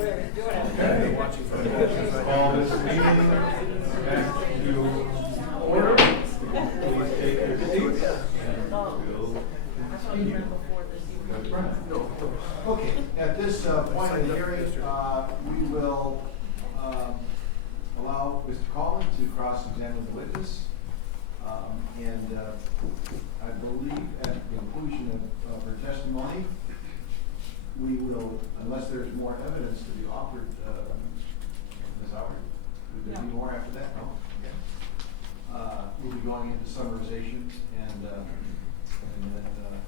Okay. Call this meeting back to order. Please take your seats and we'll continue. Okay, at this point of the hearing, we will allow Mr. Collin to cross-examine the witness. And I believe at the conclusion of her testimony, we will, unless there's more evidence to be offered, Ms. Howard, would there be more after that? No? Okay. We'll be going into summarization and then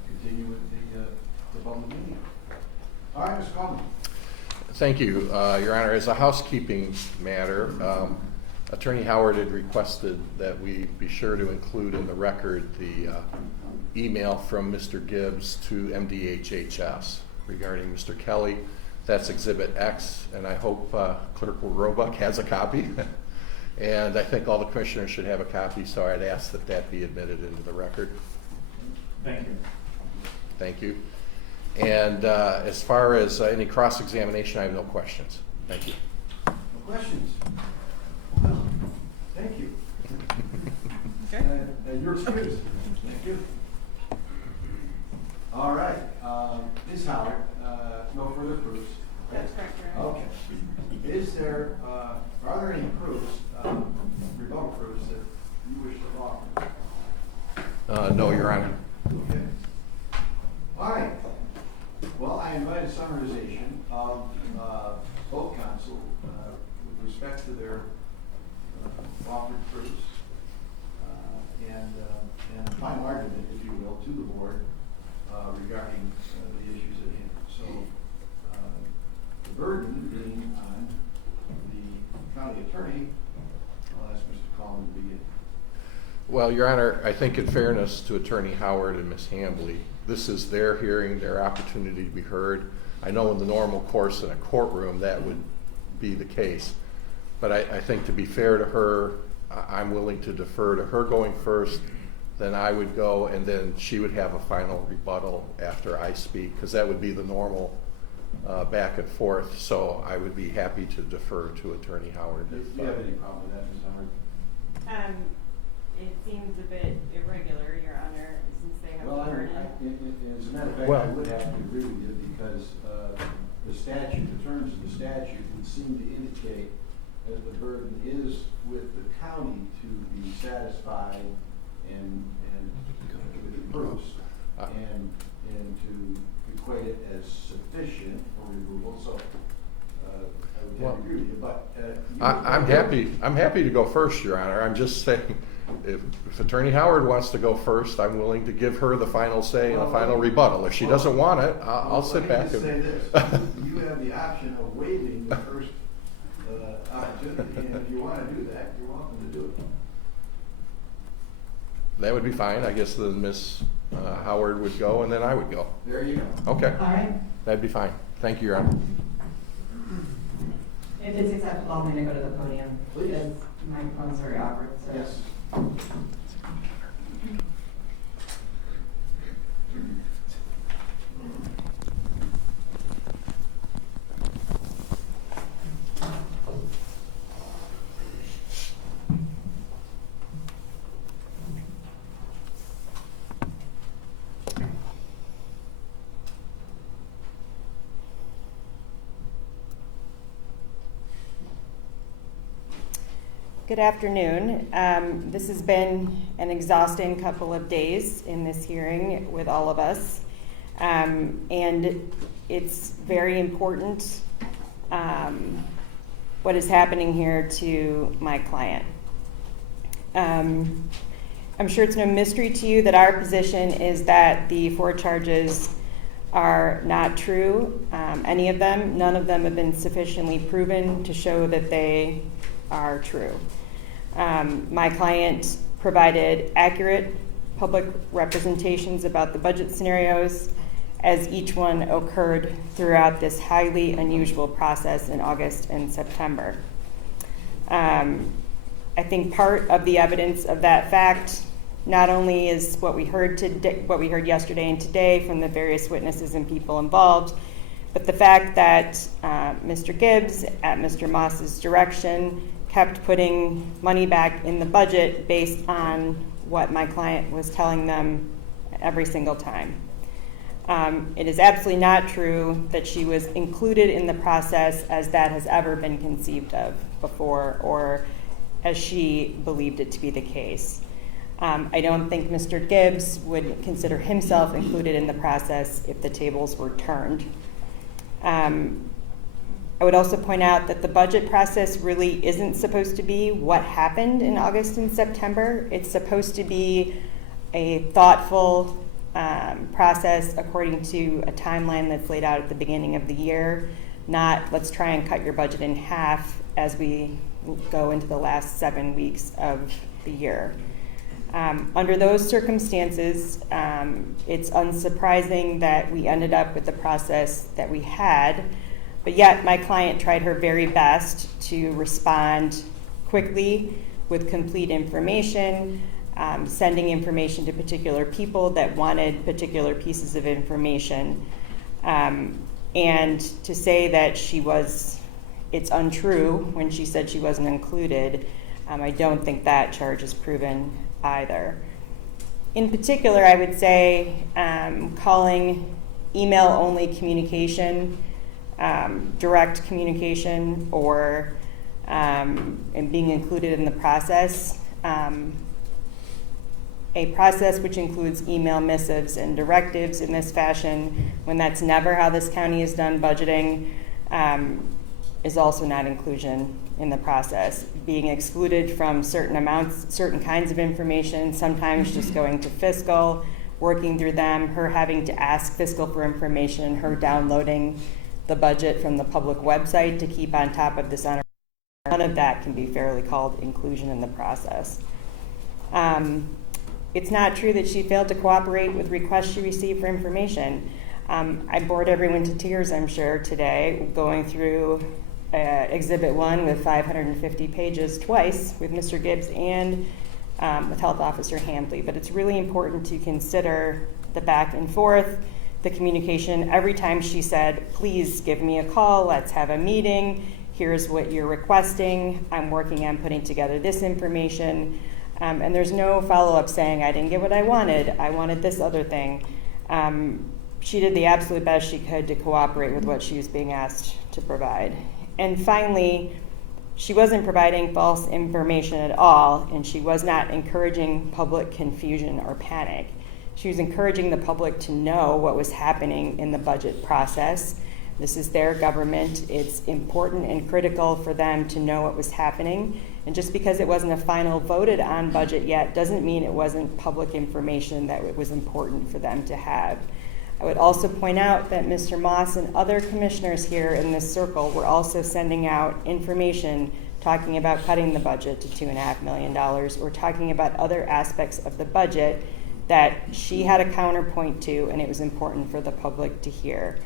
continue with the public meeting. All right, Mr. Collin. Thank you, Your Honor. As a housekeeping matter, Attorney Howard had requested that we be sure to include in the record the email from Mr. Gibbs to MDHHS regarding Mr. Kelly. That's Exhibit X, and I hope Clerk Roebuck has a copy. And I think all the commissioners should have a copy, so I'd ask that that be admitted into the record. Thank you. Thank you. And as far as any cross-examination, I have no questions. Thank you. No questions? Well, thank you. Okay. You're excused. Thank you. All right. Ms. Howard, no further proofs? That's correct, Your Honor. Okay. Is there, are there any proofs, rebuttal proofs that you wish to offer? No, Your Honor. Okay. All right. Well, I invite a summarization of both counsel with respect to their offered proofs and final argument, if you will, to the board regarding the issues at hand. So the burden being on the county attorney, I'll ask Mr. Collin to begin. Well, Your Honor, I think in fairness to Attorney Howard and Ms. Hambley, this is their hearing, their opportunity to be heard. I know in the normal course in a courtroom that would be the case, but I think to be fair to her, I'm willing to defer to her going first, then I would go, and then she would have a final rebuttal after I speak, because that would be the normal back and forth. So I would be happy to defer to Attorney Howard. Do you have any problem with that, Ms. Howard? It seems a bit irregular, Your Honor, since they have Well, deferred it. as a matter of fact, Well- I would have to agree with you because the statute, the terms of the statute would seem to indicate that the burden is with the county to be satisfied and with the proofs and to equate it as sufficient for removal. So I would have to agree with you, but I'm happy to go first, Your Honor. I'm just saying, if Attorney Howard wants to go first, I'm willing to give her the final say and the final rebuttal. If she doesn't want it, I'll sit back. Let me just say this: you have the option of waiving the first opportunity, and if you want to do that, you're welcome to do it. That would be fine. I guess then Ms. Howard would go, and then I would go. There you go. Okay. All right. That'd be fine. Thank you, Your Honor. If it's acceptable, I'm going to go to the podium. Please. Because my phone's very awkward. So. Yes. Good afternoon. This has been an exhausting couple of days in this hearing with all of us. And it's very important what is happening here to my client. I'm sure it's no mystery to you that our position is that the 4 charges are not true. Any of them, none of them have been sufficiently proven to show that they are true. My client provided accurate public representations about the budget scenarios as each one occurred throughout this highly unusual process in August and September. I think part of the evidence of that fact not only is what we heard yesterday and today from the various witnesses and people involved, But the fact that Mr. Gibbs, at Mr. Moss's direction, kept putting money back in the budget based on what my client was telling them every single time. It is absolutely not true that she was included in the process as that has ever been conceived of before, or as she believed it to be the case. I don't think Mr. Gibbs would consider himself included in the process if the tables were turned. I would also point out that the budget process really isn't supposed to be what happened in August and September. It's supposed to be a thoughtful process according to a timeline that's laid out at the beginning of the year, not let's try and cut your budget in half as we go into the last 7 weeks of the year. Under those circumstances, it's unsurprising that we ended up with the process that we had, but yet my client tried her very best to respond quickly with complete information, sending information to particular people that wanted particular pieces of information, and to say that it's untrue when she said she wasn't included. I don't think that charge is proven either. In particular, I would say calling email-only communication, direct communication, or and being included in the process, a process which includes email missives and directives in this fashion, when that's never how this county has done budgeting, is also not inclusion in the process. Being excluded from certain amounts, certain kinds of information, sometimes just going to fiscal, working through them, her having to ask fiscal for information, her downloading the budget from the public website to keep on top of this. None of that can be fairly called inclusion in the process. It's not true that she failed to cooperate with requests she received for information. I bored everyone to tears, I'm sure, today, going through Exhibit 1 with 550 pages twice with Mr. Gibbs and with Health Officer Hambley. But it's really important to consider the back and forth, the communication. Every time she said, please give me a call, let's have a meeting, here's what you're requesting, I'm working on putting together this information. And there's no follow-up saying, I didn't get what I wanted this other thing. She did the absolute best she could to cooperate with what she was being asked to provide. And finally, she wasn't providing false information at all, and she was not encouraging public confusion or panic. She was encouraging the public to know what was happening in the budget process. This is their government. It's important and critical for them to know what was happening. And just because it wasn't a final voted on budget yet doesn't mean it wasn't public information that it was important for them to have. I would also point out that Mr. Moss and other commissioners here in this circle were also sending out information talking about cutting the budget to $2.5 million, or talking about other aspects of the budget that she had a counterpoint to, and it was important for the public to hear.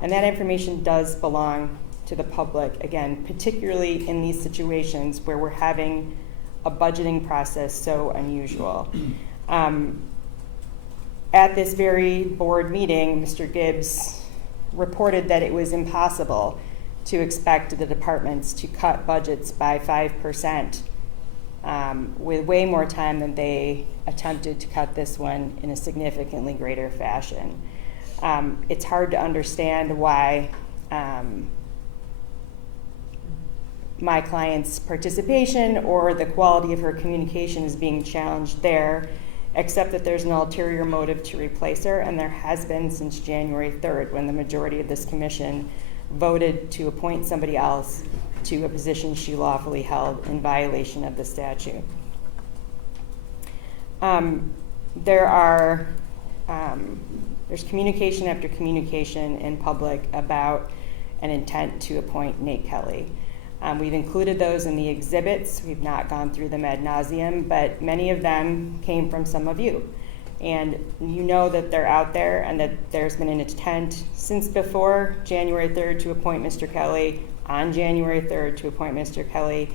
And that information does belong to the public, again, particularly in these situations where we're having a budgeting process so unusual. At this very board meeting, Mr. Gibbs reported that it was impossible to expect the departments to cut budgets by 5% with way more time than they attempted to cut this one in a significantly greater fashion. It's hard to understand why my client's participation or the quality of her communication is being challenged there, except that there's an ulterior motive to replace her, and there has been since January 3rd, when the majority of this commission voted to appoint somebody else to a position she lawfully held in violation of the statute. There's communication after communication in public about an intent to appoint Nate Kelly. We've included those in the exhibits. We've not gone through them ad nauseum, but many of them came from some of you. And you know that they're out there, and that there's been an intent since before January 3rd to appoint Mr. Kelly, on January 3rd to appoint Mr. Kelly,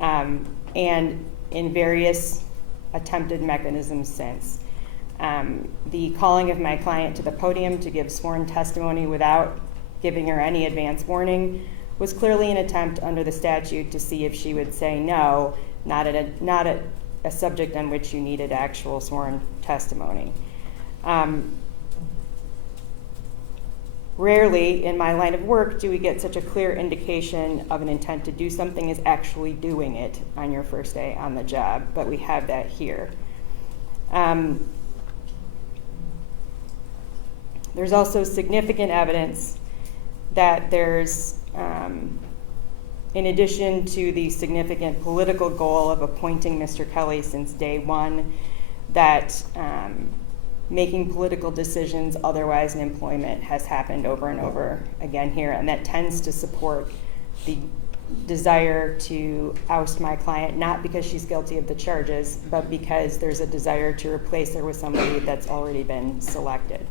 and in various attempted mechanisms since. The calling of my client to the podium to give sworn testimony without giving her any advance warning was clearly an attempt under the statute to see if she would say no, not a subject on which you needed actual sworn testimony. Rarely in my line of work do we get such a clear indication of an intent to do something as actually doing it on your first day on the job, but we have that here. There's also significant evidence that there's, in addition to the significant political goal of appointing Mr. Kelly since day one, that making political decisions otherwise in employment has happened over and over again here, and that tends to support the desire to oust my client, not because she's guilty of the charges, but because there's a desire to replace her with somebody that's already been selected.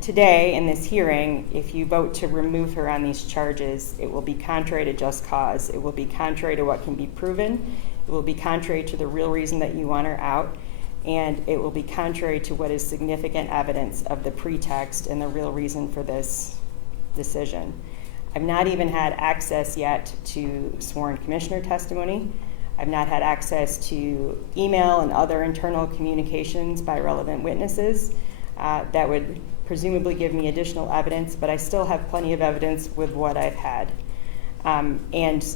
Today, in this hearing, if you vote to remove her on these charges, it will be contrary to just cause. It will be contrary to what can be proven. It will be contrary to the real reason that you want her out. And it will be contrary to what is significant evidence of the pretext and the real reason for this decision. I've not even had access yet to sworn commissioner testimony. I've not had access to email and other internal communications by relevant witnesses that would presumably give me additional evidence, but I still have plenty of evidence with what I've had. And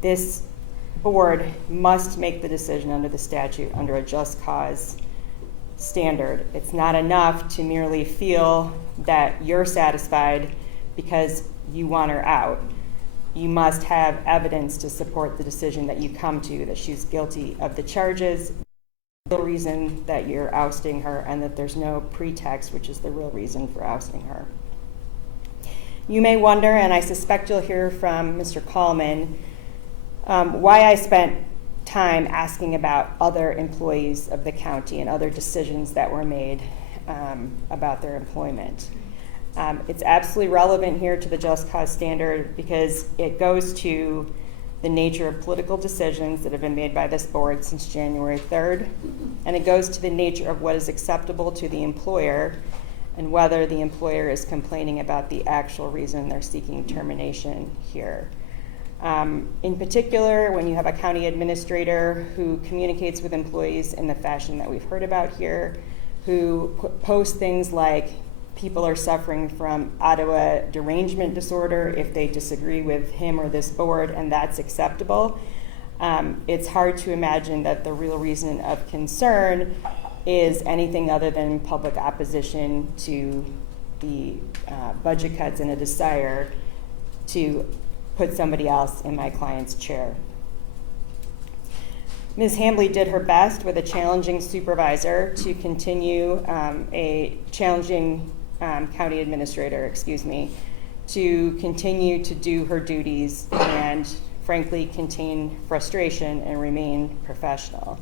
this board must make the decision under the statute under a just cause standard. It's not enough to merely feel that you're satisfied because you want her out. You must have evidence to support the decision that you come to, that she's guilty of the charges, the reason that you're ousting her, and that there's no pretext, which is the real reason for ousting her. You may wonder, and I suspect you'll hear from Mr. Coleman, why I spent time asking about other employees of the county and other decisions that were made about their employment. It's absolutely relevant here to the just cause standard because it goes to the nature of political decisions that have been made by this board since January 3rd, and it goes to the nature of what is acceptable to the employer and whether the employer is complaining about the actual reason they're seeking termination here. In particular, when you have a county administrator who communicates with employees in the fashion that we've heard about here, who posts things like people are suffering from Ottawa derangement disorder if they disagree with him or this board, and that's acceptable. It's hard to imagine that the real reason of concern is anything other than public opposition to the budget cuts and a desire to put somebody else in my client's chair. Ms. Hambley did her best with a challenging supervisor to continue a challenging county administrator, to continue to do her duties and frankly contain frustration and remain professional.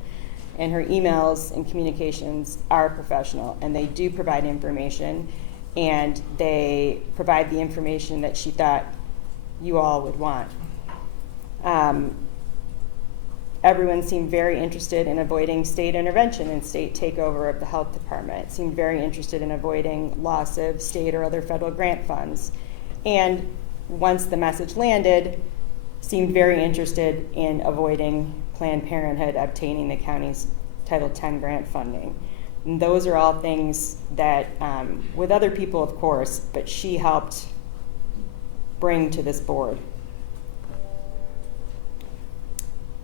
And her emails and communications are professional, and they do provide information, and they provide the information that she thought you all would want. Everyone seemed very interested in avoiding state intervention and state takeover of the health department, seemed very interested in avoiding loss of state or other federal grant funds. And once the message landed, seemed very interested in avoiding Planned Parenthood obtaining the county's Title X grant funding. And those are all things that, with other people of course, but she helped bring to this board.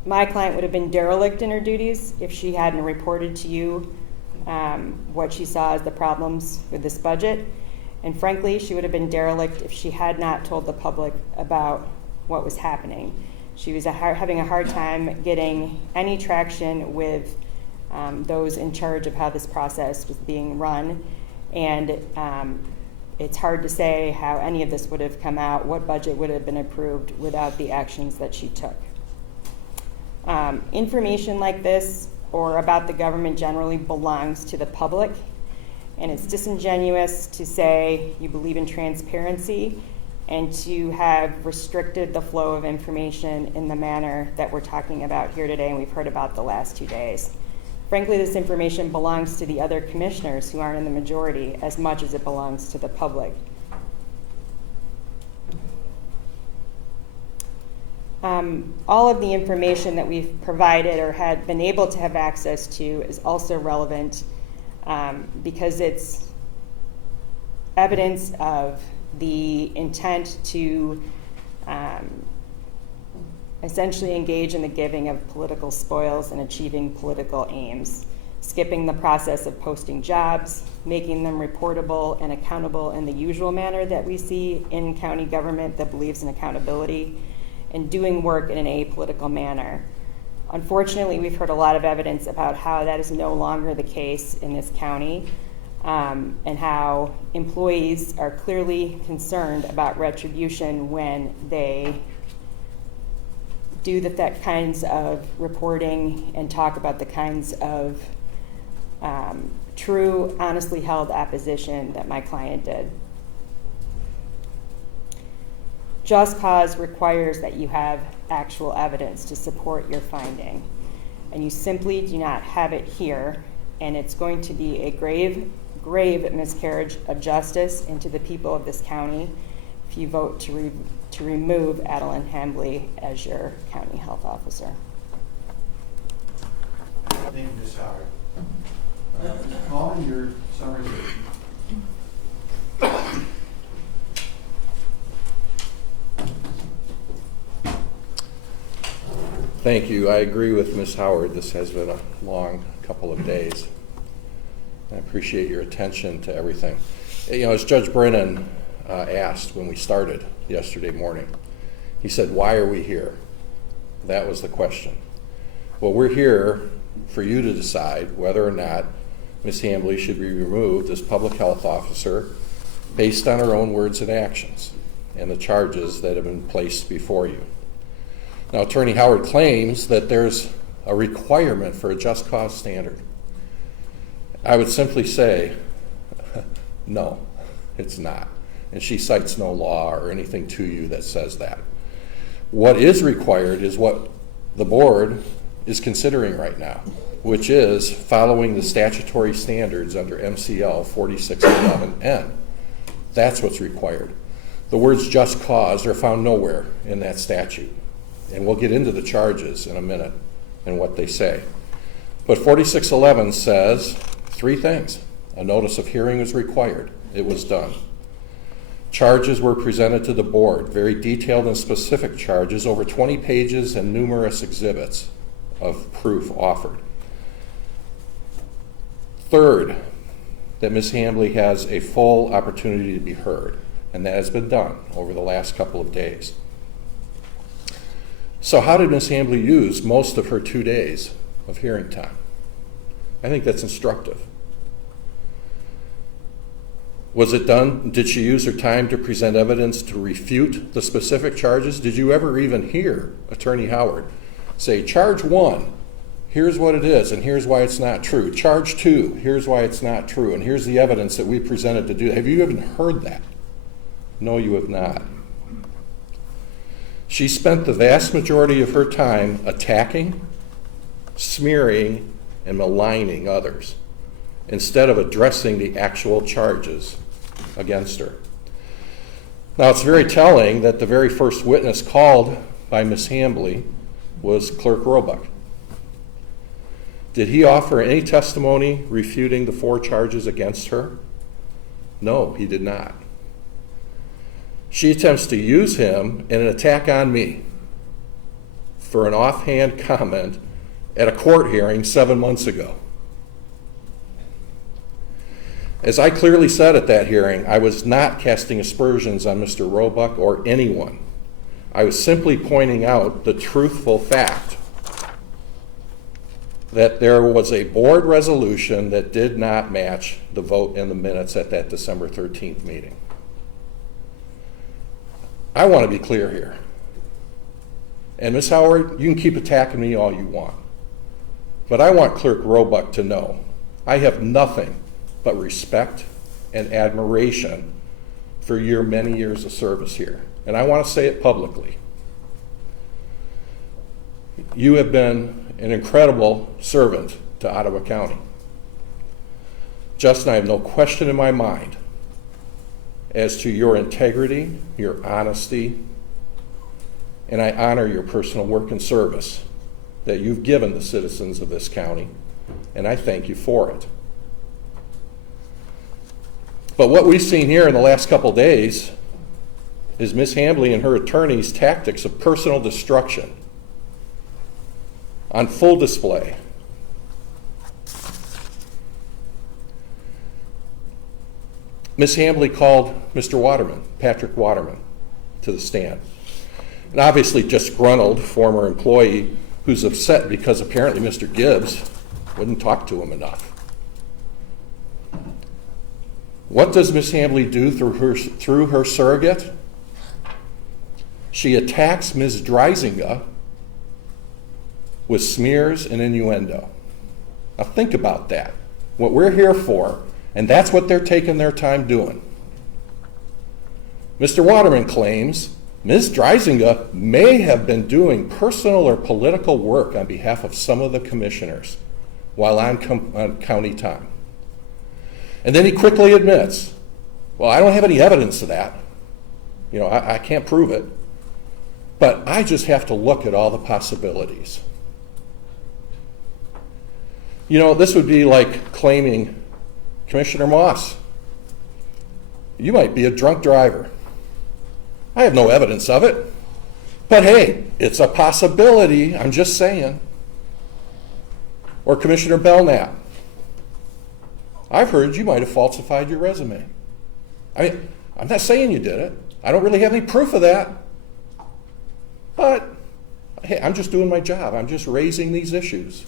My client would have been derelict in her duties if she hadn't reported to you what she saw as the problems with this budget. And frankly, she would have been derelict if she had not told the public about what was happening. She was having a hard time getting any traction with those in charge of how this process was being run. And it's hard to say how any of this would have come out, what budget would have been approved without the actions that she took. Information like this or about the government generally belongs to the public, and it's disingenuous to say you believe in transparency and to have restricted the flow of information in the manner that we're talking about here today and we've heard about the last 2 days. Frankly, this information belongs to the other commissioners who aren't in the majority as much as it belongs to the public. All of the information that we've provided or had been able to have access to is also relevant because it's evidence of the intent to essentially engage in the giving of political spoils and achieving political aims, skipping the process of posting jobs, making them reportable and accountable in the usual manner that we see in county government that believes in accountability, and doing work in an apolitical manner. Unfortunately, we've heard a lot of evidence about how that is no longer the case in this county, and how employees are clearly concerned about retribution when they do that kinds of reporting and talk about the kinds of true, honestly held opposition that my client did. Just cause requires that you have actual evidence to support your finding, and you simply do not have it here, and it's going to be a grave miscarriage of justice into the people of this county if you vote to remove Adeline Hambley as your county health officer. Thank you, Ms. Howard. Colin, your summarization. Thank you. I agree with Ms. Howard. This has been a long couple of days. I appreciate your attention to everything. You know, as Judge Brennan asked when we started yesterday morning, he said, "Why are we here?" That was the question. Well, we're here for you to decide whether or not Ms. Hambley should be removed as public health officer based on her own words and actions and the charges that have been placed before you. Now, Attorney Howard claims that there's a requirement for a just cause standard. I would simply say, no, it's not. And she cites no law or anything to you that says that. What is required is what the board is considering right now, which is following the statutory standards under MCL 4611N. That's what's required. The words just cause are found nowhere in that statute. And we'll get into the charges in a minute and what they say. But 4611 says three things. A notice of hearing is required. It was done. Charges were presented to the board, very detailed and specific charges, over 20 pages and numerous exhibits of proof offered. Third, that Ms. Hambley has a full opportunity to be heard, and that has been done over the last couple of days. So how did Ms. Hambley use most of her 2 days of hearing time? I think that's instructive. Was it done? Did she use her time to present evidence to refute the specific charges? Did you ever even hear Attorney Howard say, charge 1, here's what it is, and here's why it's not true. Charge 2, here's why it's not true, and here's the evidence that we presented to do. Have you even heard that? No, you have not. She spent the vast majority of her time attacking, smearing, and maligning others instead of addressing the actual charges against her. Now, it's very telling that the very first witness called by Ms. Hambley was Clerk Roebuck. Did he offer any testimony refuting the 4 charges against her? No, he did not. She attempts to use him in an attack on me for an offhand comment at a court hearing 7 months ago. As I clearly said at that hearing, I was not casting aspersions on Mr. Roebuck or anyone. I was simply pointing out the truthful fact that there was a board resolution that did not match the vote in the minutes at that December 13th meeting. I want to be clear here. And Ms. Howard, you can keep attacking me all you want. But I want Clerk Roebuck to know I have nothing but respect and admiration for your many years of service here. And I want to say it publicly. You have been an incredible servant to Ottawa County. Justin, I have no question in my mind as to your integrity, your honesty, and I honor your personal work and service that you've given the citizens of this county, and I thank you for it. But what we've seen here in the last couple days is Ms. Hambley and her attorney's tactics of personal destruction on full display. Ms. Hambley called Mr. Waterman, Patrick Waterman, to the stand. An obviously disgruntled former employee who's upset because apparently Mr. Gibbs wouldn't talk to him enough. What does Ms. Hambley do through her surrogate? She attacks Ms. Dreisinga with smears and innuendo. Now think about that. What we're here for, and that's what they're taking their time doing. Mr. Waterman claims Ms. Dreisinga may have been doing personal or political work on behalf of some of the commissioners while on county time. And then he quickly admits, well, I don't have any evidence of that. You know, I can't prove it. But I just have to look at all the possibilities. You know, this would be like claiming, Commissioner Moss, you might be a drunk driver. I have no evidence of it. But hey, it's a possibility, I'm just saying. Or Commissioner Belknap, I've heard you might have falsified your resume. I mean, I'm not saying you did it. I don't really have any proof of that. But hey, I'm just doing my job. I'm just raising these issues.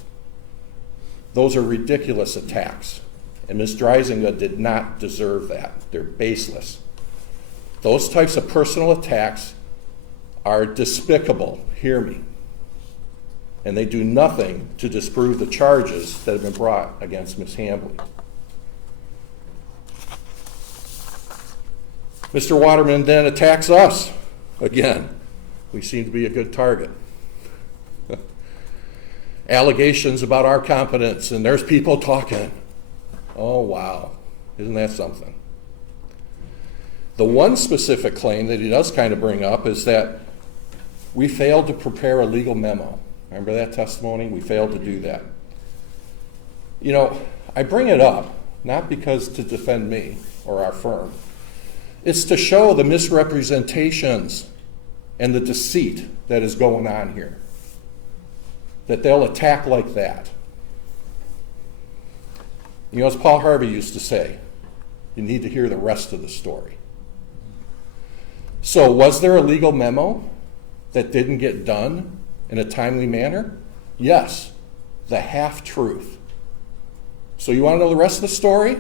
Those are ridiculous attacks. And Ms. Dreisinga did not deserve that. They're baseless. Those types of personal attacks are despicable. Hear me. And they do nothing to disprove the charges that have been brought against Ms. Hambley. Mr. Waterman then attacks us again. We seem to be a good target. Allegations about our competence, and there's people talking. Oh, wow. Isn't that something? The one specific claim that he does kind of bring up is that we failed to prepare a legal memo. Remember that testimony? We failed to do that. You know, I bring it up not because to defend me or our firm. It's to show the misrepresentations and the deceit that is going on here. That they'll attack like that. You know, as Paul Harvey used to say, you need to hear the rest of the story. So, was there a legal memo that didn't get done in a timely manner? Yes, the half-truth. So you want to know the rest of the story?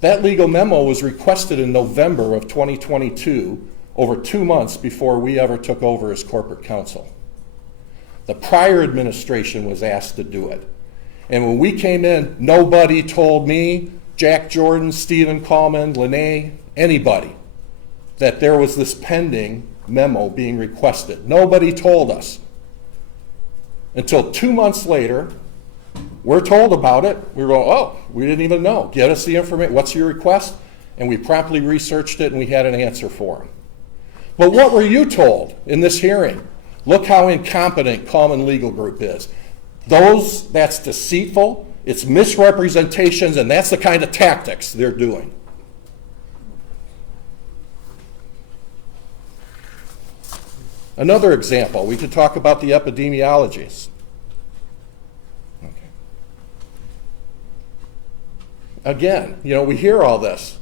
That legal memo was requested in November of 2022, over 2 months before we ever took over as corporate counsel. The prior administration was asked to do it. And when we came in, nobody told me, Jack Jordan, Stephen Coleman, Lene, anybody, that there was this pending memo being requested. Nobody told us. Until 2 months later, we're told about it. We go, oh, we didn't even know. Get us the information. What's your request? And we promptly researched it and we had an answer for them. But what were you told in this hearing? Look how incompetent Coleman Legal Group is. That's deceitful, it's misrepresentations, and that's the kind of tactics they're doing. Another example, we could talk about the epidemiologists. Okay. Again, you know, we hear all this.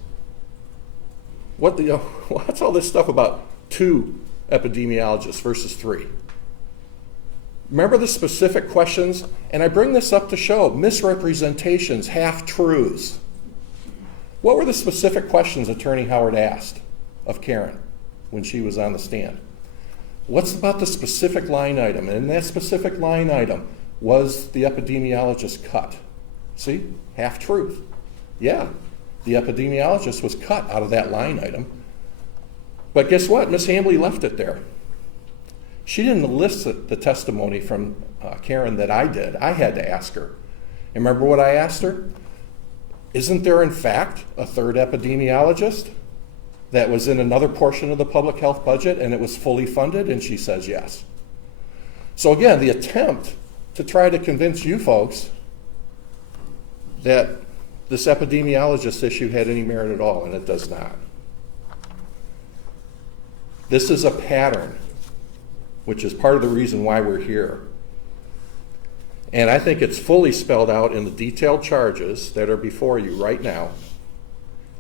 What's all this stuff about 2 epidemiologists versus 3? Remember the specific questions? And I bring this up to show misrepresentations, half-truths. What were the specific questions Attorney Howard asked of Karen when she was on the stand? What's about the specific line item? And in that specific line item, was the epidemiologist cut? See? Half-truth. Yeah, the epidemiologist was cut out of that line item. But guess what? Ms. Hambley left it there. She didn't elicit the testimony from Karen that I did. I had to ask her. And remember what I asked her? Isn't there, in fact, a 3rd epidemiologist? that was in another portion of the public health budget and it was fully funded? And she says yes. So again, the attempt to try to convince you folks that this epidemiologist issue had any merit at all, and it does not. This is a pattern, which is part of the reason why we're here. And I think it's fully spelled out in the detailed charges that are before you right now.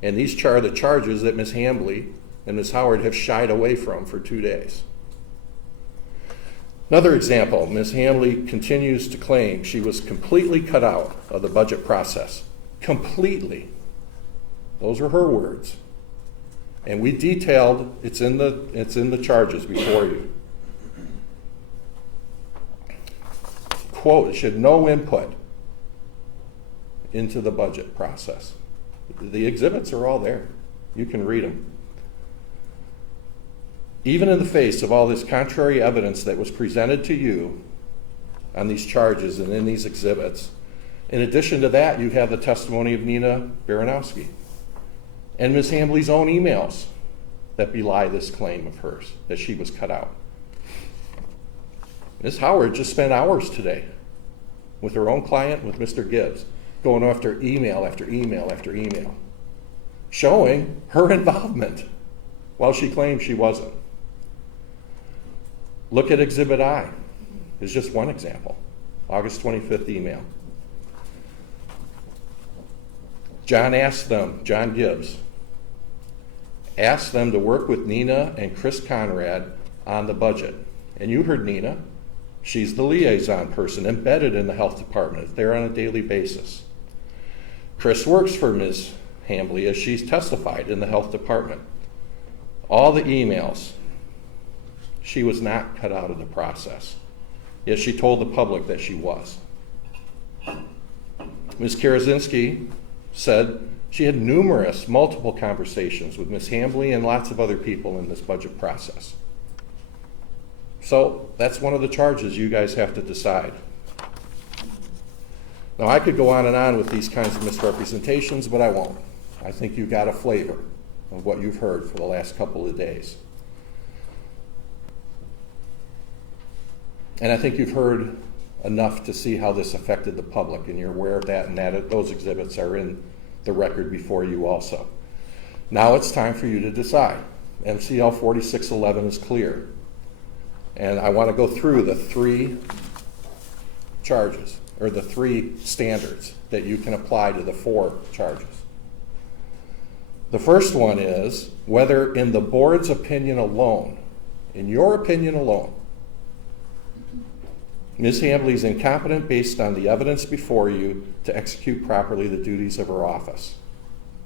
And these are the charges that Ms. Hambley and Ms. Howard have shied away from for 2 days. Another example, Ms. Hambley continues to claim she was completely cut out of the budget process. Completely. Those are her words. And we detailed, it's in the charges before you. Quote, she had no input into the budget process. The exhibits are all there. You can read them. Even in the face of all this contrary evidence that was presented to you on these charges and in these exhibits, in addition to that, you have the testimony of Nina Baranowski and Ms. Hambley's own emails that belie this claim of hers, that she was cut out. Ms. Howard just spent hours today with her own client, with Mr. Gibbs, going after email after email after email, showing her involvement while she claimed she wasn't. Look at Exhibit I. It's just one example. August 25th email. John Gibbs, asked them to work with Nina and Chris Conrad on the budget. And you heard Nina. She's the liaison person embedded in the health department. They're on a daily basis. Chris works for Ms. Hambley as she's testified in the health department. All the emails, she was not cut out of the process. Yet she told the public that she was. Ms. Karazinski said she had multiple conversations with Ms. Hambley and lots of other people in this budget process. So that's one of the charges you guys have to decide. Now, I could go on and on with these kinds of misrepresentations, but I won't. I think you got a flavor of what you've heard for the last couple of days. And I think you've heard enough to see how this affected the public, and you're aware of that, and that those exhibits are in the record before you also. Now it's time for you to decide. MCL 4611 is clear. And I want to go through the 3 charges, or the 3 standards that you can apply to the 4 charges. The first one is whether in the board's opinion alone, in your opinion alone, Ms. Hambley is incompetent based on the evidence before you to execute properly the duties of her office.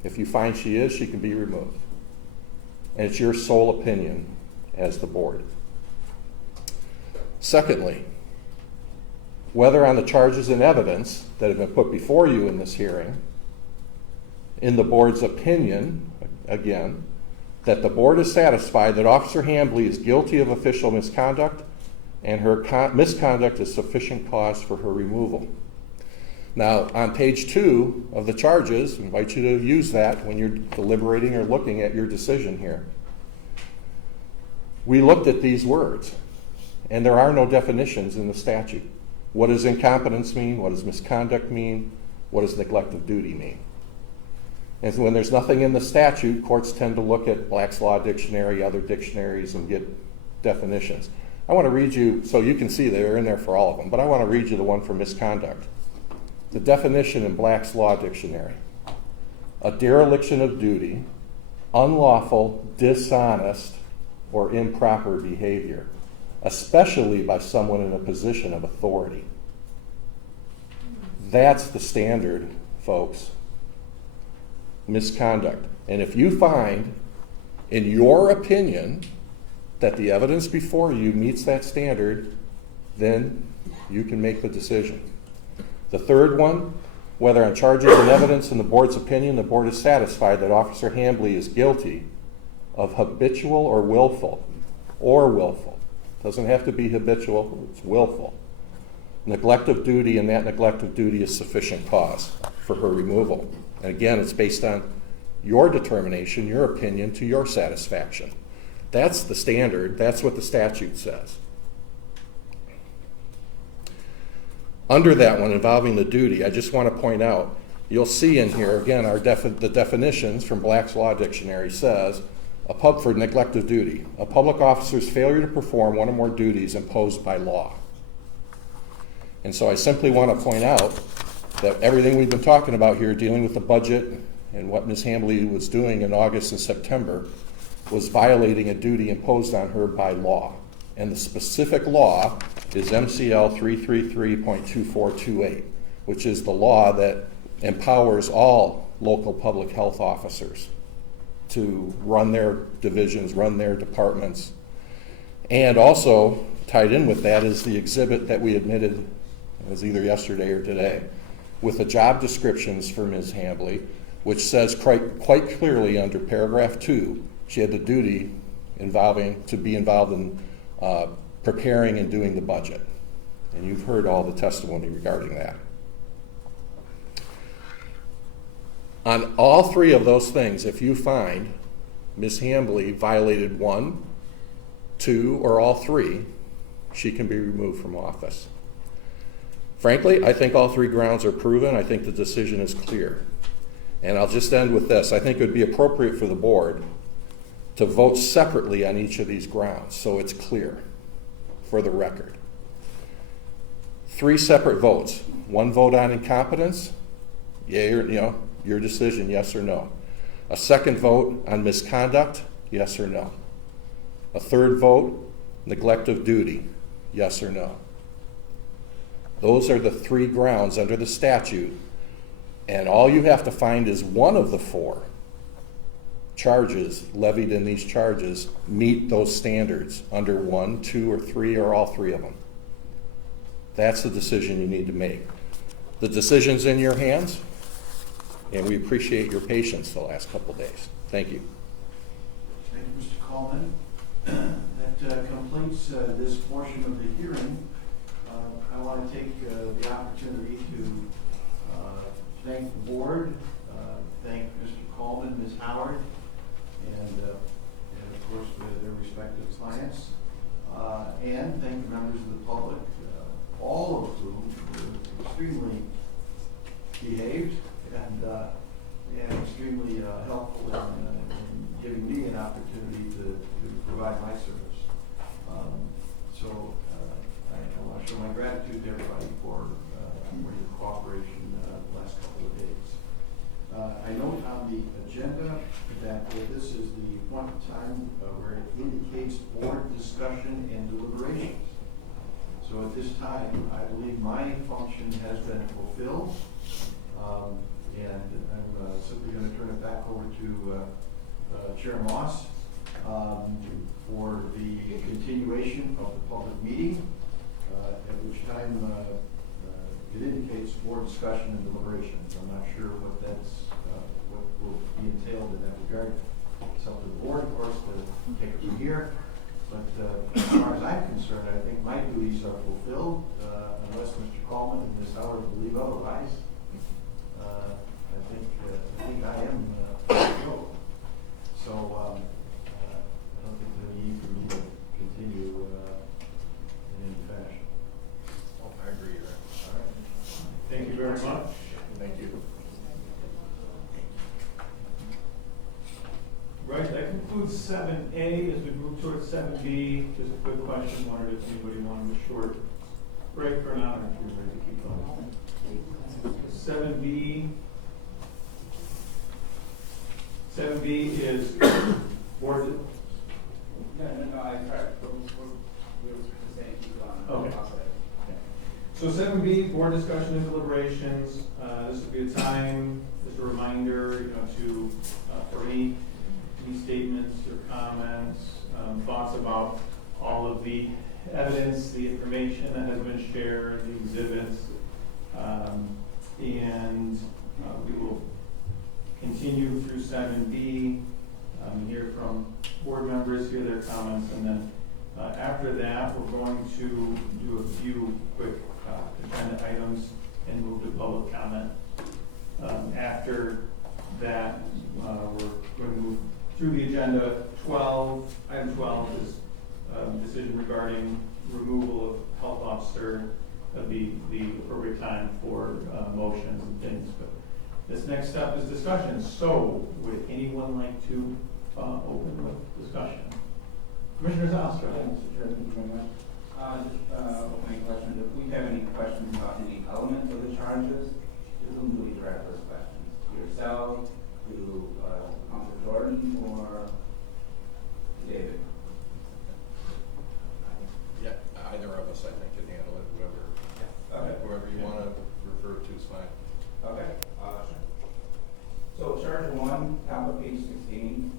If you find she is, she can be removed. And it's your sole opinion as the board. Secondly, whether on the charges and evidence that have been put before you in this hearing, in the board's opinion, again, that the board is satisfied that Officer Hambley is guilty of official misconduct and her misconduct is sufficient cause for her removal. Now, on page 2 of the charges, I invite you to use that when you're deliberating or looking at your decision here. We looked at these words, and there are no definitions in the statute. What does incompetence mean? What does misconduct mean? What does neglect of duty mean? And when there's nothing in the statute, courts tend to look at Black's Law Dictionary, other dictionaries, and get definitions. I want to read you, so you can see they're in there for all of them, but I want to read you the one for misconduct. The definition in Black's Law Dictionary: a dereliction of duty, unlawful, dishonest, or improper behavior, especially by someone in a position of authority. That's the standard, folks. Misconduct. And if you find, in your opinion, that the evidence before you meets that standard, then you can make the decision. The third one, whether on charges and evidence in the board's opinion, the board is satisfied that Officer Hambley is guilty of habitual or willful, doesn't have to be habitual, it's willful, neglect of duty, and that neglect of duty is sufficient cause for her removal. And again, it's based on your determination, your opinion to your satisfaction. That's the standard. That's what the statute says. Under that one, involving the duty, I just want to point out, you'll see in here, again, the definitions from Black's Law Dictionary says, for neglect of duty, a public officer's failure to perform one or more duties imposed by law. And so I simply want to point out that everything we've been talking about here, dealing with the budget and what Ms. Hambley was doing in August and September, was violating a duty imposed on her by law. And the specific law is MCL 333.2428, which is the law that empowers all local public health officers to run their divisions, run their departments. And also tied in with that is the exhibit that we admitted, it was either yesterday or today, with the job descriptions for Ms. Hambley, which says quite clearly under paragraph 2, she had the duty to be involved in preparing and doing the budget. And you've heard all the testimony regarding that. On all three of those things, if you find Ms. Hambley violated 1, 2, or all 3, she can be removed from office. Frankly, I think all 3 grounds are proven. I think the decision is clear. And I'll just end with this. I think it would be appropriate for the board to vote separately on each of these grounds so it's clear for the record. 3 separate votes. 1 vote on incompetence, yay or your decision, yes or no. A 2nd vote on misconduct, yes or no. A 3rd vote, neglect of duty, yes or no. Those are the 3 grounds under the statute, and all you have to find is one of the 4 charges levied in these charges meet those standards under 1, 2, or 3, or all 3 of them. That's the decision you need to make. The decision's in your hands, and we appreciate your patience the last couple days. Thank you. Thank you, Mr. Coleman. That completes this portion of the hearing. I want to take the opportunity to thank the board, thank Mr. Coleman, Ms. Howard, and of course their respective clients, and thank the members of the public, all of whom were extremely behaved and extremely helpful in giving me an opportunity to provide my service. So I want to show my gratitude to everybody for your cooperation the last couple of days. I note on the agenda that this is the point in time where it indicates board discussion and deliberations. So at this time, I believe my function has been fulfilled, and I'm simply going to turn it back over to Chair Moss for the continuation of the public meeting, at which time it indicates board discussion and deliberations. I'm not sure what will be entailed in that regard. It's up to the board, of course, to take it from here. But as far as I'm concerned, I think my duties are fulfilled, unless Mr. Coleman and Ms. Howard believe otherwise. I think I am fulfilled. So I don't think there's any need for me to continue in any fashion. Oh, I agree. All right. Thank you very much. Thank you. Right, that concludes 7A. As we move towards 7B, just a quick question. Wondered if anybody wanted a short break for an hour, if you're ready to keep going. 7B is board. No, I tried. We'll say keep on. Okay. So 7B, board discussion and deliberations. This would be a time, just a reminder, for any statements or comments, thoughts about all of the evidence, the information that has been shared, the exhibits, and we will continue through 7B, hear from board members, hear their comments, and then after that, we're going to do a few quick agenda items and move to public comment. After that, we're through the agenda. Item 12 is decision regarding removal of health officer. That'd be the appropriate time for motions and things. But this next step is discussion. So would anyone like to open with discussion? Commissioner Zostra. Mr. Chair, thank you very much. Just opening questions. If we have any questions about any element of the charges, to whom do we direct those questions? To yourself, to Councilor Jordan, or to David? Yeah, either of us, I think, can handle it, Okay. whoever you want to refer to is fine. Okay. So charge 1, top of page 16.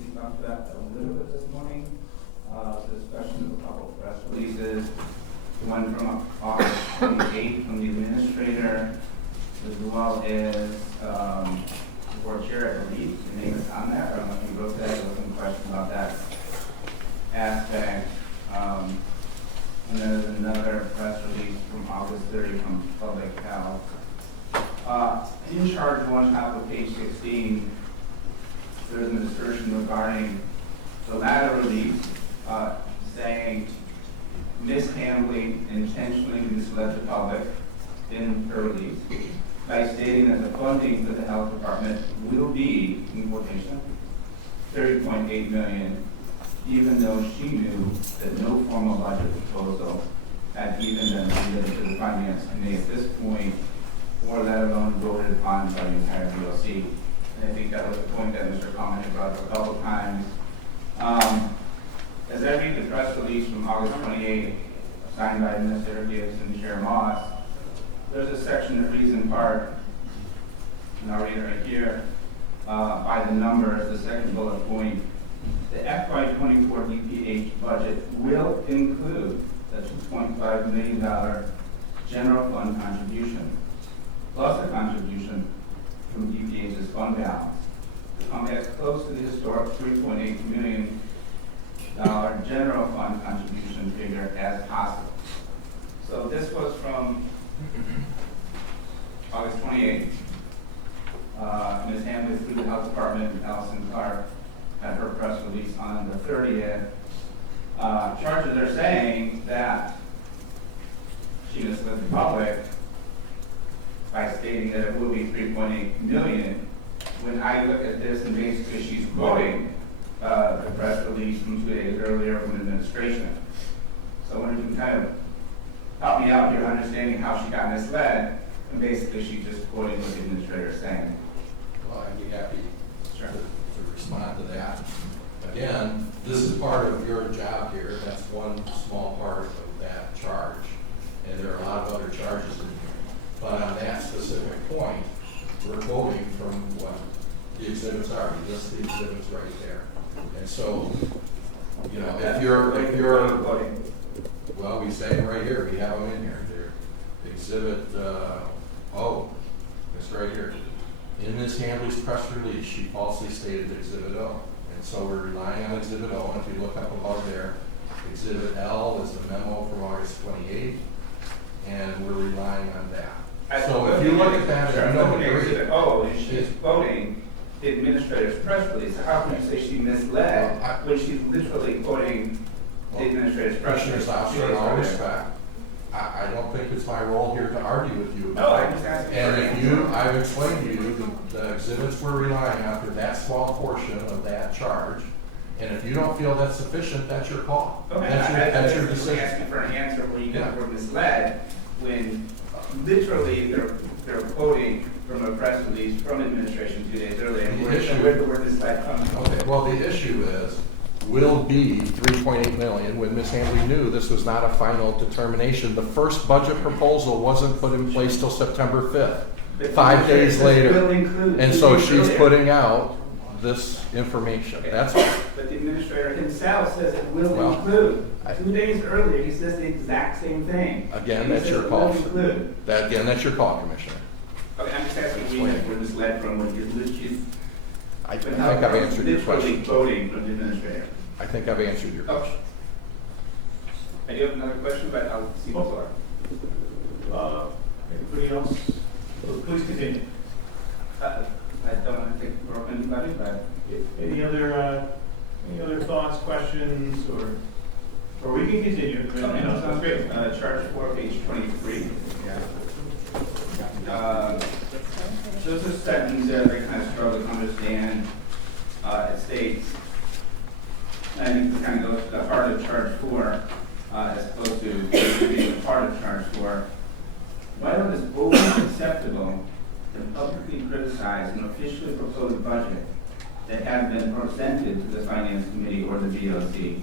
We talked about that a little bit this morning. Discussion of a couple of press releases. The one from August 28th from the administrator, as well as the board chair, I believe. Your name is on that. I don't know if you wrote that. There was some question about that aspect. And there's another press release from August 30 from Public Health. In charge 1, top of page 16, there's an assertion regarding the latter release, saying Ms. Hambley intentionally misled the public in her release by stating that the funding for the health department will be, in quotation, $30.8 million, even though she knew that no formal budget proposal had even been submitted to the Finance Committee at this point, or let alone voted upon by the entire VOC. And I think that was the point that Mr. Coleman had brought up a couple of times. As I read the press release from August 28th, signed by Administrator Gibbs and Chair Moss, there's a section that reads in part, and I'll read it right here, by the numbers, the second bullet point. The FY24 DPH budget will include the $2.5 million general fund contribution, plus a contribution from DPH's fund balance, to come as close to the historic $3.8 million general fund contribution figure as possible. So this was from August 28th. Ms. Hambley through the Health Department and Allison Clark had her press release on the 30th. Charges are saying that she misled the public by stating that it will be $3.8 million. When I look at this, and basically she's quoting the press release from 2 days earlier from administration. So when you can kind of help me out here understanding how she got misled, and basically she's just quoting what the administrator is saying. Well, I'd be happy Sure. to respond to that. Again, this is part of your job here. That's one small part of that charge. And there are a lot of other charges in here. But on that specific point, we're quoting from what the exhibits are. You list the exhibits right there. And so, you know, if you're, well, we say them right here. We have them in here. They're exhibit, it's right here. In Ms. Hambley's press release, she falsely stated Exhibit O. And so we're relying on Exhibit O. And if you look up above there, Exhibit L is the memo from August 28th, and we're relying on that. So if you look at that, Sure, you don't agree. Exhibit O, and she's quoting the administrator's press release. How can you say she misled when she's literally quoting the administrator's press release? Commissioner Zostra, in all respect, I don't think it's my role here to argue with you No, about I'm just asking for an And if answer. I've explained to you the exhibits we're relying on for that small portion of that charge, and if you don't feel that's sufficient, that's your call. Okay, That's your I'm decision. asking for an answer where you Yeah. were misled when literally they're quoting from a press release from administration 2 days earlier. And where the word misled comes from. Okay, well, the issue is, will be $3.8 million when Ms. Hambley knew this was not a final determination. The first budget proposal wasn't put in place till September 5th, 5 days later. Will include And 2 so days she's earlier. putting out this information. That's all. But the administrator himself says it will Well, include. 2 days earlier, he says the exact same thing. Again, He that's says your it call. will include. That's your call, Commissioner. Okay, I'm just asking where you were misled from when you're I think I've answered your literally question. quoting from the administrator. I think I've answered your question. I do have another question, but I'll see the floor. Anybody else? Please continue. I don't want to take for anybody, but Any other thoughts, questions, or we can continue? Okay, no, sounds great. Chart 4, page 23. So this is a sentence that I kind of struggle to understand. It states, and I think this kind of goes to the heart of Chart 4, as opposed to being part of Chart 4. Why don't it's always acceptable to publicly criticize an officially proposed budget that has been presented to the Finance Committee or the BOC?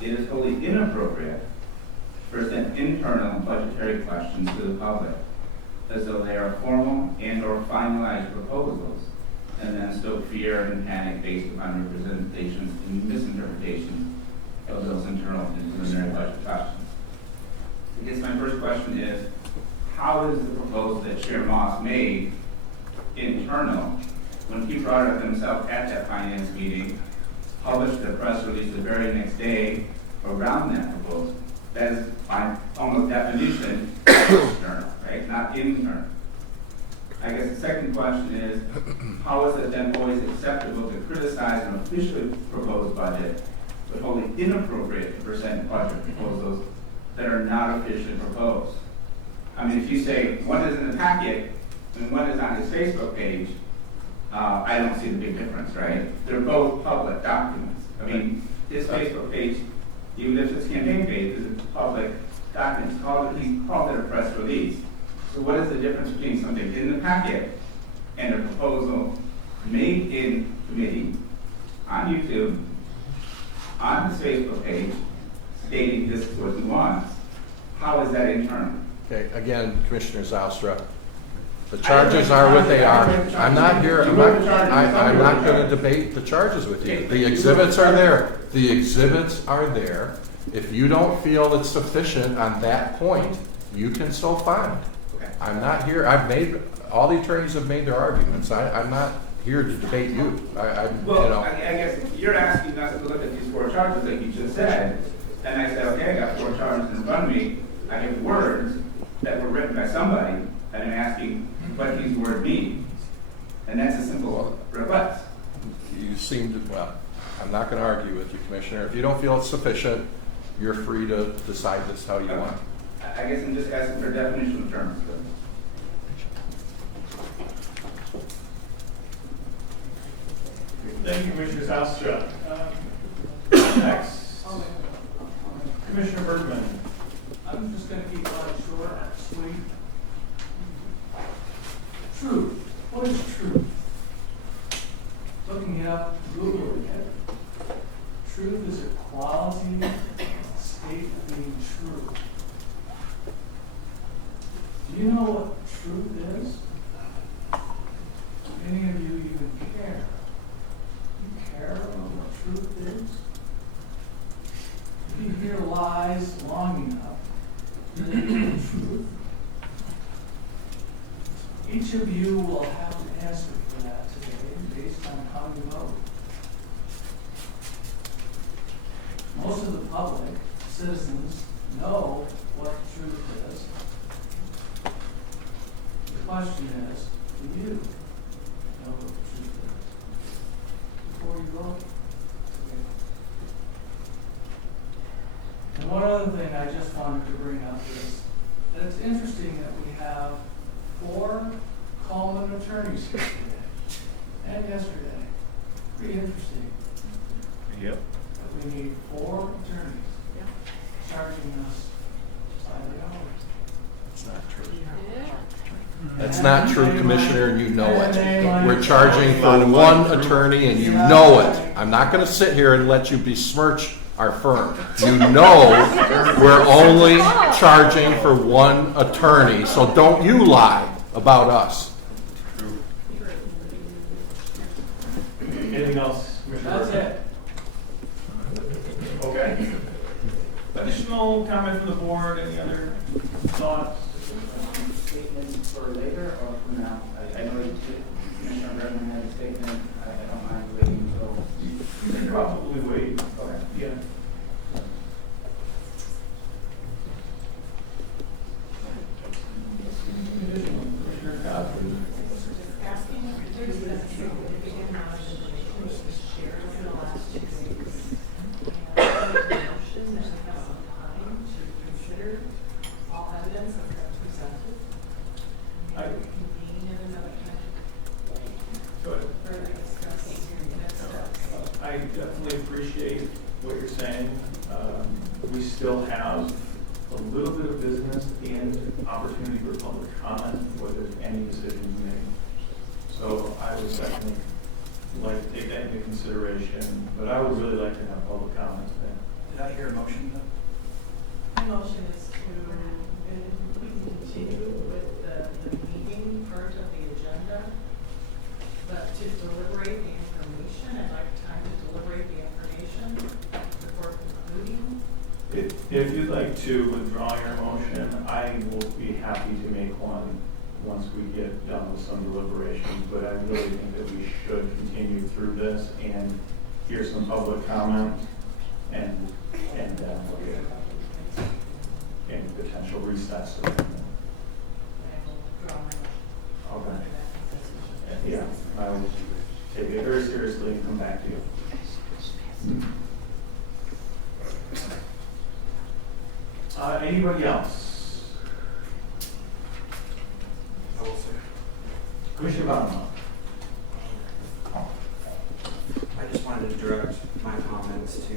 It is wholly inappropriate to present internal budgetary questions to the public as though they are formal and or finalized proposals, and then stoke fear and panic based upon representations and misinterpretations of those internal and preliminary budget questions. I guess my first question is, how is the proposal that Chair Moss made internal when he brought it up himself at that finance meeting, published a press release the very next day around that proposal? That is, by almost definition, external, right? Not internal. I guess the second question is, how is it then always acceptable to criticize an officially proposed budget, but wholly inappropriate to present budget proposals that are not officially proposed? I mean, if you say one is in the packet and one is on his Facebook page, I don't see the big difference, right? They're both public documents. I mean, his Facebook page, even if it's campaign page, is a public document. He called it a press release. So what is the difference between something in the packet and a proposal made in committee, on YouTube, on his Facebook page, stating this is what he wants? How is that internal? Okay, again, Commissioner Zylstra, the charges are what they are. I'm not here, I'm not going to debate the charges with you. The exhibits are there. The exhibits are there. If you don't feel it's sufficient on that point, you can so find. I'm not here, all the attorneys have made their arguments. I'm not here to debate you. I guess you're asking us to look at these 4 charges like you just said, and I said, okay, I got 4 charges in front of me. I have words that were written by somebody, and I'm asking what these words mean. And that's a simple request. You seem to, well, I'm not going to argue with you, Commissioner. If you don't feel it's sufficient, you're free to decide this how you want. I guess I'm just asking for definitional terms. Thank you, Commissioner Zylstra. Next, Commissioner Bergman. I'm just going to keep mine short, sweet. Truth. What is truth? Looking it up, Googling it. Truth is a quality, a state of being true. Do you know what truth is? Do any of you even care? Do you care about what truth is? If you hear lies long enough, you're going to hear the truth. Each of you will have to answer for that today based on how you vote. Most of the public, citizens, know what the truth is. The question is, do you know what the truth is before you vote? And one other thing I just wanted to bring up is that it's interesting that we have 4 Coleman attorneys here today and yesterday. Pretty interesting. Yep. That we need 4 attorneys charging us by the hour. It's not true. That's not true, Commissioner, and you know it. We're charging for 1 attorney, and you know it. I'm not going to sit here and let you besmirch our firm. You know we're only charging for 1 attorney, so don't you lie about us. Anything else, Commissioner That's Bergman? it. Okay. Additional comment from the board, any other thoughts? Statements for later or for now? I know Commissioner Redmond had a statement. I don't mind waiting until. You can probably wait. Okay. Yeah. Asking, there's a significant amount of information saying. We still have a little bit of business and opportunity for public comment before there's any decisions made. So I would definitely like to take that into consideration, but I would really like to have public comment today. Did I hear a motion? My motion is to continue with the meeting part of the agenda, but to deliberate the information. I'd like time to deliberate the information before concluding. If you'd like to withdraw your motion, I will be happy to make one once we get done with some deliberations, but I really think that we should continue through this and hear some public comment and potential recess. I will draw my motion. Okay. Yeah, I will take it very seriously and come back to you. Anybody else? I will say. Commissioner Baumann. I just wanted to direct my comments to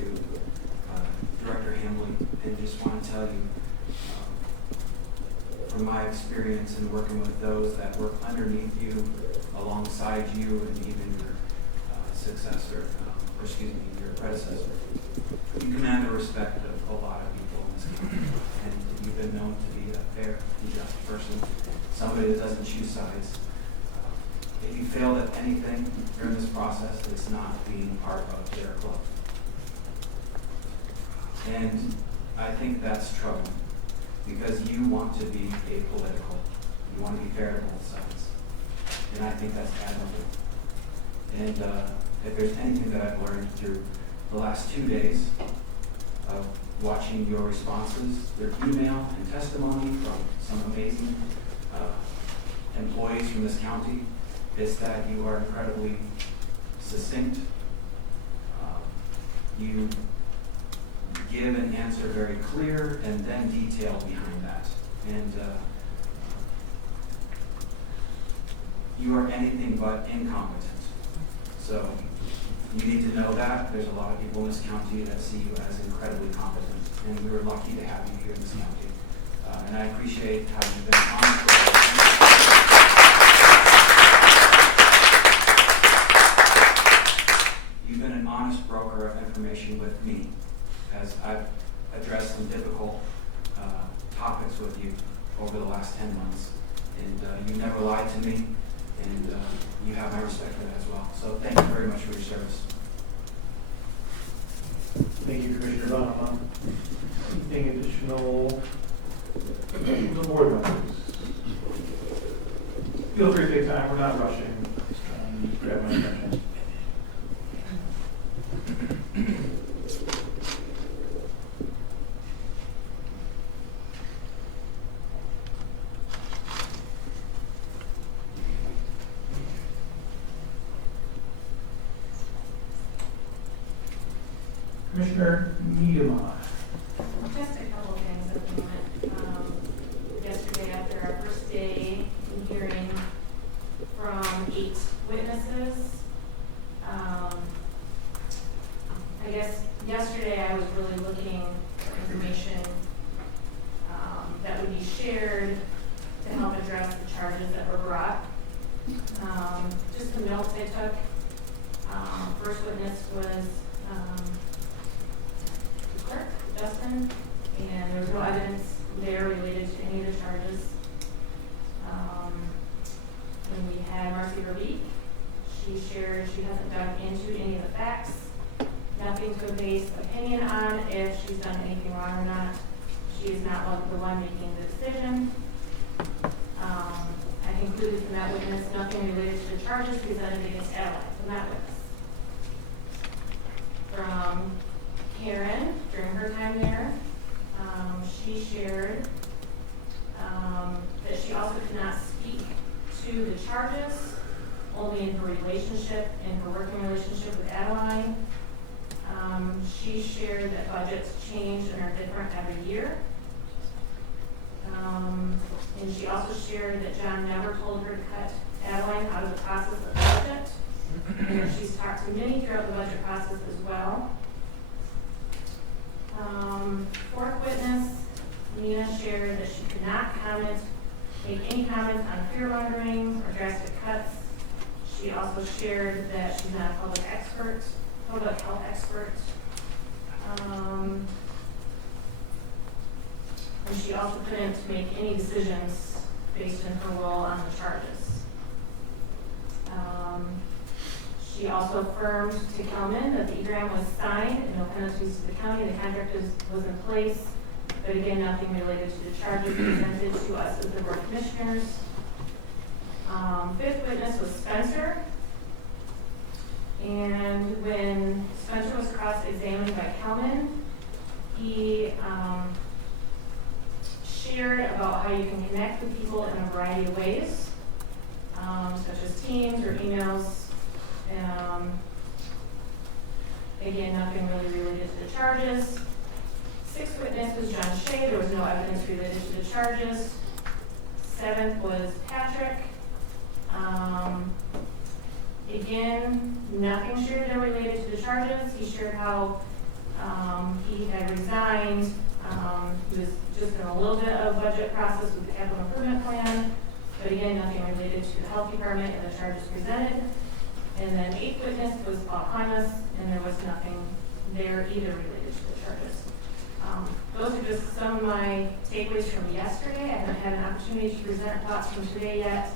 Director Hambley, and just want to tell you, from my experience in working with those that work underneath you, alongside you, and even your successor, your predecessor, you command the respect of a lot of people in this county, and you've been known to be a fair and just person, somebody that doesn't choose sides. If you failed at anything during this process, it's not being part of their club. And I think that's troubling, because you want to be apolitical. You want to be fair to both sides. And I think that's admirable. And if there's anything that I've learned through the last 2 days of watching your responses, their email and testimony from some amazing employees from this county, is that you are incredibly succinct. You give an answer very clear and then detail behind that. And you are anything but incompetent. So you need to know that. There's a lot of people in this county that see you as incredibly competent, and we were lucky to have you here in this county. And I appreciate how you've been honest. You've been an honest broker of information with me as I've addressed some difficult topics with you over the last 10 months. And you never lied to me, and you have my respect for that as well. So thank you very much for your service. Thank you, Commissioner Baumann. Anything additional from the board members? Feel free to take time. We're not rushing. Grab my attention. Commissioner Niedermeyer. Just a couple of things at the moment. Yesterday, after our first day in hearing from 8 witnesses, I guess yesterday I was really looking for information that would be shared to help address the charges that were brought. Just the notes I took. First witness was clerk, Justin, and there was no evidence there related to any of the charges. When we had Marcy Verbeek, she shared she hasn't dug into any of the facts, nothing to base opinion on if she's done anything wrong or not. She is not the one making the decision. I included from that witness nothing related to the charges presented against Adeline from that witness. From Karen, during her time there, she shared that she also could not speak to the charges, only in her relationship, in her working relationship with Adeline. She shared that budgets change and are different every year. And she also shared that John never told her to cut Adeline out of the process of the budget. And that she's talked to many throughout the budget process as well. Fourth witness, Nina shared that she could not make any comments on fear mongering or drastic cuts. She also shared that she's not a public health expert. And she also couldn't make any decisions based on her role on the charges. She also affirmed to Kelman that the EGRAM was signed and no penalties to the county. The contract was in place, but again, nothing related to the charges presented to us as the board of commissioners. Fifth witness was Spencer. And when Spencer was cross-examined by Kelman, he shared about how you can connect with people in a variety of ways, such as Teams or emails. Again, nothing really related to the charges. Sixth witness was John Shea. There was no evidence related to the charges. Seventh was Patrick. Again, nothing shared there related to the charges. He shared how he had resigned. He was just in a little bit of budget process with the capital improvement plan, but again, nothing related to the health department and the charges presented. And then eighth witness was Paul Climas, and there was nothing there either related to the charges. Those are just some of my takeaways from yesterday. I haven't had an opportunity to present thoughts from today yet.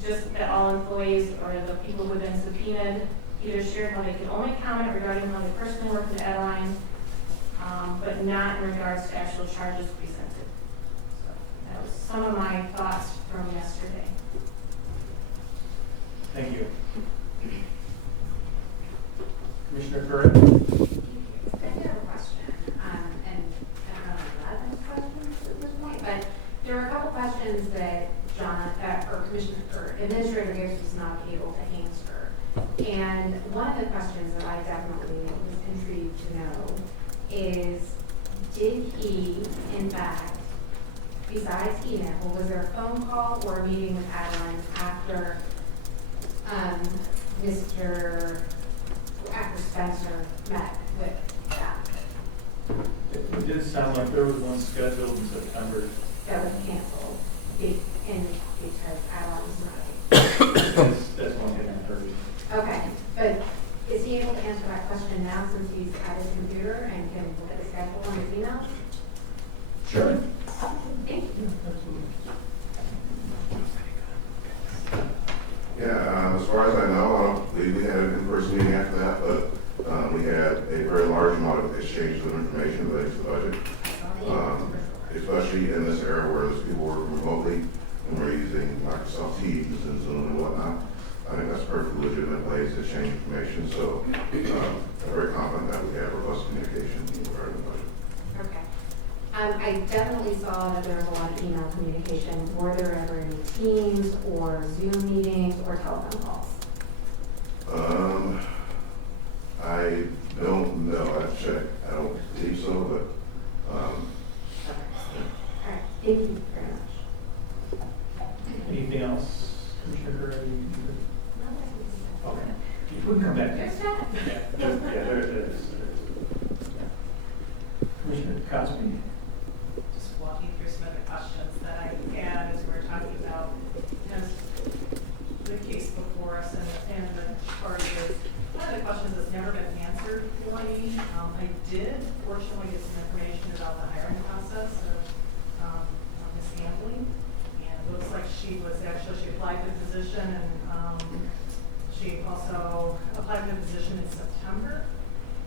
Just that all employees or the people who have been subpoenaed either shared how they could only comment regarding how they personally worked with Adeline, but not in regards to actual charges presented. So that was some of my thoughts from yesterday. Thank you. Commissioner Curran? I do have a question, and I don't know if I have questions at this point, but there were a couple questions that John, or Commissioner, or Administrator Garris was not able to answer. And one of the questions that I definitely was intrigued to know is, did he, in fact, besides email, was there a phone call or a meeting with Adeline after after Spencer met with them? It did sound like there was one scheduled in September. That was canceled, because Adeline was not. That's one getting heard. Okay, but is he able to answer that question now since he's at his computer and can look at the schedule on his email? Sure. Thank you. Yeah, as far as I know, I don't believe we had an in-person meeting after that, but we had a very large amount of exchanges of information related to the budget. Especially in this era where there's people working remotely and we're using Microsoft Teams and Zoom and whatnot. I think that's perfectly legitimate ways to exchange information, so I'm very confident that we have robust communication regarding the budget. Okay. I definitely saw that there was a lot of email communication. Were there ever any Teams or Zoom meetings or telephone calls? I don't know. I've checked. I don't believe so, but All right. Thank you very much. Anything else, Commissioner Curran? Okay. We can come back. There's that. Yeah, there it is. Commissioner Cosby? Just walking through some of the questions that I had as we were talking about, the case before us and the charges. One of the questions that's never been answered for me, I did fortunately get some information about the hiring process of Ms. Hambley. And it looks like she applied for the position, and she also applied for the position in September.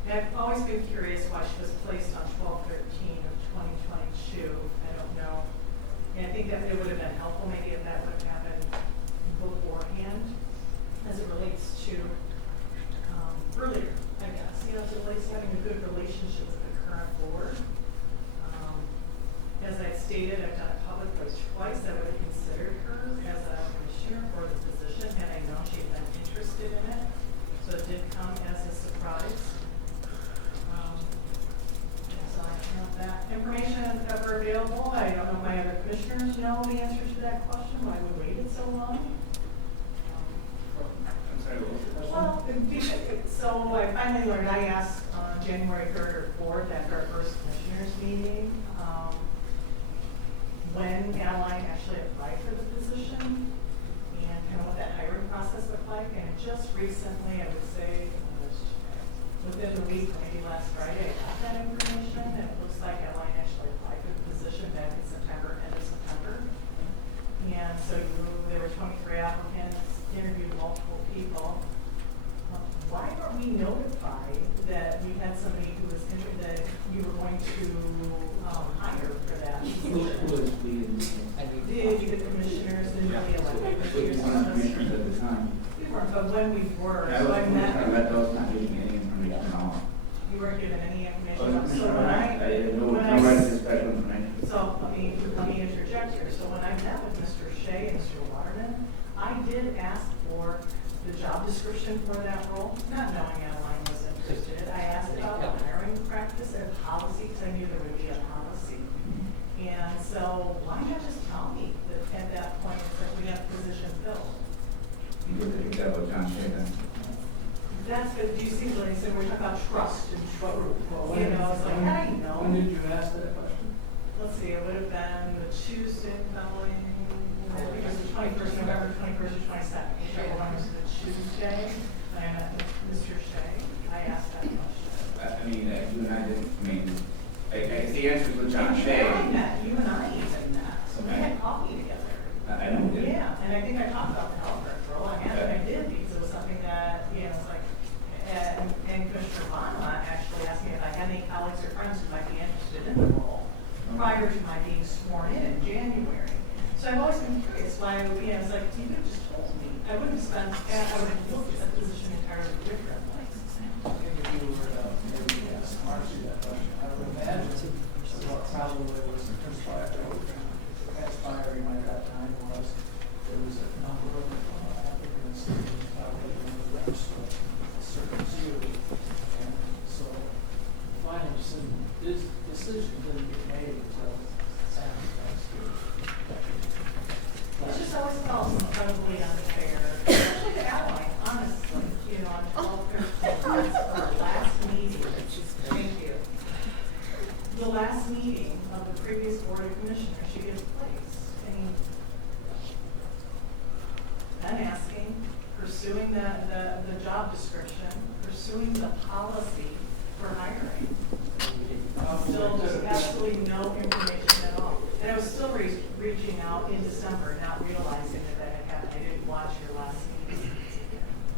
And I've always been curious why she was placed on 12/13 of 2022. I don't know. And I think that it would have been helpful maybe if that would have happened beforehand as it relates to earlier, I guess. As it relates to having a good relationship with the current board. As I stated, I've done it publicly twice. I would have considered her as a commissioner for the position had I known she had been interested in it. So it did come as a surprise. So I don't know if that information is ever available. I don't know if my other commissioners know the answer to that question, why we waited so long. I'm sorry, what was the question? Well, so I finally learned, I asked January 3rd or 4th, after our first commissioners meeting, when Adeline actually applied for the position and kind of what that hiring process looked like. And just recently, I would say, within the week, maybe last Friday, I got that information. And it looks like Adeline actually applied for the position back in September, end of September. And so there were 23 applicants, interviewed multiple people. Why weren't we notified that we had somebody who was interested, that you were going to hire for that position? The commissioners, the newly elected commissioners. One of the commissioners at the time. We weren't, but when we were, I so I met. let those not giving any information at all. You weren't given any information. So So when I no right to special information. So let me interject here. So when I met with Mr. Shea and Mr. Waterman, I did ask for the job description for that role, not knowing Adeline was interested. I asked about the hiring practice and policy, because I knew there would be a policy. And so why not just tell me that at that point that we have the position filled? You did pick that with John Shea then. That's good. Do you see what I said? We're talking about trust and trust. Well, You know, it's like, I know. When did you ask that question? Let's see, it would have been the Tuesday following, I think it was the 21st, November 21st or 22nd. Whichever one was the Tuesday. I met with Mr. Shea. I asked that question. I mean, you and I didn't, I mean, the answers with John You Shea. and I met, you and I even met. So we had coffee together. I don't get it. Yeah, and I think I talked about the health role. I mean, I did because it was something that, you know, it's like, and Commissioner Bonma actually asked me if I had any colleagues or friends who might be interested in the role prior to my being sworn in January. So I've always been curious why I would be, I was like, you could have just told me. I wouldn't have spent, I would have looked at the position entirely differently. I think if you were maybe ask Marcy that question, I would imagine what probably was transpiring at that time was there was a number of applicants that was probably one of them, so a certain few. And so final decision didn't get made until after Thanksgiving. It's just always felt incredibly unfair, especially to Adeline, honestly, you know, on 12/13, our last meeting, thank you. The last meeting of the previous Board of Commissioners, she gives place. I mean, then asking, pursuing the job description, pursuing the policy for hiring. Still just absolutely no information at all. And I was still reaching out in December, not realizing that that had happened. I didn't watch your last meeting.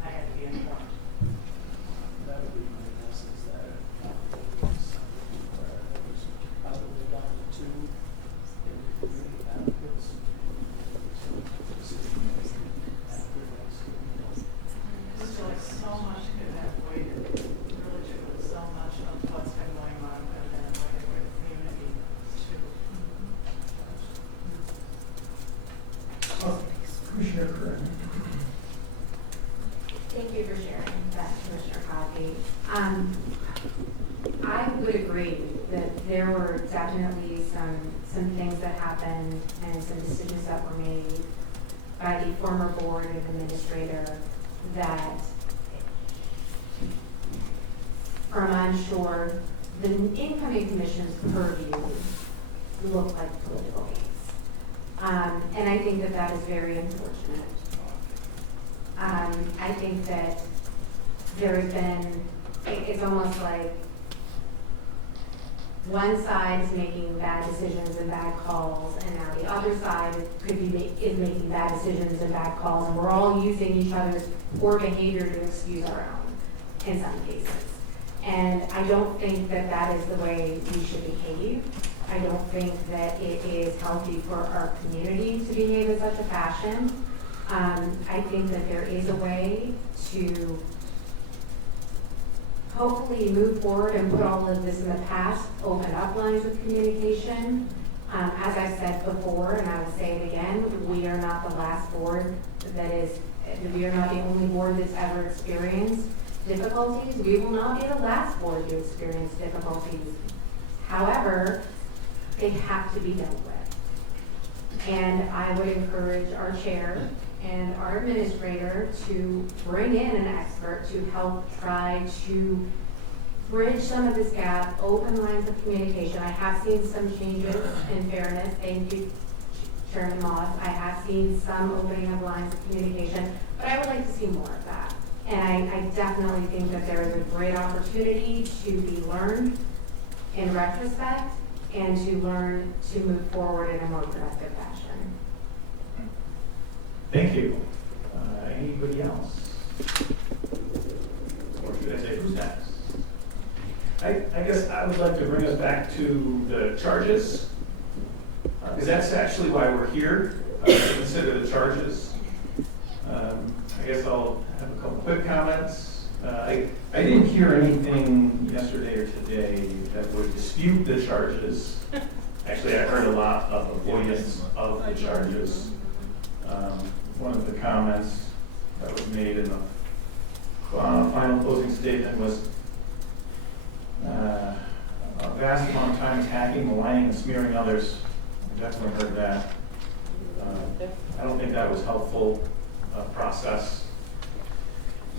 I had to be informed. That would be my guess is that it was probably down to two applicants. I just feel like so much could have waited. Really should have so much of what's been going on and then with the community too. Commissioner Curran. Thank you for sharing that, Commissioner Cosby. I would agree that there were definitely some things that happened and some decisions that were made by the former board administrator that, from I'm sure, the incoming commission's purview looked like political games. And I think that that is very unfortunate. I think that there has been, it's almost like one side is making bad decisions and bad calls, and now the other side is making bad decisions and bad calls, and we're all using each other's poor behavior to excuse our own in some cases. And I don't think that that is the way we should behave. I don't think that it is healthy for our community to behave in such a fashion. I think that there is a way to hopefully move forward and put all of this in the past, open up lines of communication. As I've said before, and I will say it again, we are not the last board we are not the only board that's ever experienced difficulties. We will not be the last board to experience difficulties. However, they have to be dealt with. And I would encourage our chair and our administrator to bring in an expert to help try to bridge some of this gap, open lines of communication. I have seen some changes in fairness. Thank you, Chairman Moss. I have seen some opening of lines of communication, but I would like to see more of that. And I definitely think that there is a great opportunity to be learned in retrospect and to learn to move forward in a more productive fashion. Thank you. Anybody else? Or should I say who's next? I guess I would like to bring us back to the charges, because that's actually why we're here, to consider the charges. I guess I'll have a couple quick comments. I didn't hear anything yesterday or today that would dispute the charges. Actually, I heard a lot of avoidance of the charges. One of the comments that was made in the final closing statement was a vast amount of time attacking, maligning, and smearing others. I definitely heard that. I don't think that was helpful process.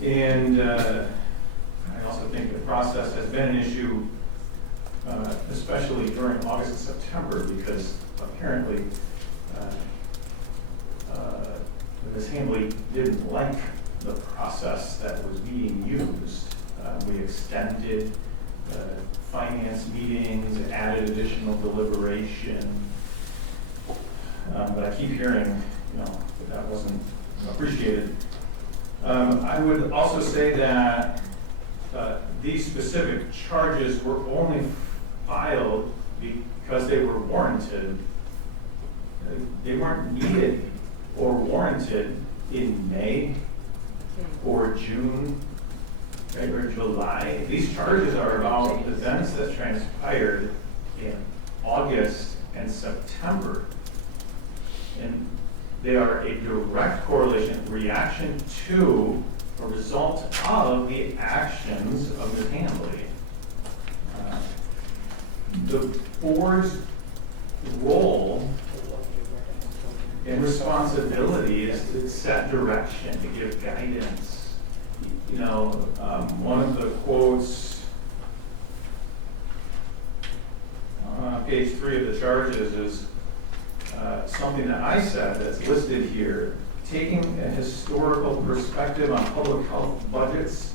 And I also think the process has been an issue, especially during August and September, because apparently Ms. Hambley didn't like the process that was being used. We extended finance meetings, added additional deliberation, but I keep hearing, that wasn't appreciated. I would also say that these specific charges were only filed because they were warranted. They weren't needed or warranted in May or June or July. These charges are about events that transpired in August and September. And they are a direct correlation, reaction to, a result of the actions of Ms. Hambley. The board's role and responsibility is to set direction, to give guidance. One of the quotes on page 3 of the charges is something that I said that's listed here, taking a historical perspective on public health budgets.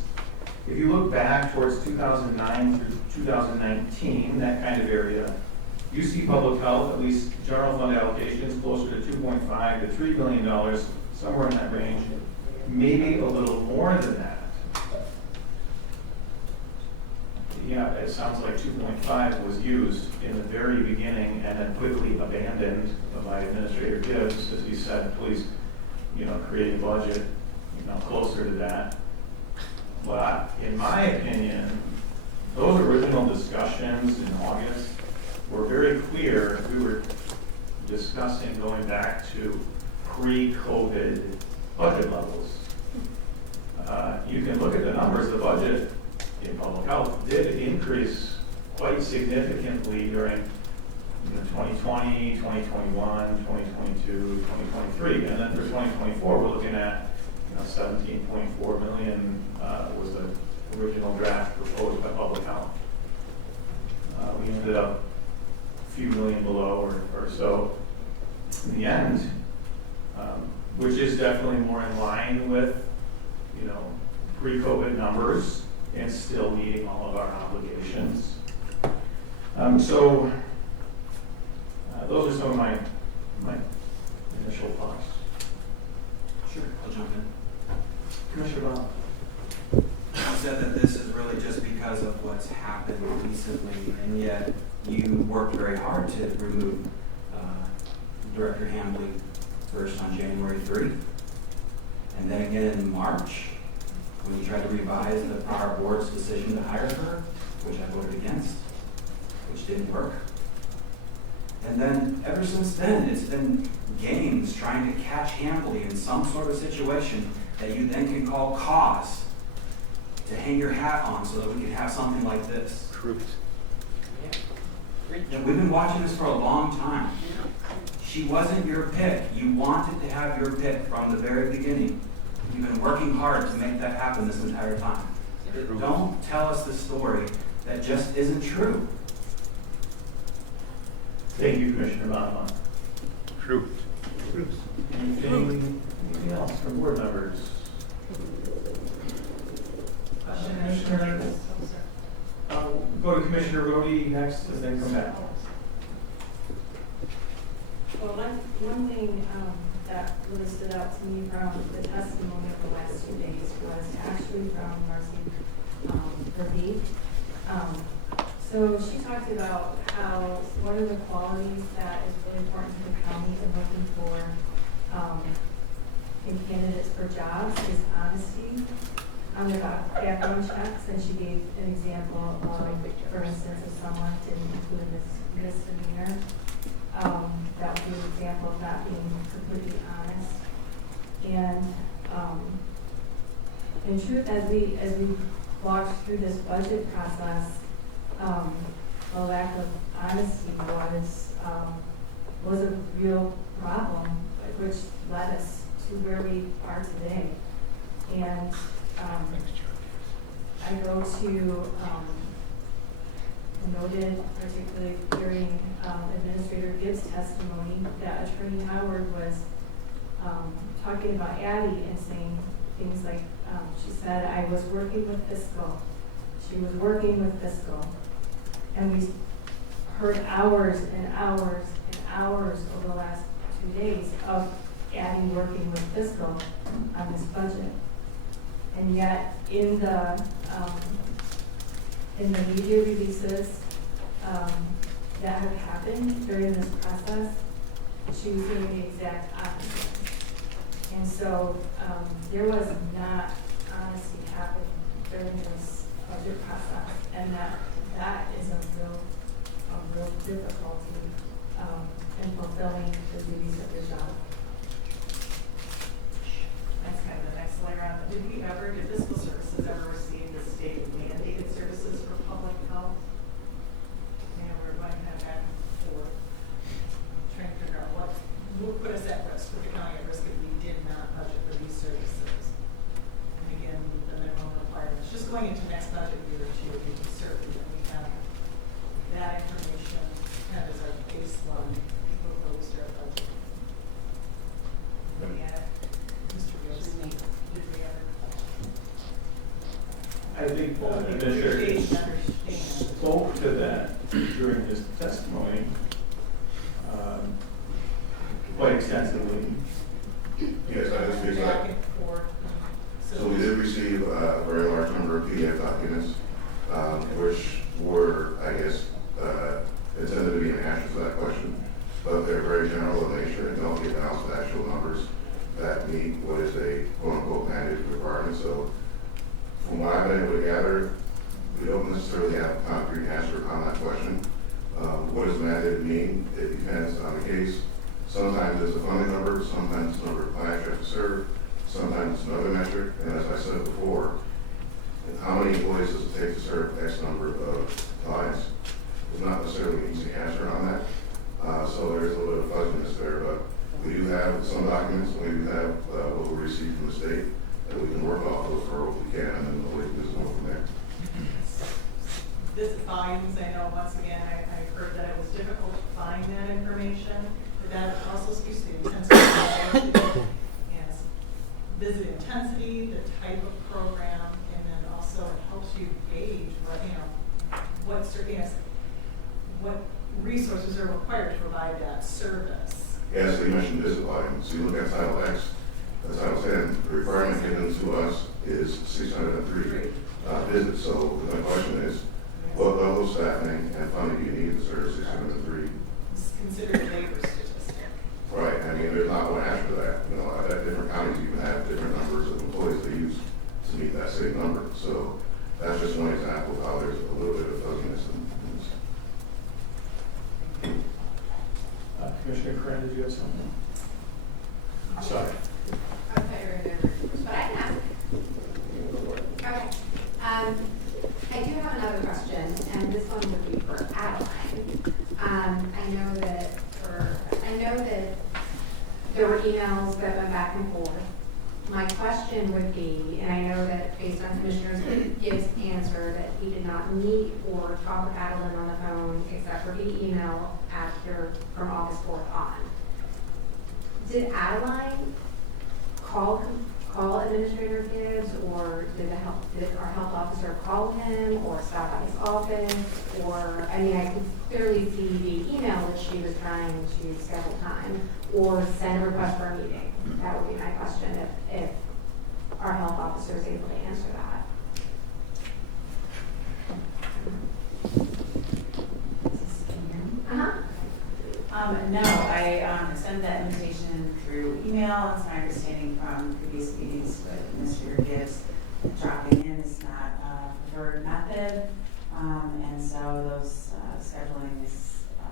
If you look back towards 2009 through 2019, that kind of area, you see public health, at least general fund allocations, closer to $2.5 to $3 billion, somewhere in that range, maybe a little more than that. Yeah, it sounds like 2.5 was used in the very beginning and then quickly abandoned by Administrator Gibbs, as he said, please, create a budget, closer to that. But in my opinion, those original discussions in August were very clear. We were discussing going back to pre-COVID budget levels. You can look at the numbers. The budget in public health did increase quite significantly during 2020, 2021, 2022, 2023, and then for 2024 we're looking at 17.4 million was the original draft proposed by public health. We ended up a few million below or so in the end, which is definitely more in line with pre-COVID numbers and still meeting all of our obligations. Those are some of my initial thoughts. Sure, I'll jump in. Commissioner Bob. You said that this is really just because of what's happened recently, and yet you worked very hard to remove Director Hambley first on January 3, and then again in March, when you tried to revise the prior board's decision to hire her, which I voted against, which didn't work. And then ever since then, it's been games trying to catch Hambley in some sort of situation that you then can call cause to hang your hat on so that we can have something like this. Truth. And we've been watching this for a long time. She wasn't your pick. You wanted to have your pick from the very beginning. You've been working hard to make that happen this entire time. Don't tell us the story that just isn't true. Thank you, Commissioner Bonamon. Truth. Anything else from board members? Commissioner, go to Commissioner Rhodey next and then come back. Well, one thing that really stood out to me from the testimony of the last 2 days was actually from Marcy Verbeek. So she talked about how one of the qualities that is really important to the county in looking for in candidates for jobs is honesty on the background checks, and she gave an example of, for instance, if someone didn't include a misdemeanor, that would be an example of not being completely honest. And in truth, as we walked through this budget process, a lack of honesty was a real problem, which led us to where we are today. And I go to noted, particularly during Administrator Gibbs' testimony, that Attorney Howard was talking about Addie and saying things like, she said, I was working with fiscal. She was working with fiscal. And we heard hours and hours and hours over the last 2 days of Addie working with fiscal on this budget. And yet, in the media releases that have happened during this process, she was doing the exact opposite. And so there was not honesty happening during this budget process, and that is a real difficulty in fulfilling the duties of your job. That's kind of the next layer on. Did fiscal services ever receive the state mandated services for public health? We're going kind of back and forth, trying to figure out what would put us at risk, put the county at risk if we did not budget for these services. And again, the minimum requirements, just going into next budget year or two, we can certain that we have that information kind of as our baseline before we start budgeting. Yeah. Mr. Gibbs, did we ever? I think the Administrator spoke to that during his testimony quite extensively. Yes, I just speak up. So we did receive a very large number of PDF documents, which were, I guess, intended to be an answer to that question, but they're very general in nature and don't get down to actual numbers that meet what is a quote-unquote mandated requirement. So from what I've been able to gather, we don't necessarily have a concrete answer on that question. What does mandated mean? It depends on the case. Sometimes it's a funding number, sometimes it's a number of clients you have to serve, sometimes it's another metric, and as I said before, how many employees does it take to serve X number of clients? It's not necessarily an easy answer on that. So there's a little bit of fuzziness there, but we do have some documents, and we do have what we received from the state that we can work off of for what we can, and then we'll just go from there. This volumes, I know once again, I heard that it was difficult to find that information, but that also speaks to the intensity. Yes. Visit intensity, the type of program, and then also it helps you gauge what resources are required to provide that service. Yes, so you mentioned visit volume. So you look at Title X, Title 10, the requirement given to us is 603 visits. So the question is, what level of staffing and funding do you need to serve 603? It's considered a labor statistic. Right, I mean, there's not one answer to that. You know, different counties even have different numbers of employees they use to meet that same number. So that's just one example of how there's a little bit of fuzziness in this. Commissioner Karen, did you have something? Sorry. Okay, but I can ask. Okay. I do have another question, and this one would be for Adeline. I know that there were emails that went back and forth My question would be, and I know that based on Commissioner Gibbs' answer, that he did not meet or talk with Adeline on the phone except for via email after, from August 4th on. Did Adeline call Administrator Gibbs, or did our health officer call him, or stop by his office, or, I mean, I could clearly see the email that she was trying to schedule time, or send a request for a meeting. That would be my question, if our health officer is able to answer that. No, I sent that invitation through email. It's my understanding from previous meetings with Mr. Gibbs that dropping in is not a preferred method. And so those scheduling is, I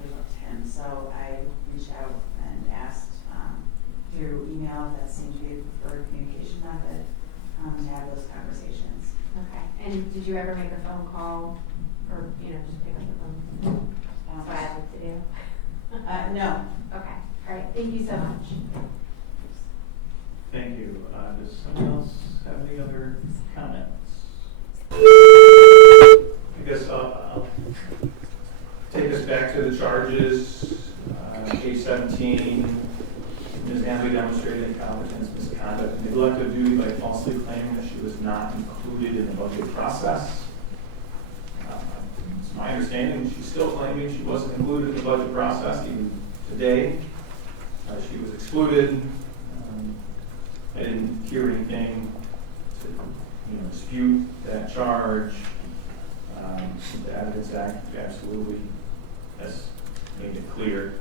believe, up to him. So I reached out and asked through email, that seemed to be the preferred communication method, to have those conversations. Okay. And did you ever make a phone call, or, just pick up the phone? That's what I like to do. No. Okay. All right. Thank you so much. Thank you. Does someone else have any other comments? I guess I'll take us back to the charges. Page 17, Ms. Hambley demonstrated incompetence, misconduct, and neglect of duty by falsely claiming that she was not included in the budget process. It's my understanding she's still claiming she wasn't included in the budget process even today. She was excluded. I didn't hear anything to dispute that charge. The Evidence Act absolutely has made it clear.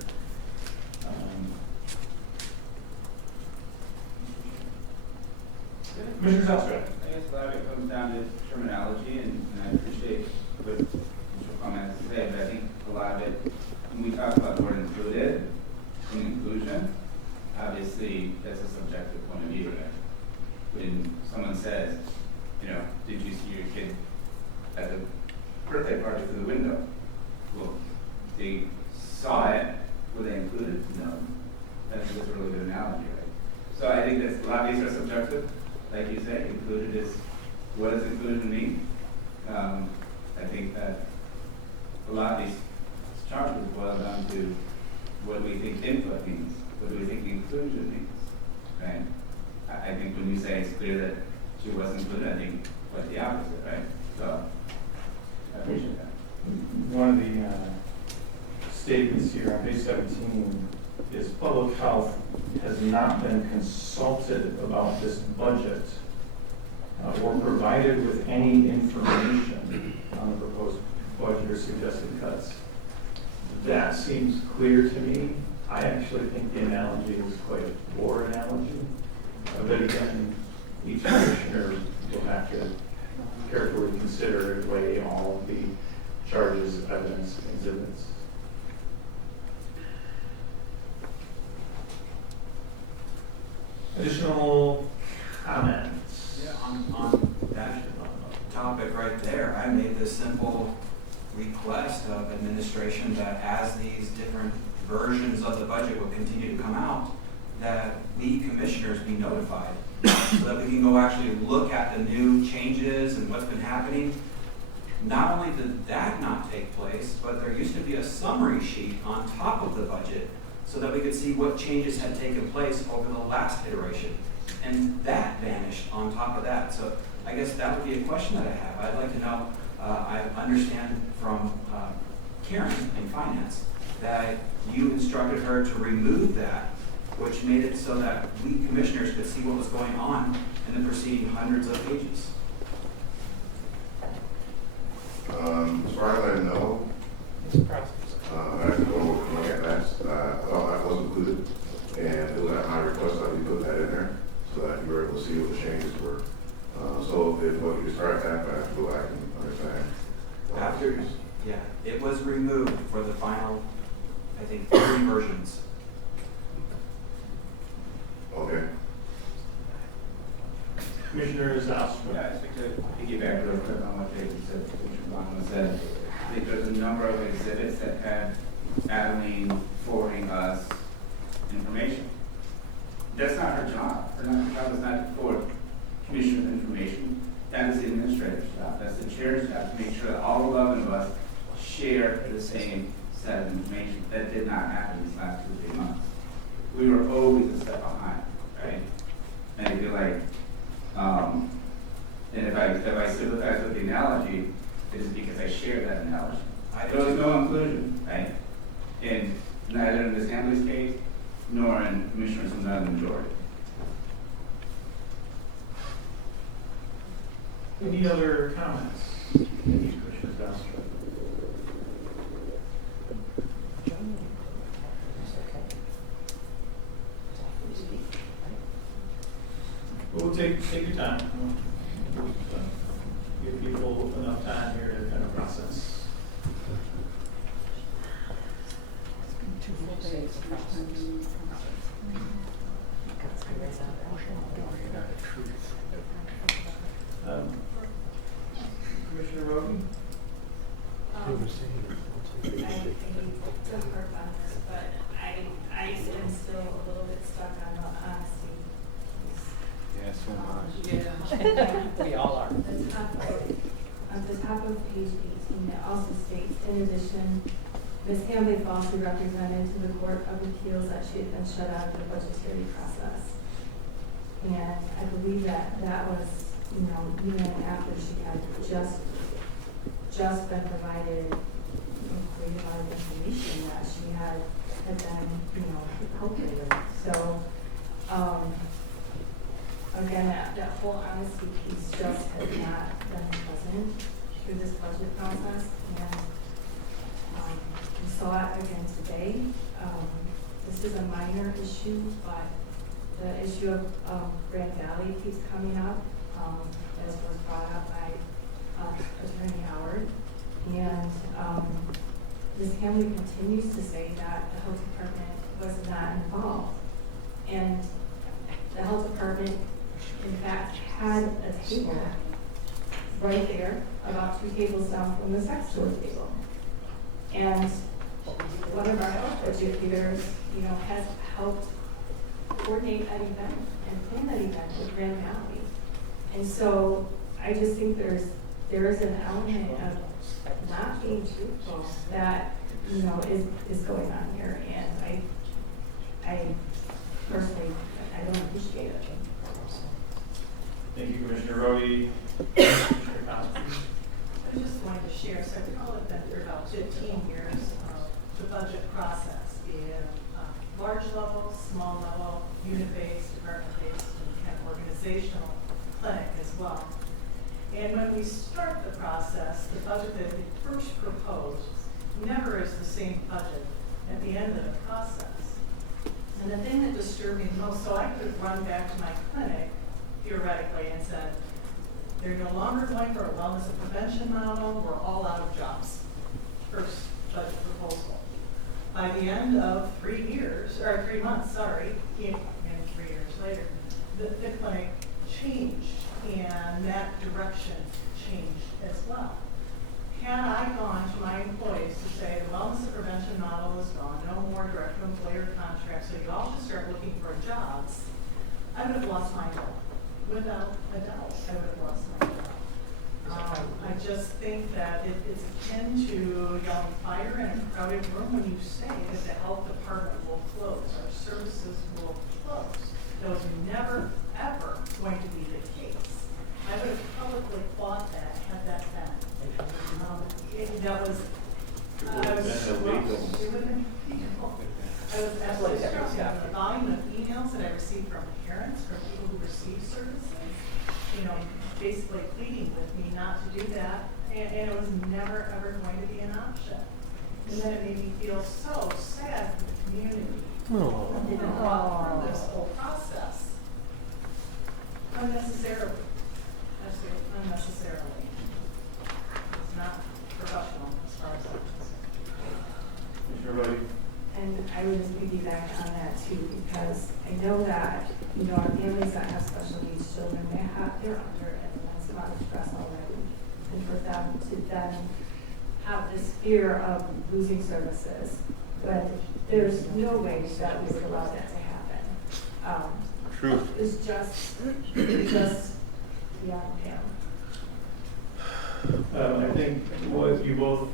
Commissioner Zelstra. I guess a lot of it comes down to terminology, and I appreciate what Mr. Coleman has to say, but I think a lot of it, when we talk about the word included, and inclusion, obviously that's a subjective point of view, right? When someone says, did you see your kid at the birthday party through the window? Well, they saw it, were they included? No. That's a really good analogy, right? So I think that a lot of these are subjective. Like you say, included is, what does included mean? I think that a lot of these charges boil down to what do we think input means? What do we think inclusion means? Right? I think when you say it's clear that she wasn't included, I think quite the opposite, right? So I appreciate that. One of the statements here on page 17 is public health has not been consulted about this budget or provided with any information on the proposed budget or suggested cuts. That seems clear to me. I actually think the analogy is quite a poor analogy. But again, each commissioner will have to carefully consider and weigh all of the charges, evidence, exhibits. Additional comments? Yeah, on that topic right there, I made this simple request of administration that as these different versions of the budget will continue to come out, that we commissioners be notified so that we can go actually look at the new changes and what's been happening. Not only did that not take place, but there used to be a summary sheet on top of the budget so that we could see what changes had taken place over the last iteration. And that vanished on top of that. So I guess that would be a question that I have. I'd like to know, I understand from Karen in finance that you instructed her to remove that, which made it so that we commissioners could see what was going on in the preceding hundreds of pages. As far as I know, I have to go look at that. I thought that was included, and it was at my request that we put that in there so that you were able to see what the changes were. So if what you start at, I have to go back and understand. After, yeah, it was removed for the final, I think, 3 versions. Okay. Commissioner Zelstra. Yeah, I think to piggyback real quick on what David said, said, I think there's a number of exhibits that had Adeline forwarding us information. That's not her job. Her job is and commissioners who not in the majority. Any other comments? Any Commissioner Downstream? We'll take your time. Give people enough time here to kind of process. Commissioner Roden? I hate to harp on this, but I am still a little bit stuck on the honesty. Yeah, so much. Yeah, we all are. At the top of page 18, it also states, in addition, Ms. Hambley falsely represented to the Court of Appeals that she had been shut out of the budgetary process. And I believe that was, even after she had just been provided great amount of information that she had been, helped with. So, again, that whole honesty piece just has not been present through this budget process, and we saw it again today. This is a minor issue, but the issue of Grand Valley keeps coming up, as was brought up by Attorney Howard, and Ms. Hambley continues to say that the health department was not involved, and the health department in fact had a table right there, about 2 tables down from the sex store table. And one of our health educators, has helped coordinate that event and plan that event with Grand Valley. And so I just think there is an element of not being truthful that, is going on here. And I personally, I don't appreciate it. Thank you, Commissioner Rhodey. Commissioner Constance? I just wanted to share, so I've probably been through about 15 years of the budget process, be it large level, small level, unit-based, department-based, and kind of organizational clinic as well. And when we start the process, the budget that we first proposed never is the same budget at the end of the process. And the thing that disturbed me most, so I could have run back to my clinic theoretically and said, they're no longer going for a wellness and prevention model, we're all out of jobs. First budget proposal. By the end of 3 months, and 3 years later, the clinic changed and that direction changed as well. Had I gone to my employees to say the wellness and prevention model is gone, no more direct employer contracts, so you all should start looking for jobs, I would have lost my job. Without a doubt, I would have lost my job. I just think that it's akin to yelling fire in a crowded room when you say that the health department will close, our services will close. That was never, ever going to be the case. I would have publicly fought that had that been. I was struck. It would have been illegal. I was absolutely struck at the volume of emails that I received from parents, from people who receive services, basically pleading with me not to do that, and it was never ever going to be an option. And then it made me feel so sad for the community that didn't brought through this whole process unnecessarily. I say unnecessarily. It's not professional as far as I'm concerned. Commissioner Rhodey? And I would just piggyback on that too, because I know that, our families that have special needs children, they're under an immense amount of stress already. And for them to then have this fear of losing services, but there's no way that we would allow that to happen. True. It's just beyond him. I think what you both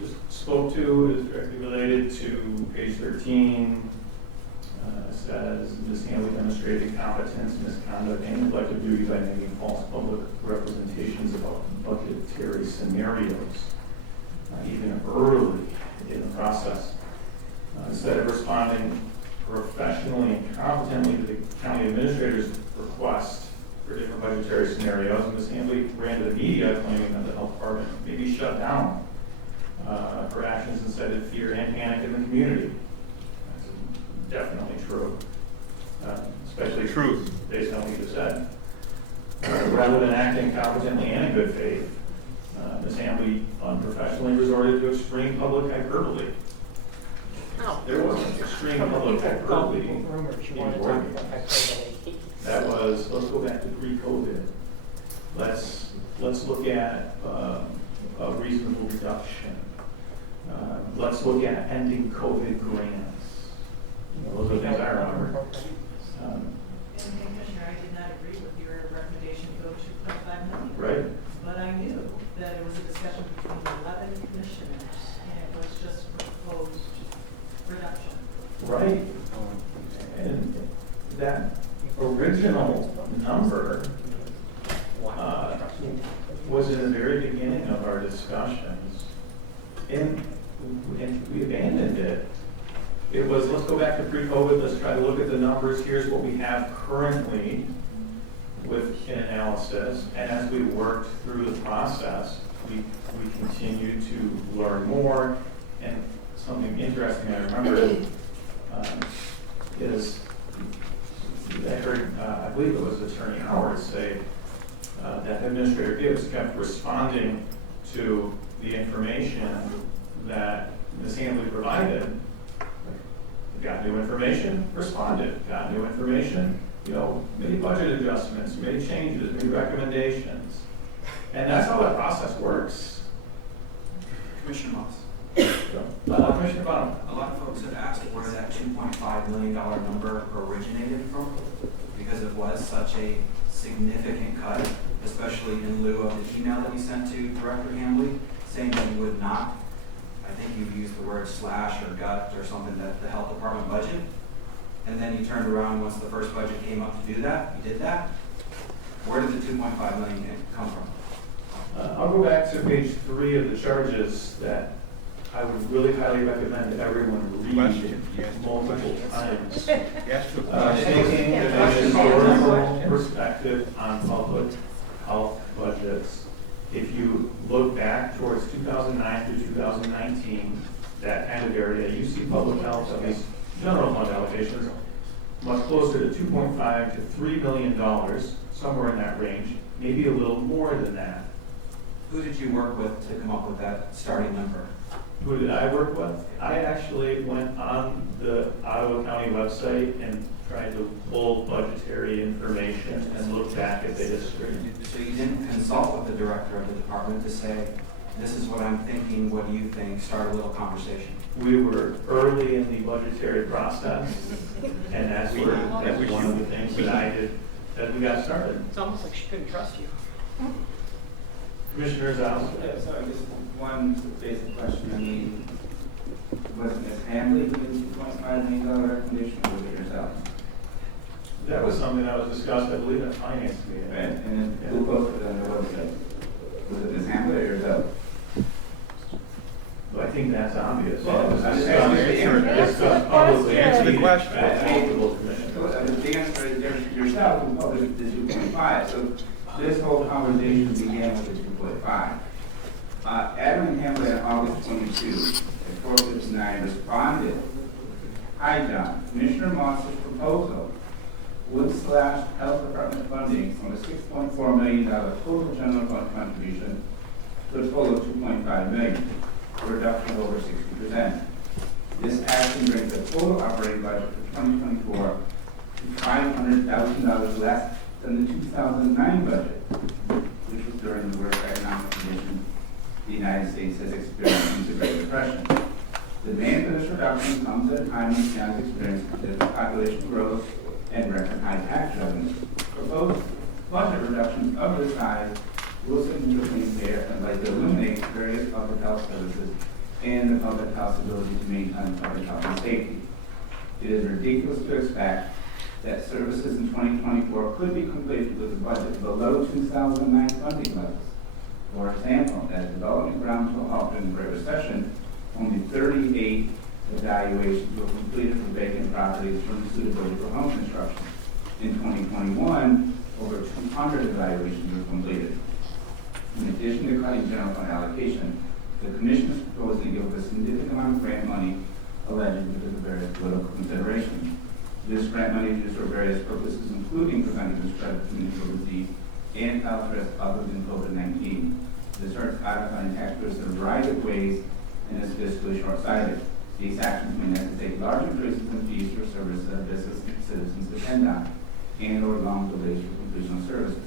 just spoke to is directly related to page 13. Says Ms. Hambley demonstrated incompetence, misconduct, and neglect of duty by making false public representations about budgetary scenarios, even early in the process. Instead of responding professionally and competently to the county administrator's request for different budgetary scenarios, and Ms. Hambley ran to the media claiming that the health department may be shut down for actions incited fear and panic in the community. That's definitely true, especially truth based on what you just said. Rather than acting competently and in good faith, Ms. Hambley unprofessionally resorted to extreme public hyperbole. There was extreme public hyperbole in board meetings. That was, let's go back to pre-COVID. Let's look at a reasonable reduction. Let's look at ending COVID grants. Those are the things I remember. And Commissioner, I did not agree with your recommendation to go to 2.5 million. Right. But I knew that it was a discussion between 11 commissioners, and it was just proposed reduction. Right. And that original number was in the very beginning of our discussions. And we abandoned it. It was, let's go back to pre-COVID, let's try to look at the numbers. Here's what we have currently with an analysis. And as we worked through the process, we continued to learn more. And something interesting I remember is I heard, I believe it was Attorney Howard say that Administrator Gibbs kept responding to the information that Ms. Hambley provided. Got new information, responded. Got new information, made budget adjustments, made changes, made recommendations. And that's how that process works. Commissioner Moss. Commissioner Bonham. A lot of folks have asked where that $2.5 million number originated from, because it was such a significant cut, especially in lieu of the email that you sent to Director Hambley, saying that you would not, I think you used the word slash or gut or something, that the health department budget, and then you turned around once the first budget came up to do that, you did that. Where did the $2.5 million come from? I'll go back to page 3 of the charges that I would really highly recommend that everyone read multiple times. Taking an historical perspective on public health budgets. If you look back towards 2009 through 2019, that kind of area, you see public health, at least general fund allocations, much closer to $2.5 to $3 million, somewhere in that range, maybe a little more than that. Who did you work with to come up with that starting number? Who did I work with? I actually went on the Ottawa County website and tried to pull budgetary information and look back at the history. So you didn't consult with the director of the department to say, this is what I'm thinking, what do you think, start a little conversation? We were early in the budgetary process, and that was one of the things that I did as we got started. It's almost like she couldn't trust you. Commissioner Zales? Yeah, so I guess one basic question, I mean, was Ms. Hambley given $2.5 million recommendation, or was it yourself? That was something that was discussed, I believe, at finance meeting. Right, and then who posted it on the website? Was it Ms. Hambley or yourself? But I think that's obvious. Well, It was I'm just discussed publicly. Answer the question. So, the answer is yourself who published the 2.5, so this whole conversation began with the 2.5. Adeline Hambley on August 22 at 4:59 responded, "Hi John, Commissioner Moss's proposal would slash health department funding from a $6.4 million total general fund contribution to a total of $2.5 million, a reduction of over 60%. This action brings the total operating budget for 2024 to $500,000 less than the 2009 budget, which was during the worst economic condition the United States has experienced since the Great Depression. The demand for this reduction comes at a time when the county is experiencing population growth and record high tax revenues. Proposed budget reductions of this size will significantly impair and likely eliminate various public health services and the public health's ability to maintain public health and safety. It is ridiculous to expect that services in 2024 could be completed with a budget below 2009 funding levels. For example, as development grounds to halt during the Great Recession, only 38 evaluations were completed for vacant properties for suitability for home construction. In 2021, over 200 evaluations were completed. In addition to cutting general fund allocation, the commission is proposing to give a significant amount of grant money allegedly because of various political considerations. This grant money is used for various purposes, including preventing the spread of communicable disease and health risks other than COVID-19. This hurts out-of-county taxpayers in a variety of ways and is fiscally short-sighted. These actions may necessitate large increases in fees for services that business and citizens depend on, and or long delays for completion of services.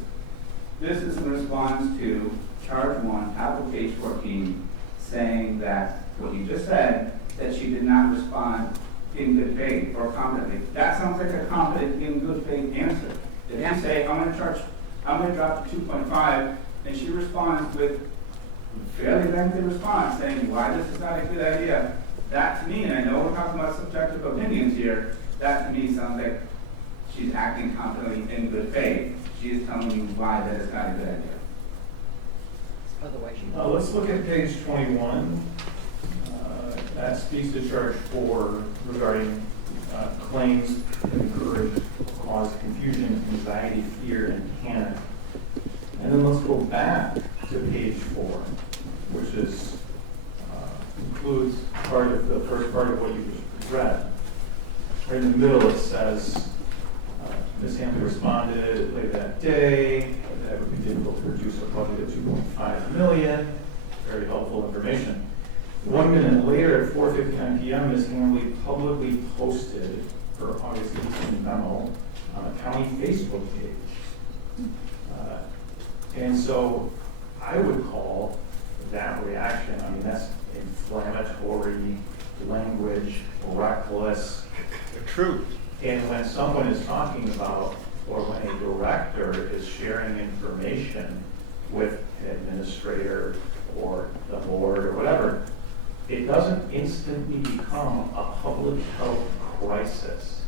This is in response to Charge 1, top of page 14, saying that what you just said, that she did not respond in good faith or competently. That sounds like a competent, in good faith answer. If you say, I'm going to drop to 2.5, and she responds with a fairly lengthy response saying why this is not a good idea, that to me, and I know we're talking about subjective opinions here, that to me sounds like she's acting competently in good faith. She is telling you why that is not a good idea. Otherwise, Let's look at page 21. That speaks to charge 4 regarding claims that encourage, cause confusion, anxiety, fear, and panic. And then let's go back to page 4, which is includes part of the first part of what you just read. Right in the middle it says, Ms. Hambley responded later that day that it would be difficult to reduce our budget of $2.5 million. Very helpful information. 1 minute later at 4:59 p.m., Ms. Hambley publicly posted her August 18 memo on the county Facebook page. And so I would call that reaction, I mean, that's inflammatory language, reckless. The truth. And when someone is talking about, or when a director is sharing information with an administrator or the board or whatever, it doesn't instantly become a public health crisis.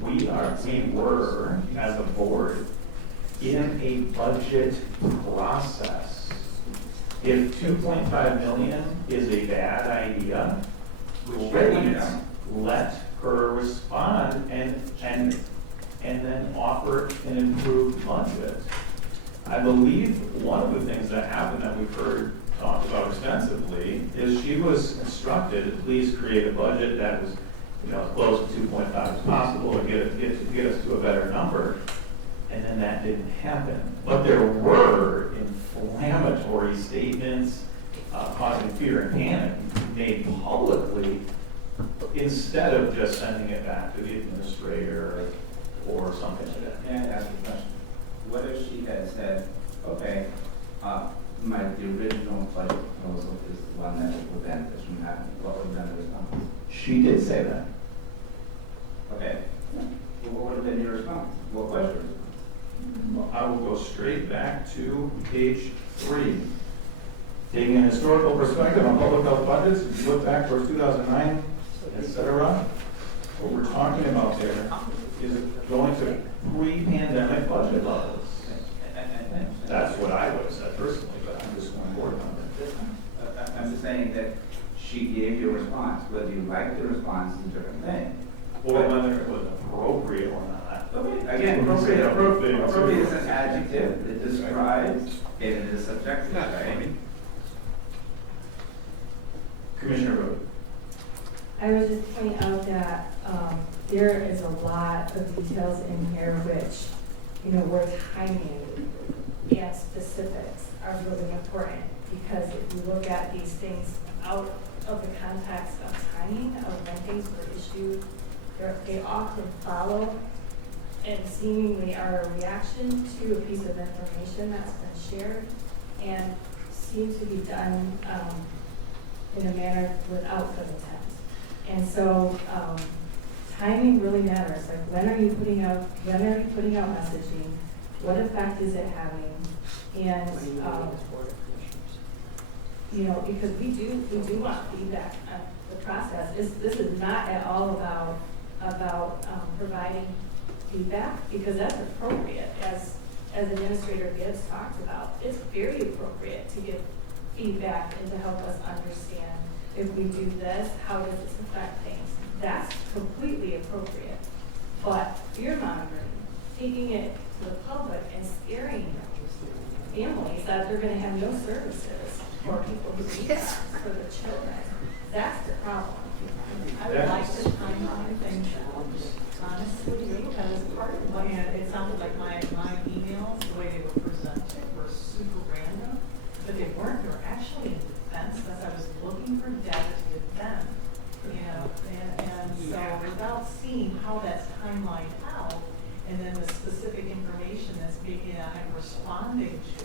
We were, as a board, in a budget process. If 2.5 million is a bad idea, great, let her respond and then offer an improved budget. I believe one of the things that happened that we've heard talked about extensively is she was instructed to please create a budget that was, as close to 2.5 as possible to get us to a better number. And then that didn't happen. But there were inflammatory statements causing fear and panic made publicly instead of just sending it back to the administrator or something like that. May I ask a question? What if she had said, okay, the original budget proposal is the one that will prevent this from happening? What would have been the response? She did say that. Okay. Well, what would have been your response? What was your response? I will go straight back to page 3. Taking a historical perspective on public health budgets, if you look back towards 2009, etc., what we're talking about there is going to pre-pandemic budget levels. That's what I would have said personally, but I'm just going forward on that. I'm just saying that she gave you a response. Whether you like the response is a different thing. Or whether it was appropriate or not. Okay. Again, appropriate is an adjective. It describes, and it is subjective, right? Commissioner Rowe. I was just pointing out that there is a lot of details in here which, where timing and specifics are really important, because if you look at these things out of the context of timing of when things were issued, they often follow and seemingly are a reaction to a piece of information that's been shared and seems to be done in a manner without good intent. And so timing really matters. Like, when are you putting out messaging? What effect is it having? And because we do want feedback on the process. This is not at all about providing feedback, because that's appropriate, as Administrator Gibbs talked about. It's very appropriate to give feedback and to help us understand if we do this, how does this affect things? That's completely appropriate. But fear mongering, taking it to the public and scaring families that they're gonna have no services for people who need that, for the children, that's the problem. I would like to timeline things out, honestly, because part of what, and it sounded like my emails, the way they were presented were super random, but they weren't, they were actually in defense, as I was looking for data to defend, you know, and so without seeing how that's timelined out, and then the specific information that's being, I'm responding to,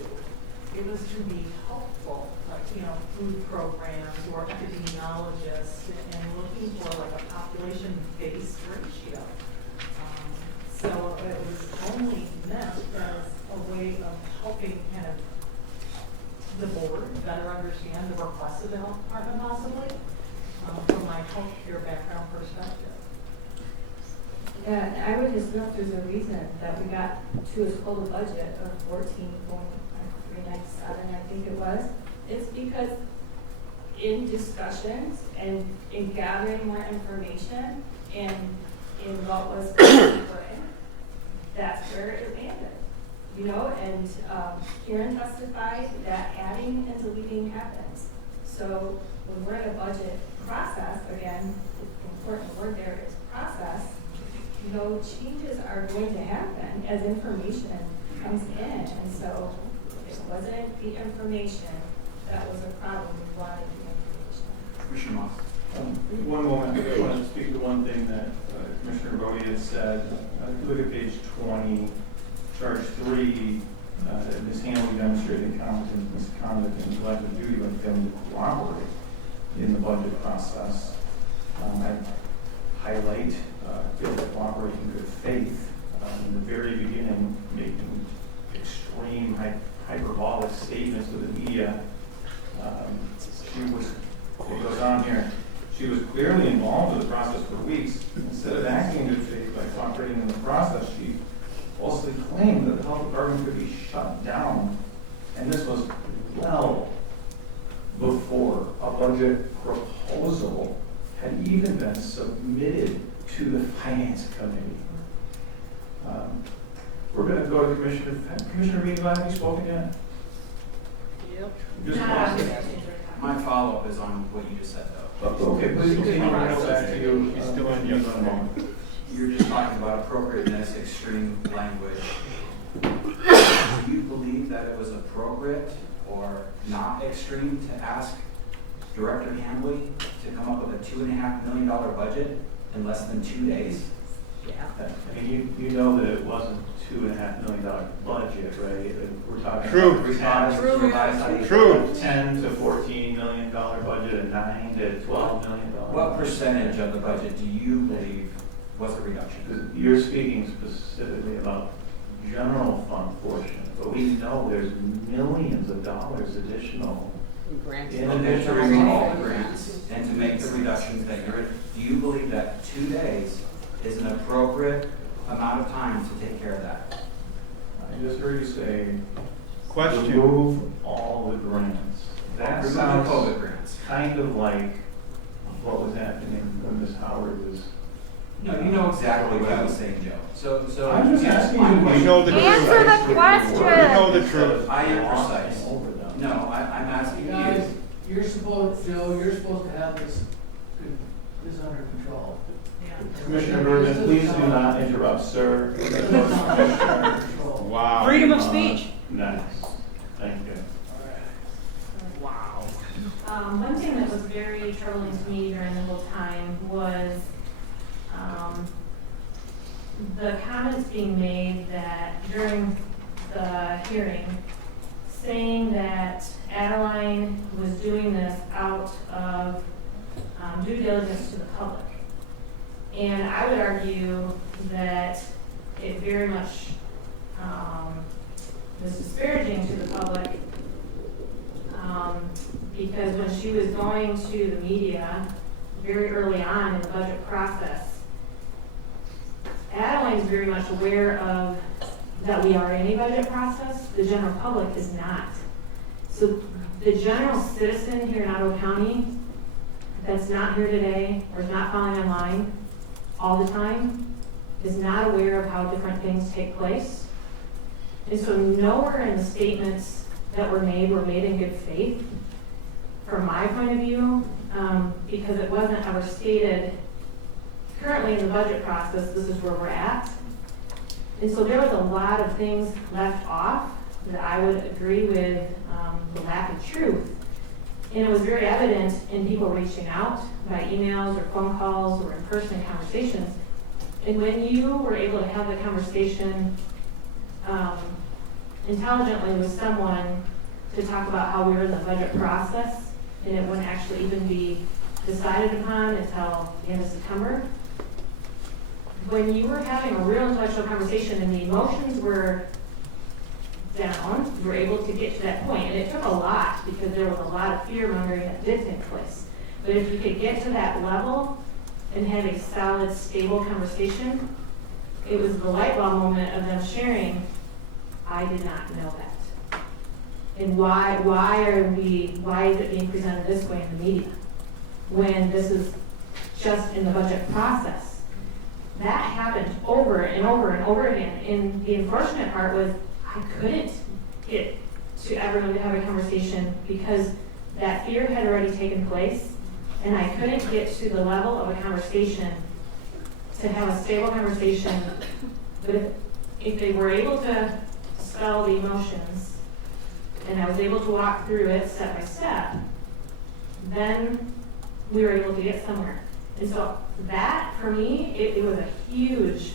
it was to be helpful, like, you know, food programs or epidemiologists and looking for like a population-based ratio. So it was only meant as a way of helping kind of the board better understand the requests of the health department possibly, from my healthcare background perspective. Yeah, I would just know if there's a reason that we got to a total budget of 14.397, I think it was. It's because in discussions and in gathering more information and in what was put in, that's where it landed. You know, and Karen testified that adding and deleting happens. So when we're in a budget process, again, the important word there is process, you know, changes are going to happen as information comes in. And so it wasn't the information that was a problem. We wanted the information. Commissioner Moss. One moment, I just want to speak to one thing that Commissioner Bodie had said. Look at page 20, charge 3. Ms. Hambley demonstrated competence, misconduct, and collective duty when failing to cooperate in the budget process. I highlight failed to cooperate in good faith. In the very beginning, making extreme hyperbolic statements to the media. It goes on here. She was clearly involved in the process for weeks. Instead of acting in good faith by cooperating in the process, she falsely claimed that the health department could be shut down. And this was well before a budget proposal had even been submitted to the Finance Committee. We're going to go to Commissioner Meadvine. Have you spoken yet? Yep. Just My follow-up is on what you just said, though. Okay, please continue. I'll go back to you. He's still in use on a moment. You're just talking about appropriateness, extreme language. Do you believe that it was appropriate or not extreme to ask Director Hambley to come up with a $2.5 million budget in less than 2 days? Yeah. I mean, you know that it wasn't $2.5 million budget, right? We're talking True. about revised True. 10 to $14 million budget, a 9 to $12 million. What percentage of the budget do you believe was a reduction? You're speaking specifically about general fund portion, but we know there's millions of dollars additional Grants. in And addition to to remove all all the grants and to make the reductions that you're, do you believe that 2 days is an appropriate amount of time to take care of that? I just heard you say, Question. remove all the grants. That Remove the sounds COVID grants. kind of like what was happening when Ms. Howard was. No, you know exactly what I was saying, Joe. So I'm just asking you. You know the truth. Answer the question. You know the truth. I am precise. Over them. No, I'm asking You guys, you. you're supposed, Joe, you're supposed to have this under control. Yeah. Commissioner Bergman, please do not interrupt, sir. Wow. Freedom of speech. Nice. Thank you. Wow. One thing that was very troubling to me during the whole time was the comments being made that during the hearing, saying that Adeline was doing this out of due diligence to the public. And I would argue that it very much was disparaging to the public because when she was going to the media very early on in the budget process, Adeline is very much aware of that we are in a budget process. The general public is not. So the general citizen here in Ottawa County that's not here today, or is not following online all the time, is not aware of how different things take place. And so nowhere in the statements that were made in good faith, from my point of view, because it wasn't ever stated. Currently in the budget process, this is where we're at. And so there was a lot of things left off that I would agree with the lack of truth. And it was very evident in people reaching out by emails or phone calls or in-person conversations. And when you were able to have the conversation intelligently with someone to talk about how we were in the budget process, and it wouldn't actually even be decided upon until the end of September, when you were having a real intellectual conversation and the emotions were down, you were able to get to that point. And it took a lot because there was a lot of fear mongering that did take place. But if you could get to that level and have a solid, stable conversation, it was the light bulb moment of them sharing, I did not know that. And why is it being presented this way in the media when this is just in the budget process? That happened over and over and over again. And the unfortunate part was I couldn't get to everyone to have a conversation because that fear had already taken place, and I couldn't get to the level of a conversation to have a stable conversation. But if they were able to spell the emotions, and I was able to walk through it step by step, then we were able to get somewhere. And so that, for me, it was a huge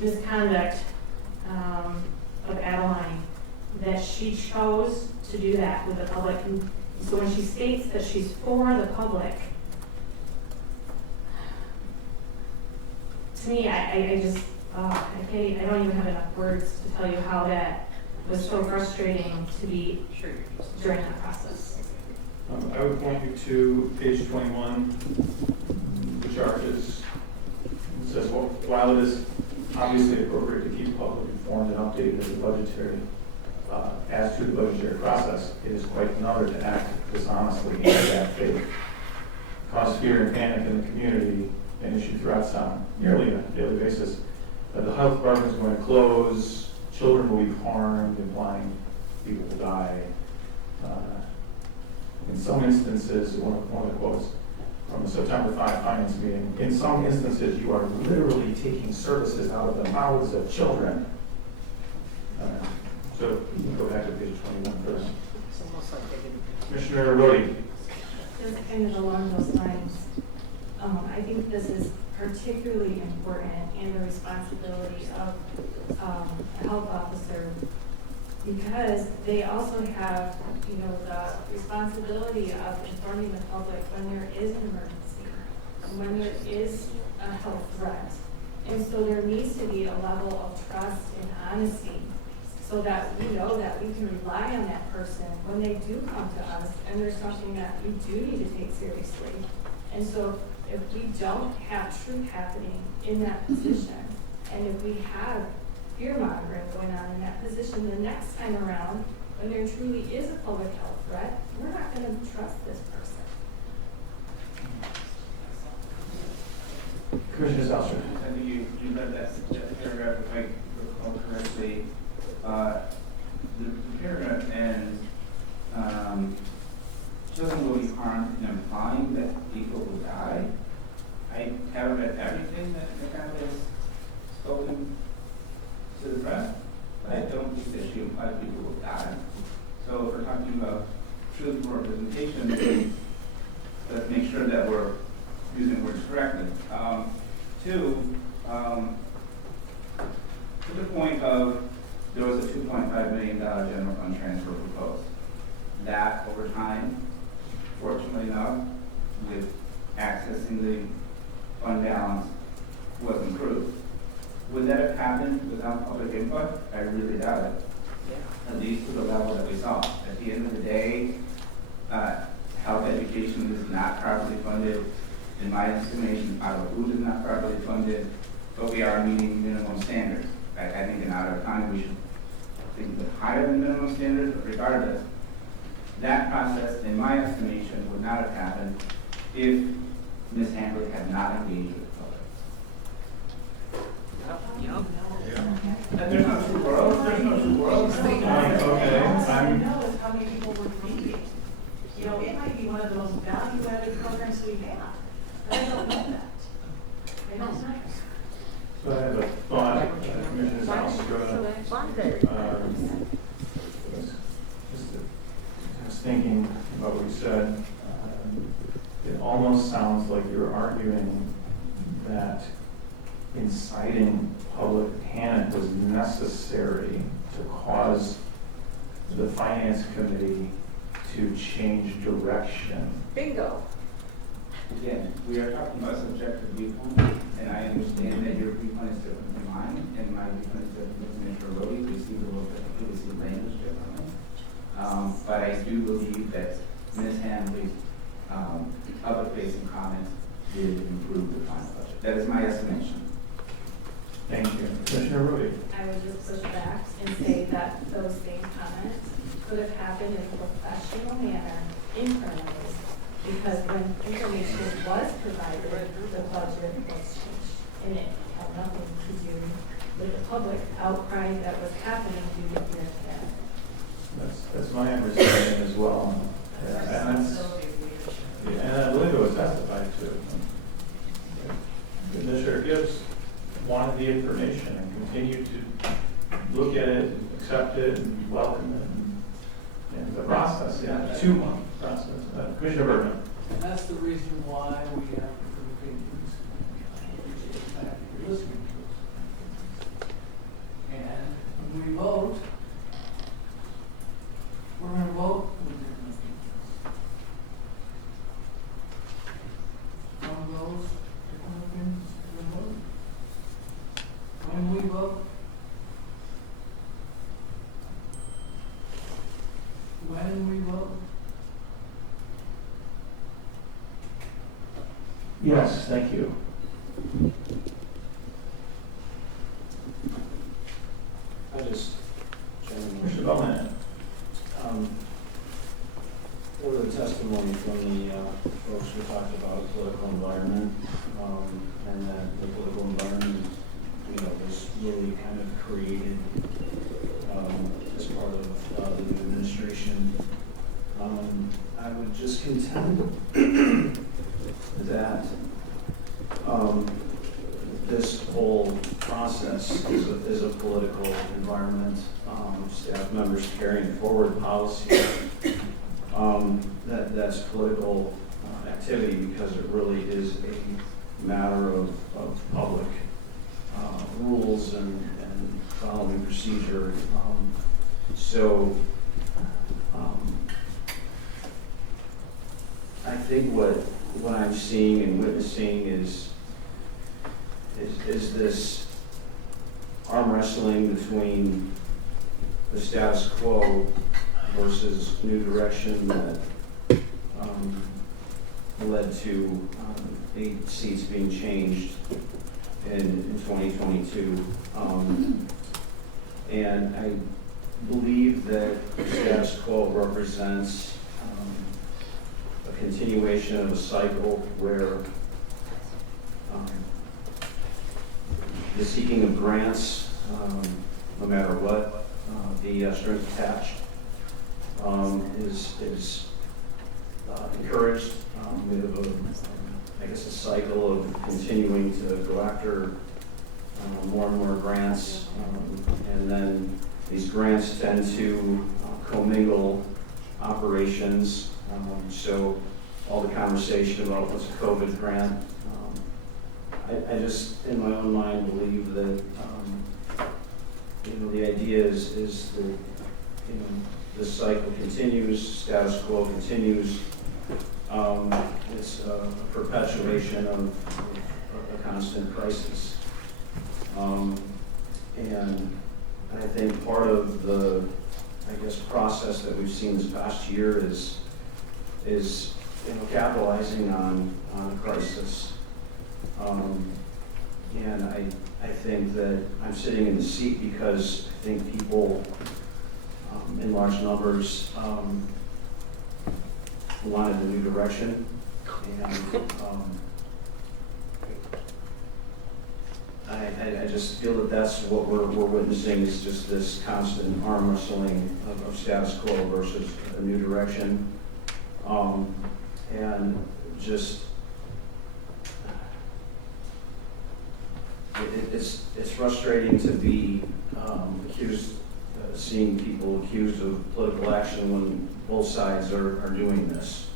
misconduct of Adeline, that she chose to do that with the public. And so when she states that she's for the public, to me, I just, I don't even have enough words to tell you how that was so frustrating to be during that process. I would point you to page 21, the charges. It says, well, while it is obviously appropriate to keep the public informed and updated as to the budgetary process, it is quite another to act dishonestly in bad faith, cause fear and panic in the community, and issue threats on nearly a daily basis that the health department is going to close, children will be harmed, implying people will die. In some instances, one of the quotes from the September 5 finance meeting, in some instances, you are literally taking services out of the mouths of children. So you can go back to page 21 first. Commissioner Rohde. Just kind of along those lines, I think this is particularly important in the responsibility of a health officer, because they also have, the responsibility of informing the public when there is an emergency, when there is a health threat. And so there needs to be a level of trust and honesty so that we know that we can rely on that person when they do come to us and there's something that we do need to take seriously. And so if we don't have truth happening in that position, and if we have fear-mongering going on in that position, the next time around, when there truly is a public health threat, we're not going to trust this person. Commissioner Salster. I think you read that paragraph, if I recall correctly. The paragraph ends, children will be harmed, and implying that people will die. I haven't read everything that McConnell has spoken to the press, but I don't think that she implies people will die. So if we're talking about truth and representation, let's make sure that we're using words correctly. Two, to the point of there was a $2.5 million general fund transfer proposed. That over time, fortunately enough, with accessing the fund balance, was improved. Would that have happened without public input? I really doubt it. At least to the level that we saw. At the end of the day, health education is not properly funded. In my estimation, Ottawa Food is not properly funded, but we are meeting minimum standards. I think in Ottawa County we should think a bit higher than minimum standards, but regardless, that process, in my estimation, would not have happened if Ms. Hambley had not engaged with the public. And there's no two worlds, there's no two worlds. Okay, All I know is how many people were meeting. You know, it might be one of the most value-added programs we have, but I don't know that. I don't know. So I have a thought, Commissioner Salstra. I was thinking about what you said. It almost sounds like you're arguing that inciting public panic was necessary to cause the Finance Committee to change direction. Bingo. Again, we are talking about subjective viewpoint, and I understand that your viewpoint is different than mine, and my viewpoint is different than Commissioner Rhodey. We see the world differently, we see language differently. But I do believe that Ms. Hambley's public-facing comments did improve the final budget. That is my estimation. Thank you. Commissioner Rhodey. I would just push back and say that those same comments could have happened in a professional manner internally, because when information was provided, the budget was changed, and it had nothing to do with the public outcry that was happening due to fear of that. That's my understanding as well. And I believe it was testified to. Commissioner Gibbs wanted the information and continued to look at it, accept it, and welcome it, and the process, yeah, 2-month process. Commissioner Bergman. And that's the reason why we have different opinions. I appreciate the fact that you're listening to us. And when we vote, we're going to vote with different opinions. Some of those different opinions will vote. When we vote, Yes, thank you. Mr. Bowman. For the testimony from the folks who talked about the political environment, and that the political environment, was really kind of created as part of the new administration. I would just contend that this whole process is a political environment. Staff members carrying forward policy that's political activity, because it really is a matter of public rules and following procedure. I think what I'm seeing and witnessing is this arm wrestling between the status quo versus new direction that led to 8 seats being changed in 2022. And I believe that the status quo represents a continuation of a cycle where the seeking of grants, no matter what the strings attached, is encouraged. We have a cycle of continuing to go after more and more grants, and then these grants tend to commingle operations. So all the conversation about what's a COVID grant, I just, in my own mind, believe that the idea is that this cycle continues, status quo continues. It's a perpetuation of a constant crisis. And I think part of the, process that we've seen this past year is capitalizing on a crisis. And I think that I'm sitting in the seat because I think people in large numbers wanted a new direction. And I just feel that that's what we're witnessing, is just this constant arm wrestling of status quo versus a new direction. And just, it's frustrating to be accused, seeing people accused of political action when both sides are doing this.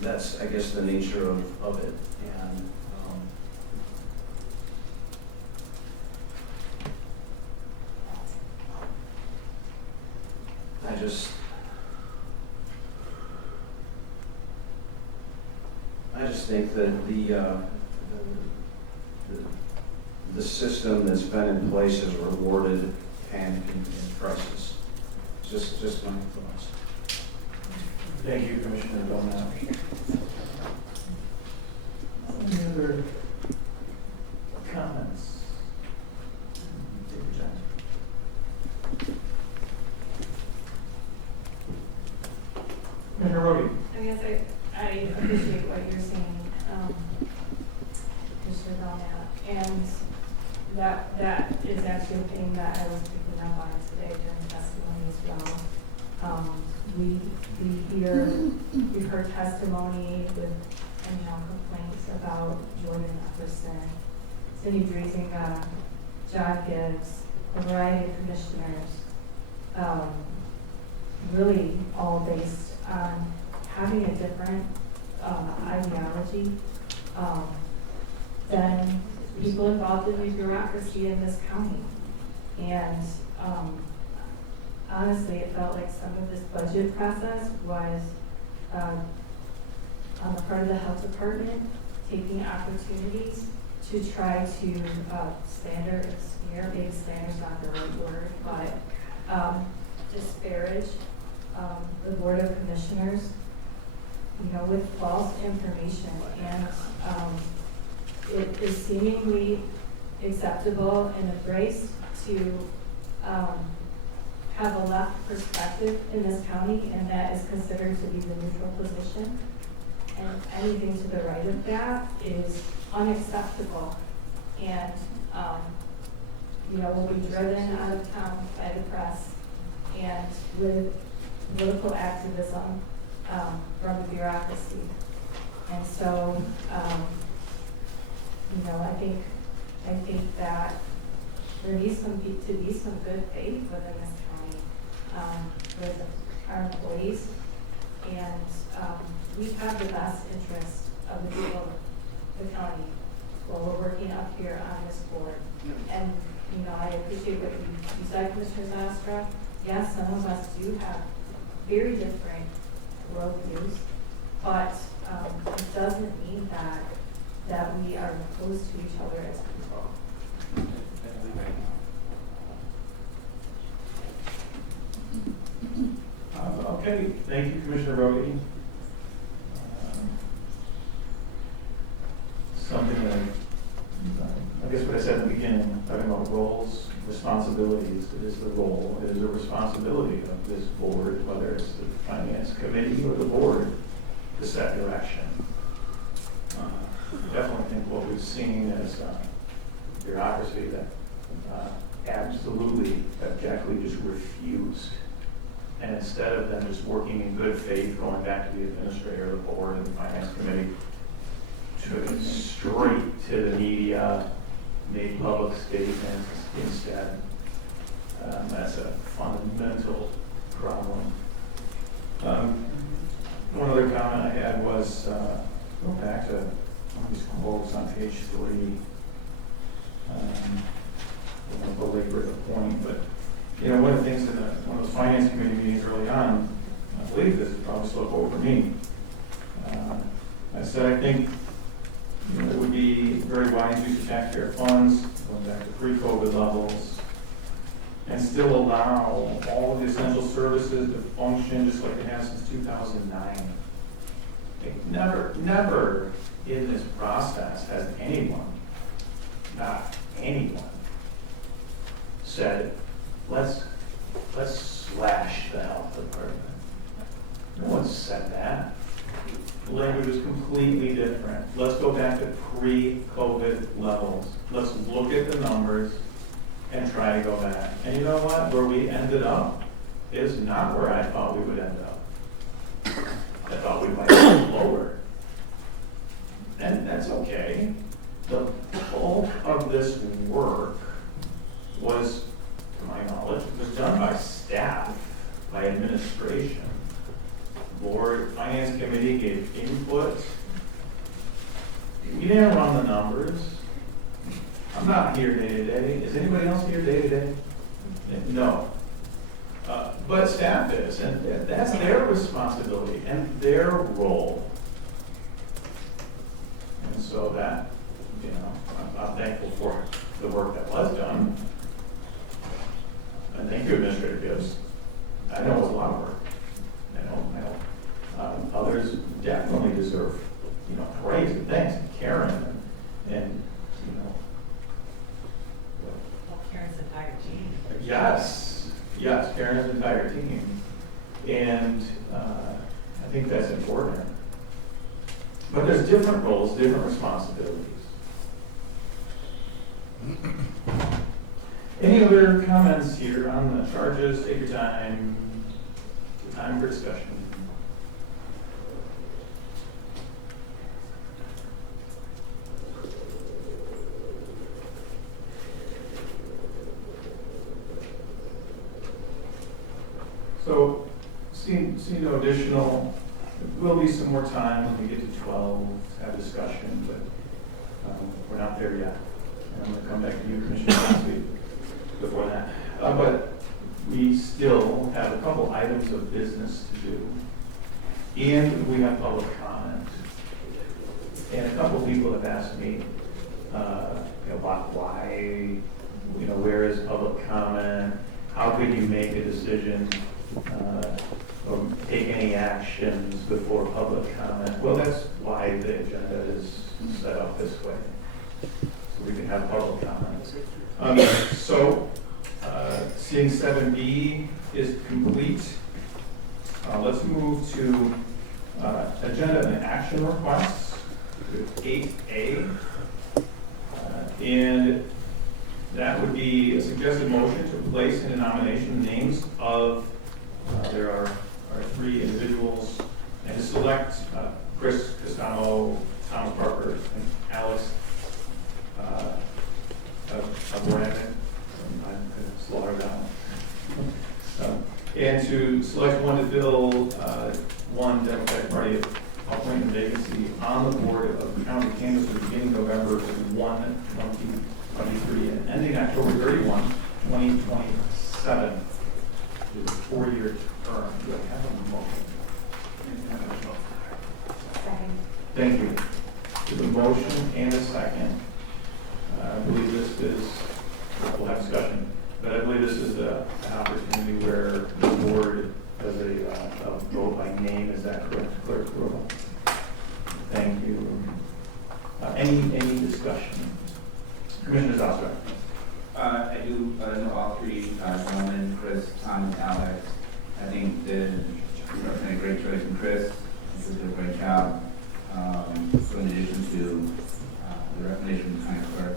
That's, I guess, the nature of it. And I just think that the system that's been in place has rewarded panic and crisis. Just my thoughts. Thank you, Commissioner Belknap. Any other comments? Take your time. Commissioner Rhodey. I guess I appreciate what you're saying, Mr. Belknap, and that is actually a thing that I was picking up on today during testimony as well. We've heard testimony with, complaints about Jordan Epperson, Cindy Drazinga, John Gibbs, a variety of commissioners, really all based on having a different ideology than people involved in the bureaucracy in this county. And honestly, it felt like some of this budget process was on the part of the health department taking opportunities to try to maybe standard's not the right word, but disparage the Board of Commissioners, with false information. And it is seemingly acceptable and embraced to have a left perspective in this county, and that is considered to be the neutral position. And anything to the right of that is unacceptable, and will be driven out of town by the press and with political activism from the bureaucracy. And so, I think that there needs to be some good faith within this county with our employees, and we have the best interest of the people of the county while we're working up here on this board. And I appreciate what you said, Commissioner Zastra. Yes, some of us do have very different worldviews, but it doesn't mean that we are opposed to each other as people. Okay, thank you, Commissioner Rhodey. Something that I guess what I said in the beginning, talking about roles, responsibilities, it is the role, it is a responsibility of this board, whether it's the finance committee or the board, to set direction. I definitely think what we've seen is bureaucracy that absolutely, abjectly just refused. And instead of them just working in good faith, going back to the administrator, the board, and the finance committee, took it straight to the media, made public statements instead. That's a fundamental problem. One other comment I had was, go back to one of these quotes on page 3. I won't belabor the point, but one of the things in one of those finance committee meetings early on, I believe this is probably spoke over me. I said I think it would be very wise use of taxpayer funds, going back to pre-COVID levels, and still allow all of the essential services to function just like it has since 2009. Never in this process has anyone, not anyone, said, let's slash the health department. No one said that. The language is completely different. Let's go back to pre-COVID levels. Let's look at the numbers and try to go back. And you know what? Where we ended up is not where I thought we would end up. I thought we might be lower. And that's okay. The bulk of this work was, to my knowledge, was done by staff, by administration. Board Finance Committee gave input. We didn't run the numbers. I'm not here day to day. Is anybody else here day to day? No. But staff is, and that's their responsibility and their role. And so that, you know, I'm thankful for the work that was done. And thank you, Administrator Gibbs. I know it was a lot of work. I know. Others definitely deserve, you know, praise and thanks. Karen and you know. Well, Karen's entire team. Yes, Karen's entire team. And I think that's important. But there's different roles, different responsibilities. Any other comments here on the charges? Take your time. Time for discussion. So, see no additional, there will be some more time when we get to 12 to have discussion, but we're not there yet. And I'm going to come back to you, Commissioner, next week before that. But we still have a couple items of business to do. And we have public comment. And a couple people have asked me, about why, where is public comment? How could you make a decision or take any actions before public comment? Well, that's why the agenda is set up this way, so we can have public comments. Seeing 7B is complete, let's move to agenda and action requests, 8A. And that would be a suggested motion to place in a nomination names of, there are three individuals, and to select Chris Costamo, Thomas Parker, and Alex Brandon. I'm going to slaughter that one. And to select one to fill one Democratic Party appointment vacancy on the board of the county canvassers beginning November 1, 2023 and ending October 31, 2027. It's a 4-year term. Do I have a motion? Second. Thank you. There's a motion and a second. I believe this is, we'll have discussion, but I believe this is an opportunity where the board does a vote by name. Is that correct, Clerk Rowe? Thank you. Any discussion? Commissioner Zostra. I do know all three gentlemen, Chris, Tom, and Alex. I think did a great choice in Chris. He did a great job. So in addition to the recommendation of the county clerk,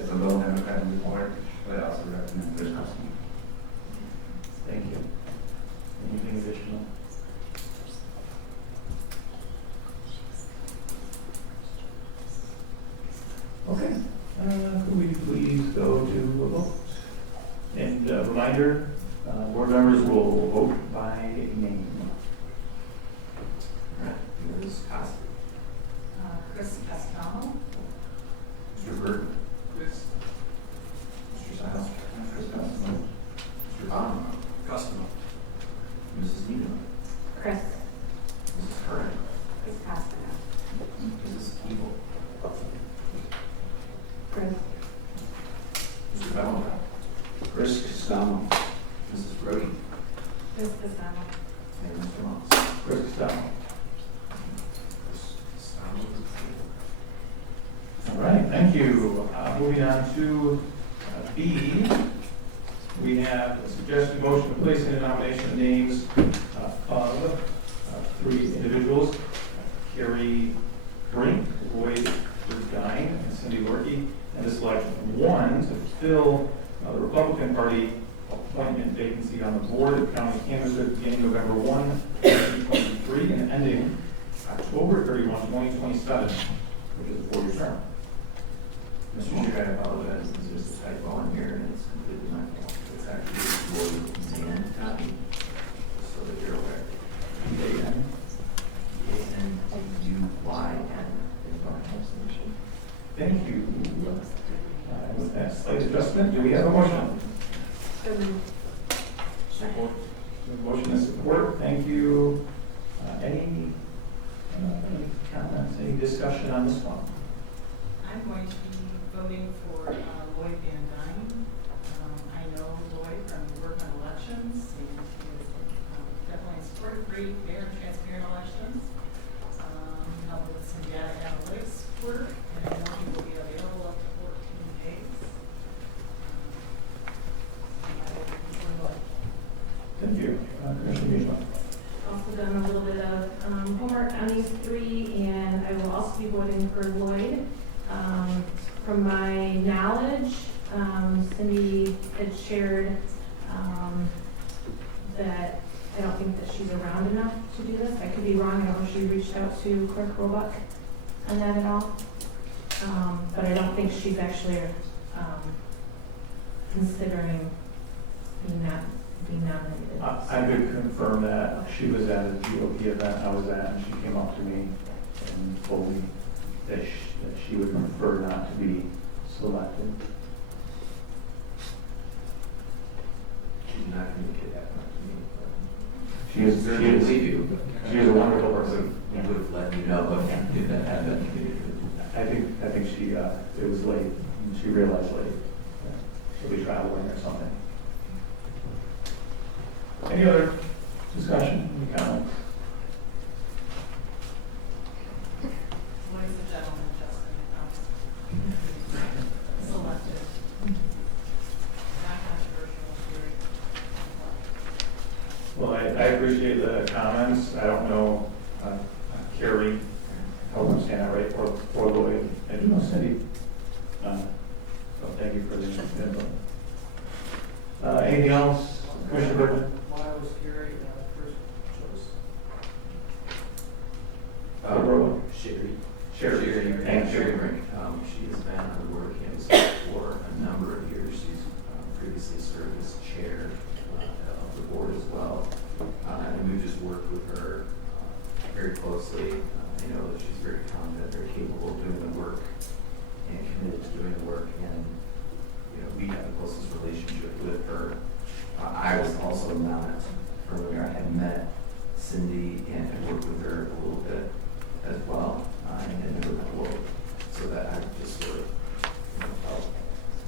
as a low Democratic report, but I also recommend Chris Costamo. Thank you. Anything additional? Okay. Could we please go to a vote? And reminder, board members will vote by name. Ms. Costa. Chris Costamo. Mr. Burton. Chris. Mr. Stiles. Chris Costamo. Mr. Tom. Costamo. Mrs. Needham. Chris. Mrs. Curran. Chris Costamo. Mrs. Evil. Chris. Mr. Valentine. Chris Costamo. Mrs. Brody. Chris Costamo. And Mr. Moss. Chris Costello. All right, thank you. Moving on to B, we have a suggested motion to place in a nomination of names of three individuals, Carrie Brink, Lloyd Burdine, and Cindy Lorky, and to select one to fill the Republican Party appointment vacancy on the board of county canvassers beginning November 1, 2023, and ending October 31, 2027, which is a 4-year term. Mr. Chair, I apologize, there's just a typo on here, and it's completely my fault. It's actually Lloyd Zan copy, just so that you're aware. Zan. Zan-U-Y-N. Thank you. With that slight adjustment, do we have a motion? Support. Motion and support, thank you. Any comments, any discussion on this one? I'm going to be voting for Lloyd Van Dyne. I know Lloyd from work on elections, and he is definitely in support of free, fair, and transparent elections. Help with some data analytics work, and I know he will be available up to 14 days. Thank you. Commissioner Beachman. Also done a little bit of homework on these three, and I will also be voting for Lloyd. From my knowledge, Cindy had shared that I don't think that she's around enough to do this. I could be wrong. I don't know if she reached out to Clerk Roebuck on that at all. But I don't think she's actually considering being nominated. I could confirm that. She was at a GOP event I was at, and she came up to me and told me that she would prefer not to be selected. She's not communicated that much to me, but. She is a wonderful person. You would have let me know if that had been communicated. I think she, it was late, and she realized late. She'll be traveling or something. Any other discussion, any comment? Lloyd's a gentleman, Justin. Selected. Not controversial, very. Well, I appreciate the comments. I don't know, Carrie, I hope I'm saying that right, or Lloyd. I do know Cindy. So thank you for the input. Anything else, Commissioner Burton? Why was Gary first choice? Sherry Brink. She has been on the board of canvassers for a number of years. She's previously served as chair of the board as well. And we've just worked with her very closely. I know that she's very talented, very capable of doing the work, and committed to doing the work. And we have the closest relationship with her. I was also not familiar. I had met Cindy and had worked with her a little bit as well, and had never met Lloyd. So that I just sort of felt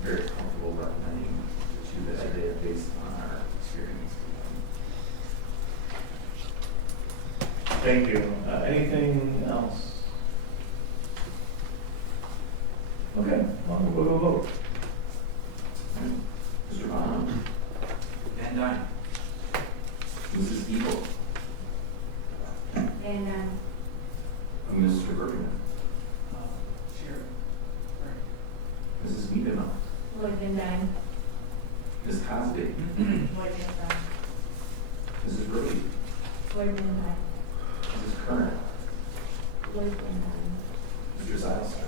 very comfortable recommending the two that I did based on our experience. Thank you. Anything else? Okay, well, we'll go to a vote. Mr. Bonham. Van Dyne. Mrs. Eagle. And Mr. Bergman. Sharon. Right. Mrs. Wiedemann. Lloyd Van Dyne. Ms. Cosby. Lloyd Van Dyne. Mrs. Brody. Lloyd Van Dyne. Mrs. Kerner. Lloyd Van Dyne. Mr. Zylstra.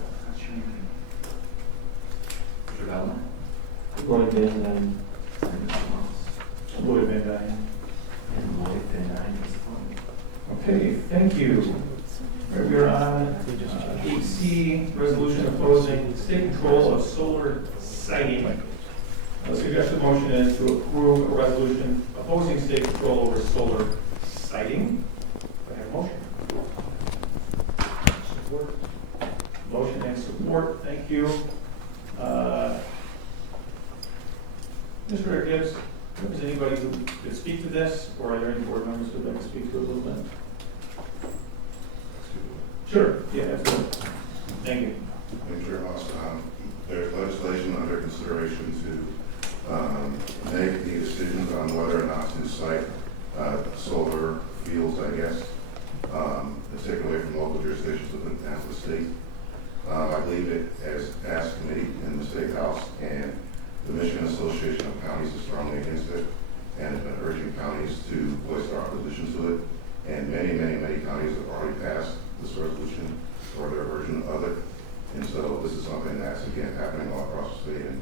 Mr. Bellman. Lloyd Van Dyne. And Mr. Moss. Lloyd Van Dyne. And Lloyd Van Dyne is appointed. Okay, thank you. We're on 8C, resolution opposing state control of solar siting. The suggested motion is to approve a resolution opposing state control over solar siting. Do I have a motion? Support. Motion and support, thank you. Mr. Eric Gibbs, is anybody who could speak to this, or are there any board members who would like to speak to it a little bit? Sure, yeah, absolutely. Thank you. Chair Moss, there's legislation under consideration to make the decisions on whether or not to site solar fields, I guess. and take away from local jurisdictions within the state. I believe it as asked committee in the State House, and the Michigan Association of Counties is strongly against it, and has been urging counties to voice their opposition to it. And many counties have already passed this resolution or their version of it. And so this is something that's, again, happening all across the state, and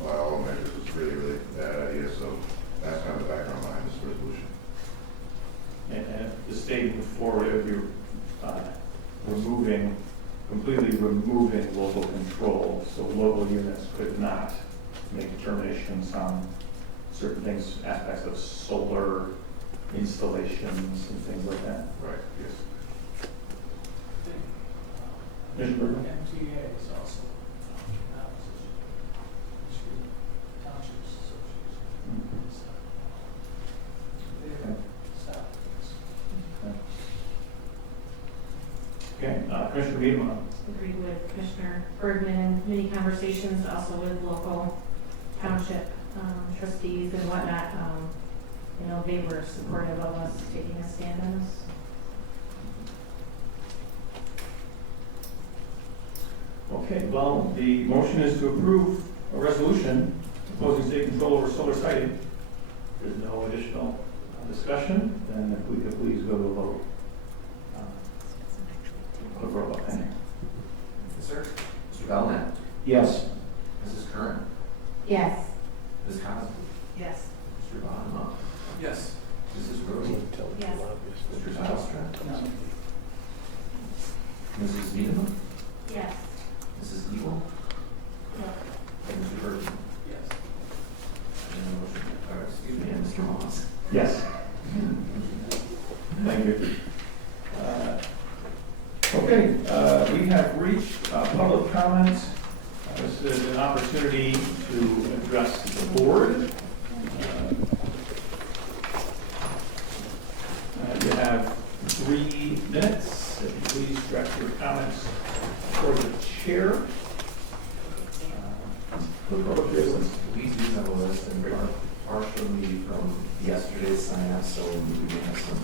by all measures, it's really a bad idea. So that's kind of the background behind this resolution. And the state moved forward, it would be completely removing local control, so local units could not make determinations on certain things, aspects of solar installations and things like that. Right, yes. MTA is also in opposition. Michigan Townships Association. They have stopped this. Okay, Commissioner Wiedemann. Agreed with Commissioner Bergman, many conversations also with local township trustees and whatnot. They were supportive of us taking a stand on this. Okay, well, the motion is to approve a resolution imposing state control over solar siting. There's no additional discussion, then if we could please go to a vote. Put a roll up in here. Yes, sir. Mr. Belknap? Yes. Mrs. Curran? Yes. Ms. Cosby? Yes. Mr. Bottom? Yes. Mrs. Brody? Yes. Mr. Zylstra? No. Mrs. Wiedemann? Yes. Mrs. Evil? No. And Mr. Bergman? Yes. And Mr. Moss? Yes. Thank you. Okay, we have reached public comments. This is an opportunity to address the board. You have 3 minutes. If you please direct your comments toward the chair. We do have a list, and partially from yesterday's sign-up, so we may have some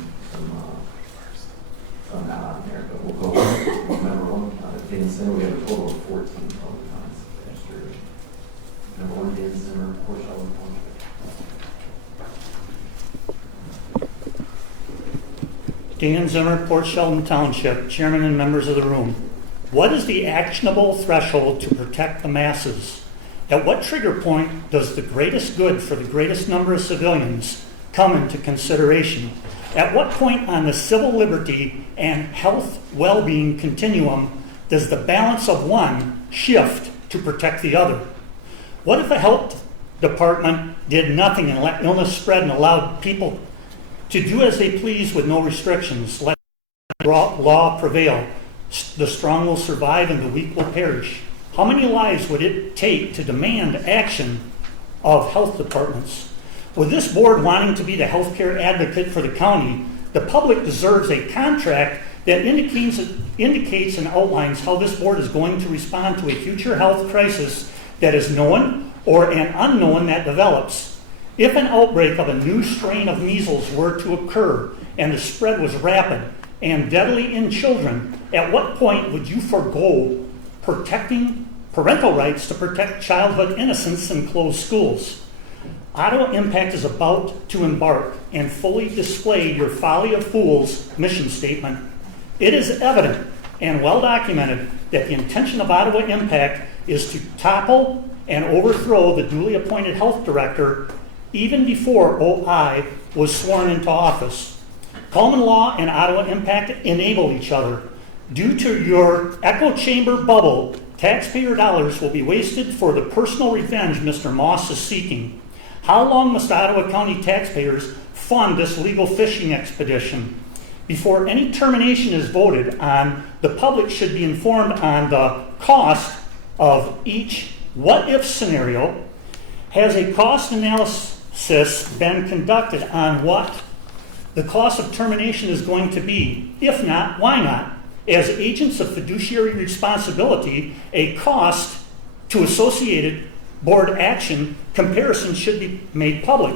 not on there, but we'll go. Number 1, Dan Zimmer, we have a total of 14 public comments yesterday. Number 1, Dan Zimmer, Port Sheldon Township. Dan Zimmer, Port Sheldon Township, Chairman and members of the room. What is the actionable threshold to protect the masses? At what trigger point does the greatest good for the greatest number of civilians come into consideration? At what point on the civil liberty and health well-being continuum does the balance of one shift to protect the other? What if a health department did nothing and let illness spread and allowed people to do as they please with no restrictions? Let law prevail. The strong will survive and the weak will perish. How many lives would it take to demand action of health departments? With this board wanting to be the healthcare advocate for the county, the public deserves a contract that indicates and outlines how this board is going to respond to a future health crisis that is known or an unknown that develops. If an outbreak of a new strain of measles were to occur and the spread was rapid and deadly in children, at what point would you forego protecting parental rights to protect childhood innocence and close schools? Ottawa Impact is about to embark and fully display your Folly of Fools mission statement. It is evident and well documented that the intention of Ottawa Impact is to topple and overthrow the duly appointed health director even before OI was sworn into office. Common law and Ottawa Impact enable each other. Due to your echo chamber bubble, taxpayer dollars will be wasted for the personal revenge Mr. Moss is seeking. How long must Ottawa County taxpayers fund this legal fishing expedition? Before any termination is voted on, the public should be informed on the cost of each what-if scenario. Has a cost analysis been conducted on what the cost of termination is going to be? If not, why not? As agents of fiduciary responsibility, a cost to associated board action comparison should be made public.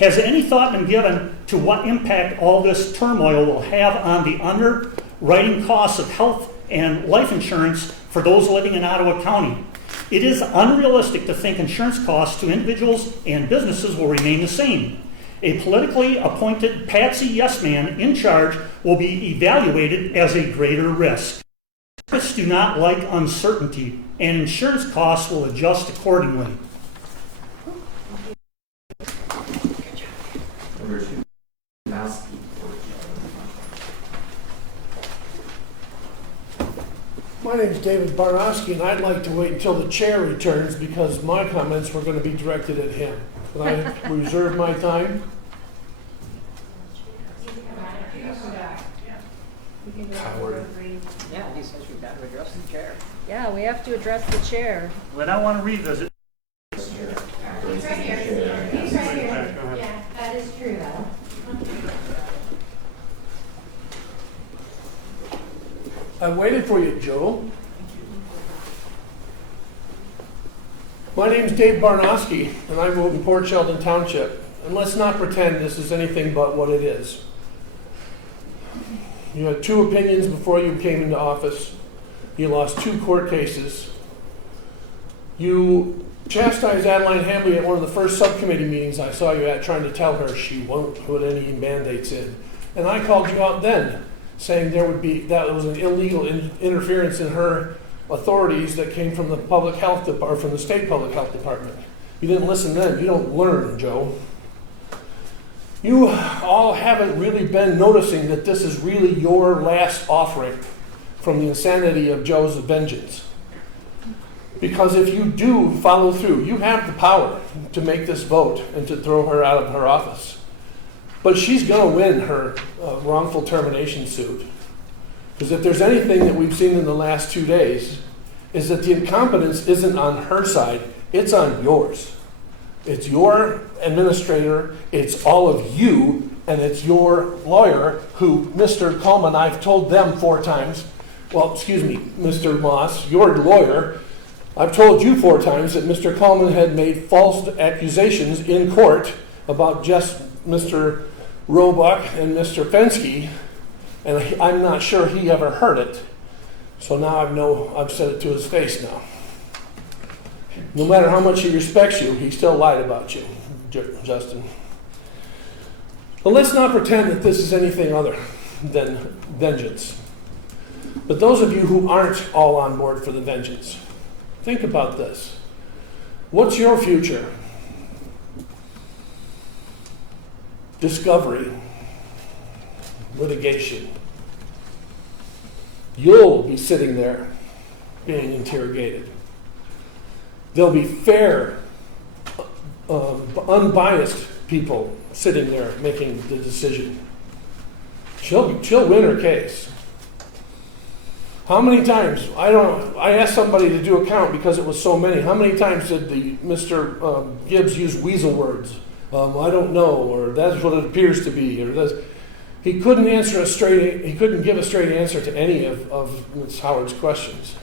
Has any thought been given to what impact all this turmoil will have on the underwriting costs of health and life insurance for those living in Ottawa County? It is unrealistic to think insurance costs to individuals and businesses will remain the same. A politically appointed patsy yes man in charge will be evaluated as a greater risk. Markets do not like uncertainty, and insurance costs will adjust accordingly. Number 2, Mouse. My name is David Barnowski, and I'd like to wait until the chair returns because my comments were going to be directed at him. Can I reserve my time? Howard. Yeah, he says we've got to address the chair. Yeah, we have to address the chair. When I want to revisit. He's right here. He's right here. Yeah, that is true though. I waited for you, Joe. My name's Dave Barnowski, and I vote in Port Sheldon Township. And let's not pretend this is anything but what it is. You had 2 opinions before you came into office. You lost 2 court cases. You chastised Adeline Hambley at one of the first subcommittee meetings I saw you at, trying to tell her she won't put any mandates in. And I called you out then, saying that was an illegal interference in her authorities that came from the public health or from the state public health department. You didn't listen then. You don't learn, Joe. You all haven't really been noticing that this is really your last offering from the insanity of Joe's vengeance. Because if you do follow through, you have the power to make this vote and to throw her out of her office. But she's going to win her wrongful termination suit. Because if there's anything that we've seen in the last 2 days, is that the incompetence isn't on her side, it's on yours. It's your administrator, it's all of you, and it's your lawyer who, Mr. Coleman, I've told them 4 times, well, excuse me, Mr. Moss, your lawyer, I've told you 4 times that Mr. Coleman had made false accusations in court about just Mr. Roebuck and Mr. Fensky, and I'm not sure he ever heard it. So now I've said it to his face now. No matter how much he respects you, he still lied about you, Justin. But let's not pretend that this is anything other than vengeance. But those of you who aren't all on board for the vengeance, think about this. What's your future? Discovery, litigation. You'll be sitting there being interrogated. There'll be fair, unbiased people sitting there making the decision. She'll win her case. How many times? I asked somebody to do a count because it was so many. How many times did Mr. Gibbs use weasel words? I don't know, or that's what it appears to be, or that's. He couldn't give a straight answer to any of Ms. Howard's questions.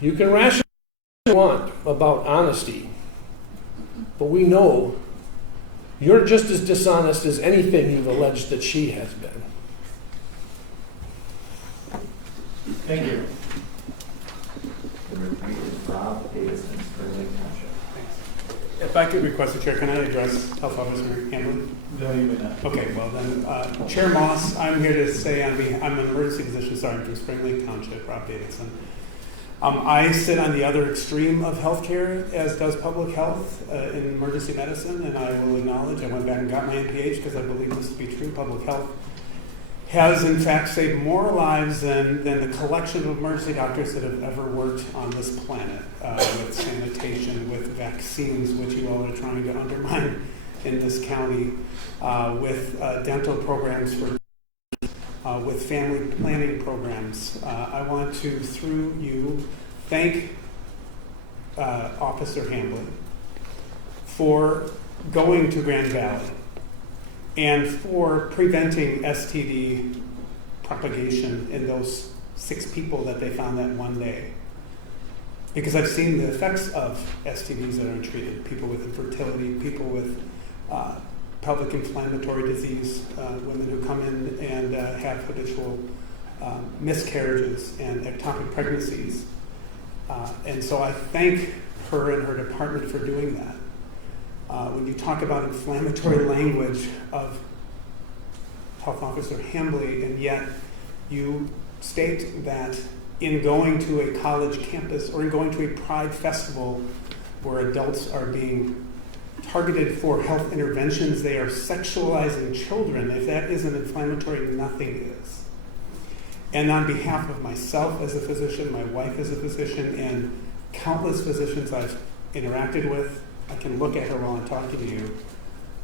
You can rationalize what you want about honesty, but we know you're just as dishonest as anything you've alleged that she has been. Thank you. Number 3 is Rob Davidson, Spring Lake Township. If I could request the chair, can I address Health Officer Hambley? No, you may not. Okay, well then, Chair Moss, I'm here to say I'm an emergency physician sergeant from Spring Lake Township, Rob Davidson. I sit on the other extreme of healthcare, as does public health in emergency medicine, and I will acknowledge, I went back and got my MPH because I believe this to be true. Public health has in fact saved more lives than the collection of emergency doctors that have ever worked on this planet, with sanitation, with vaccines, which you all are trying to undermine in this county, with dental programs with family planning programs. I want to, through you, thank Officer Hambley for going to Grand Valley and for preventing STD propagation in those 6 people that they found that one day. Because I've seen the effects of STDs that are untreated, people with infertility, people with pelvic inflammatory disease, women who come in and have habitual miscarriages and ectopic pregnancies. And so I thank her and her department for doing that. When you talk about inflammatory language of Health Officer Hambley, and yet you state that in going to a college campus or in going to a pride festival where adults are being targeted for health interventions, they are sexualizing children. If that isn't inflammatory, nothing is. And on behalf of myself as a physician, my wife as a physician, and countless physicians I've interacted with, I can look at her while I'm talking to you.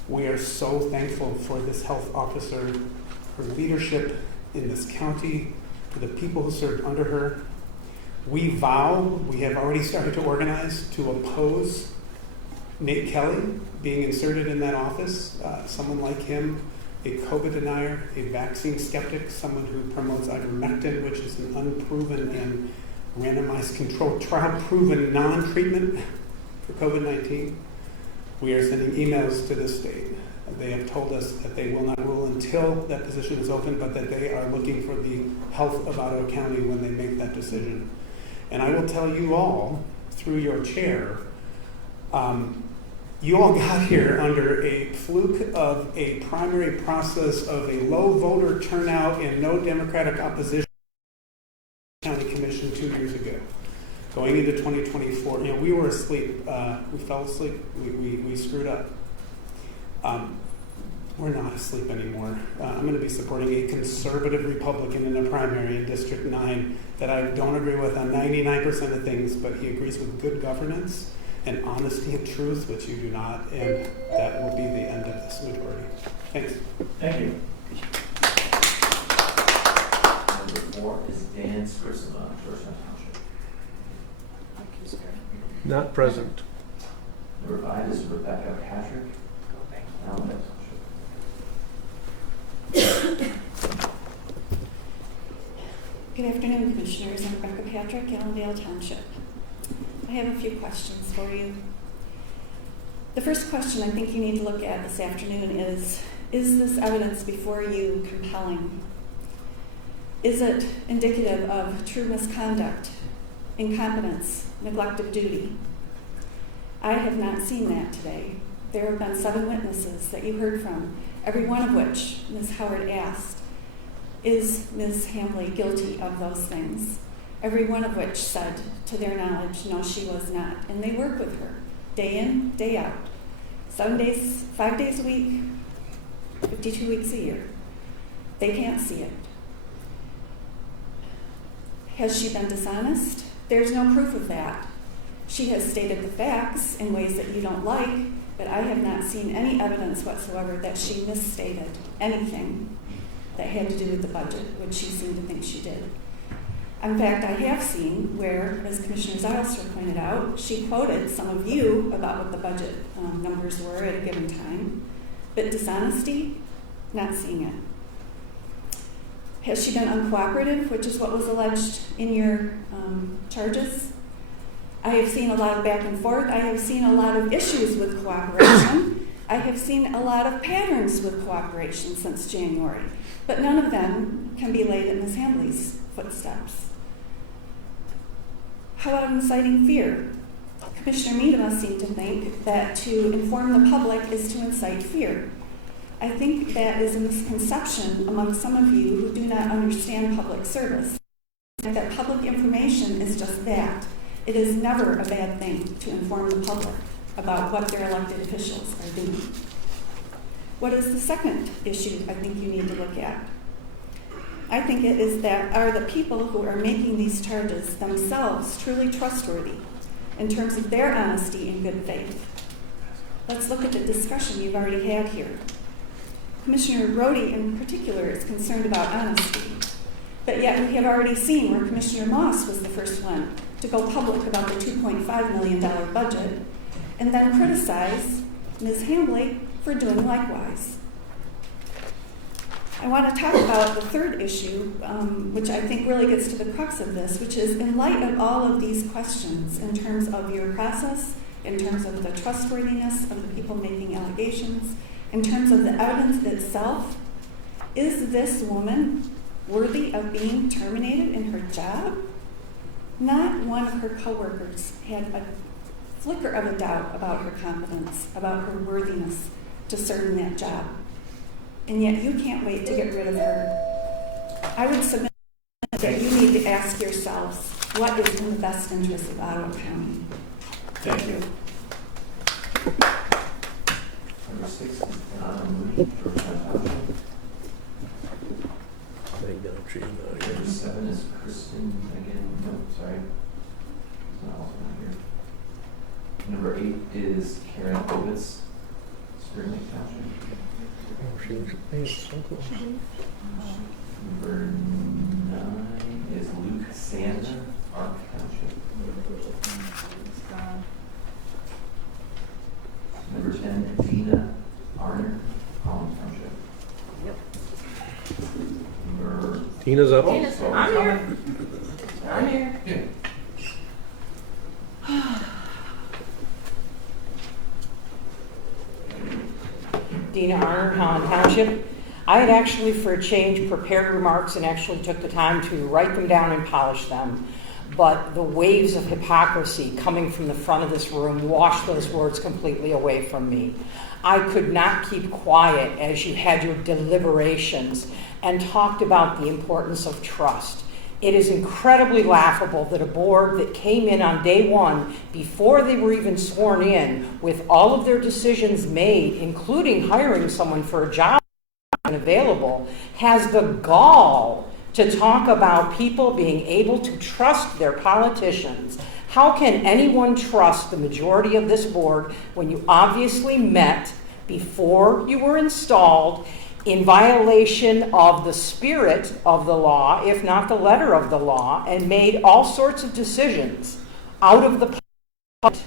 We are so thankful for this health officer, her leadership in this county, for the people who served under her. We have already started to organize to oppose Nate Kelly being inserted in that office, someone like him, a COVID denier, a vaccine skeptic, someone who promotes ivermectin, which is an unproven and randomized controlled trial proven non-treatment for COVID-19. We are sending emails to the state. They have told us that they will not rule until that position is open, but that they are looking for the health of Ottawa County when they make that decision. And I will tell you all, through your chair, you all got here under a fluke of a primary process of a low voter turnout and no Democratic opposition county commission 2 years ago. Going into 2024, we were asleep. We fell asleep. We screwed up. We're not asleep anymore. I'm going to be supporting a conservative Republican in a primary in District 9 that I don't agree with on 99% of things, but he agrees with good governance and honesty and truth, which you do not, and that will be the end of this majority. Thanks. Thank you. Number 4 is Dan Scrissima, Georgetown Township. Not present. Number 5 is Rebecca Patrick, Allendale Township. Good afternoon, Commissioners. I'm Rebecca Patrick, Allendale Township. I have a few questions for you. The first question I think you need to look at this afternoon is this evidence before you compelling? Is it indicative of true misconduct, incompetence, neglect of duty? I have not seen that today. There have been 7 witnesses that you heard from, every one of which Ms. Howard asked, is Ms. Hambley guilty of those things? Every one of which said, to their knowledge, no, she was not. And they work with her, day in, day out, 7 days, 5 days a week, 52 weeks a year. They can't see it. Has she been dishonest? There's no proof of that. She has stated the facts in ways that you don't like, but I have not seen any evidence whatsoever that she misstated anything that had to do with the budget, which she seemed to think she did. In fact, I have seen where, as Commissioner Zylstra pointed out, she quoted some of you about what the budget numbers were at a given time, but dishonesty, not seeing it. Has she been uncooperative, which is what was alleged in your charges? I have seen a lot of back and forth. I have seen a lot of issues with cooperation. I have seen a lot of patterns with cooperation since January, but none of them can be laid in Ms. Hambley's footsteps. How about inciting fear? Commissioner Miedema seemed to think that to inform the public is to incite fear. I think that is a misconception among some of you who do not understand public service, that public information is just that. It is never a bad thing to inform the public about what their elected officials are doing. What is the second issue I think you need to look at? I think it is that are the people who are making these charges themselves truly trustworthy in terms of their honesty and good faith? Let's look at the discussion you've already had here. Commissioner Brody in particular is concerned about honesty, but yet we have already seen where Commissioner Moss was the first one to go public about the $2.5 million budget and then criticize Ms. Hambley for doing likewise. I want to talk about the third issue, which I think really gets to the crux of this, which is in light of all of these questions in terms of your process in terms of the trustworthiness of the people making allegations, in terms of the evidence itself. Is this woman worthy of being terminated in her job? Not one of her coworkers had a flicker of a doubt about her competence, about her worthiness to serve in that job. And yet you can't wait to get rid of her. I would submit that you need to ask yourselves, what is in the best interest of Ottawa County? Thank you. Number 6 is Adeline Hambley. Number 7 is Kristen again. No, sorry. It's not also not here. Number 8 is Karen Ovitz, Spring Lake Township. Number 9 is Luke Santa, Ark Township. Number 10, Dina Arner, Holland Township. Number Tina's up. I'm here. I'm here. Dina Arner, Holland Township. I had actually, for a change, prepared remarks and actually took the time to write them down and polish them. But the waves of hypocrisy coming from the front of this room washed those words completely away from me. I could not keep quiet as you had your deliberations and talked about the importance of trust. It is incredibly laughable that a board that came in on day one, before they were even sworn in, with all of their decisions made, including hiring someone for a job available, has the gall to talk about people being able to trust their politicians. How can anyone trust the majority of this board when you obviously met before you were installed in violation of the spirit of the law, if not the letter of the law, and made all sorts of decisions out of the public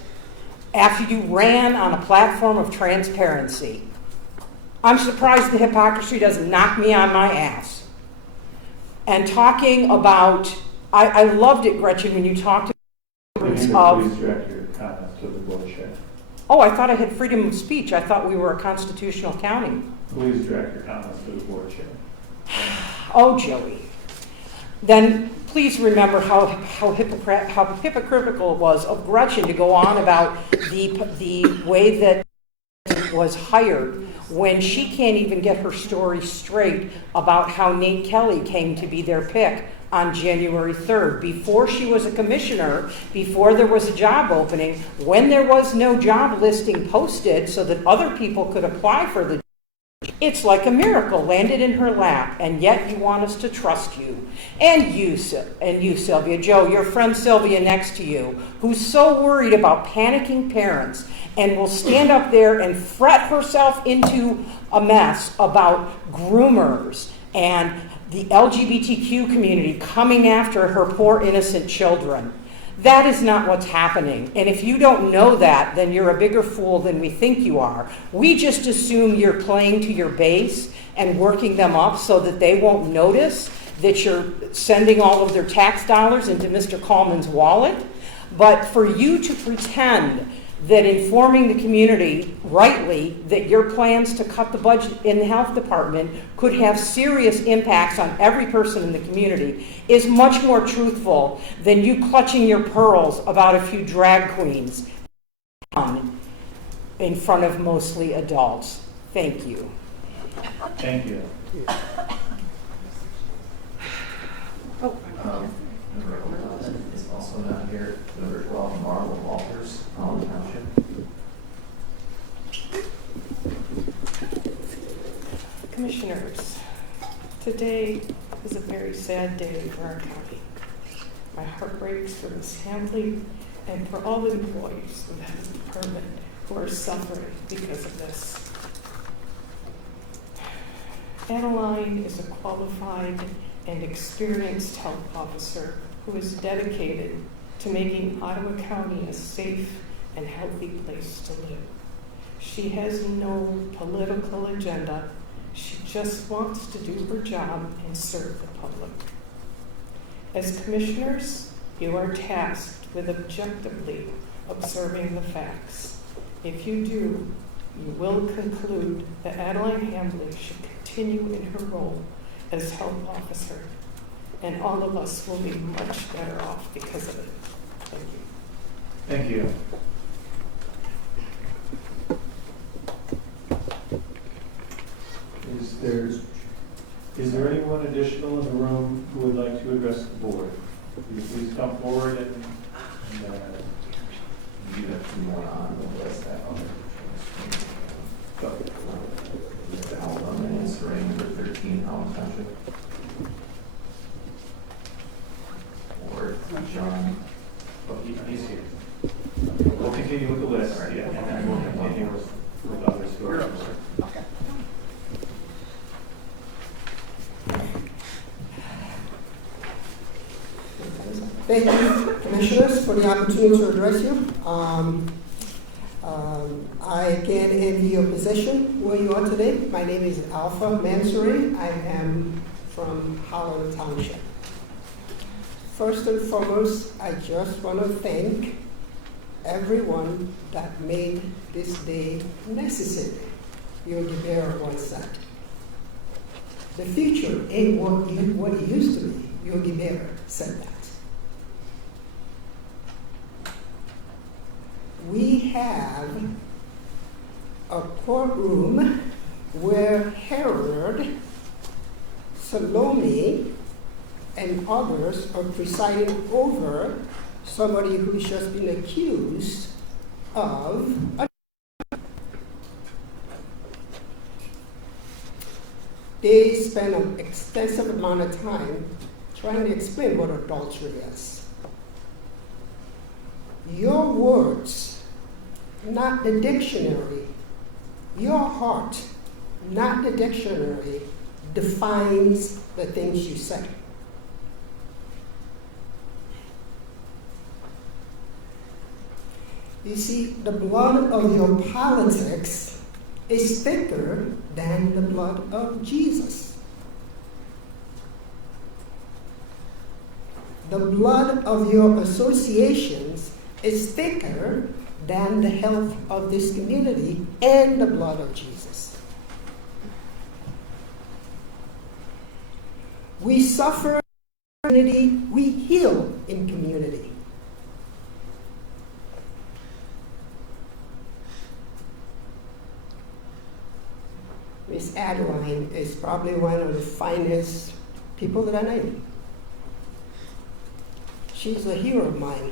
after you ran on a platform of transparency? I'm surprised the hypocrisy doesn't knock me on my ass. And talking about, I loved it, Gretchen, when you talked Please direct your comments to the board chair. Oh, I thought I had freedom of speech. I thought we were a constitutional county. Please direct your comments to the board chair. Oh, Joey. Then please remember how hypocritical it was of Gretchen to go on about the way that was hired when she can't even get her story straight about how Nate Kelly came to be their pick on January 3rd, before she was a commissioner, before there was a job opening, when there was no job listing posted so that other people could apply for the job. It's like a miracle landed in her lap, and yet you want us to trust you. And you, Sylvia, Joe, your friend Sylvia next to you, who's so worried about panicking parents and will stand up there and fret herself into a mess about groomers and the LGBTQ community coming after her poor innocent children. That is not what's happening. And if you don't know that, then you're a bigger fool than we think you are. We just assume you're playing to your base and working them up so that they won't notice that you're sending all of their tax dollars into Mr. Coleman's wallet. But for you to pretend that informing the community rightly that your plans to cut the budget in the health department could have serious impacts on every person in the community is much more truthful than you clutching your pearls about a few drag queens in front of mostly adults. Thank you. Thank you. Number 11 is also not here. Number 12, Marla Walters, Holland Township. Commissioners, today is a very sad day for our county. My heart breaks for Ms. Hambley and for all the employees of the health department who are suffering because of this. Adeline is a qualified and experienced health officer who is dedicated to making Ottawa County a safe and healthy place to live. She has no political agenda. She just wants to do her job and serve the public. As commissioners, you are tasked with objectively observing the facts. If you do, you will conclude that Adeline Hambley should continue in her role as health officer, and all of us will be much better off because of it. Thank you. Thank you. Is there anyone additional in the room who would like to address the board? Will you please come forward and You have two more on the list that go. Alabama and Surrey, number 13, Allen Township. Or John. Oh, he's here. We'll continue with the list, yeah, and then we'll continue with others who are. Okay. Thank you, Commissioners, for the opportunity to address you. I can't envy your position where you are today. My name is Alpha Mansouri. I am from Howard Township. First and foremost, I just want to thank everyone that made this day necessary. Yogi Berra once said, "The future ain't what it used to be." Yogi Berra said that. We have a courtroom where Herod, Salome, and others are presiding over somebody who's just been accused of They spend an extensive amount of time trying to explain what adultery is. Your words, not the dictionary. Your heart, not the dictionary, defines the things you say. You see, the blood of your politics is thicker than the blood of Jesus. The blood of your associations is thicker than the health of this community and the blood of Jesus. We suffer in community, we heal in community. Miss Adeline is probably one of the finest people that I know. She's a hero of mine.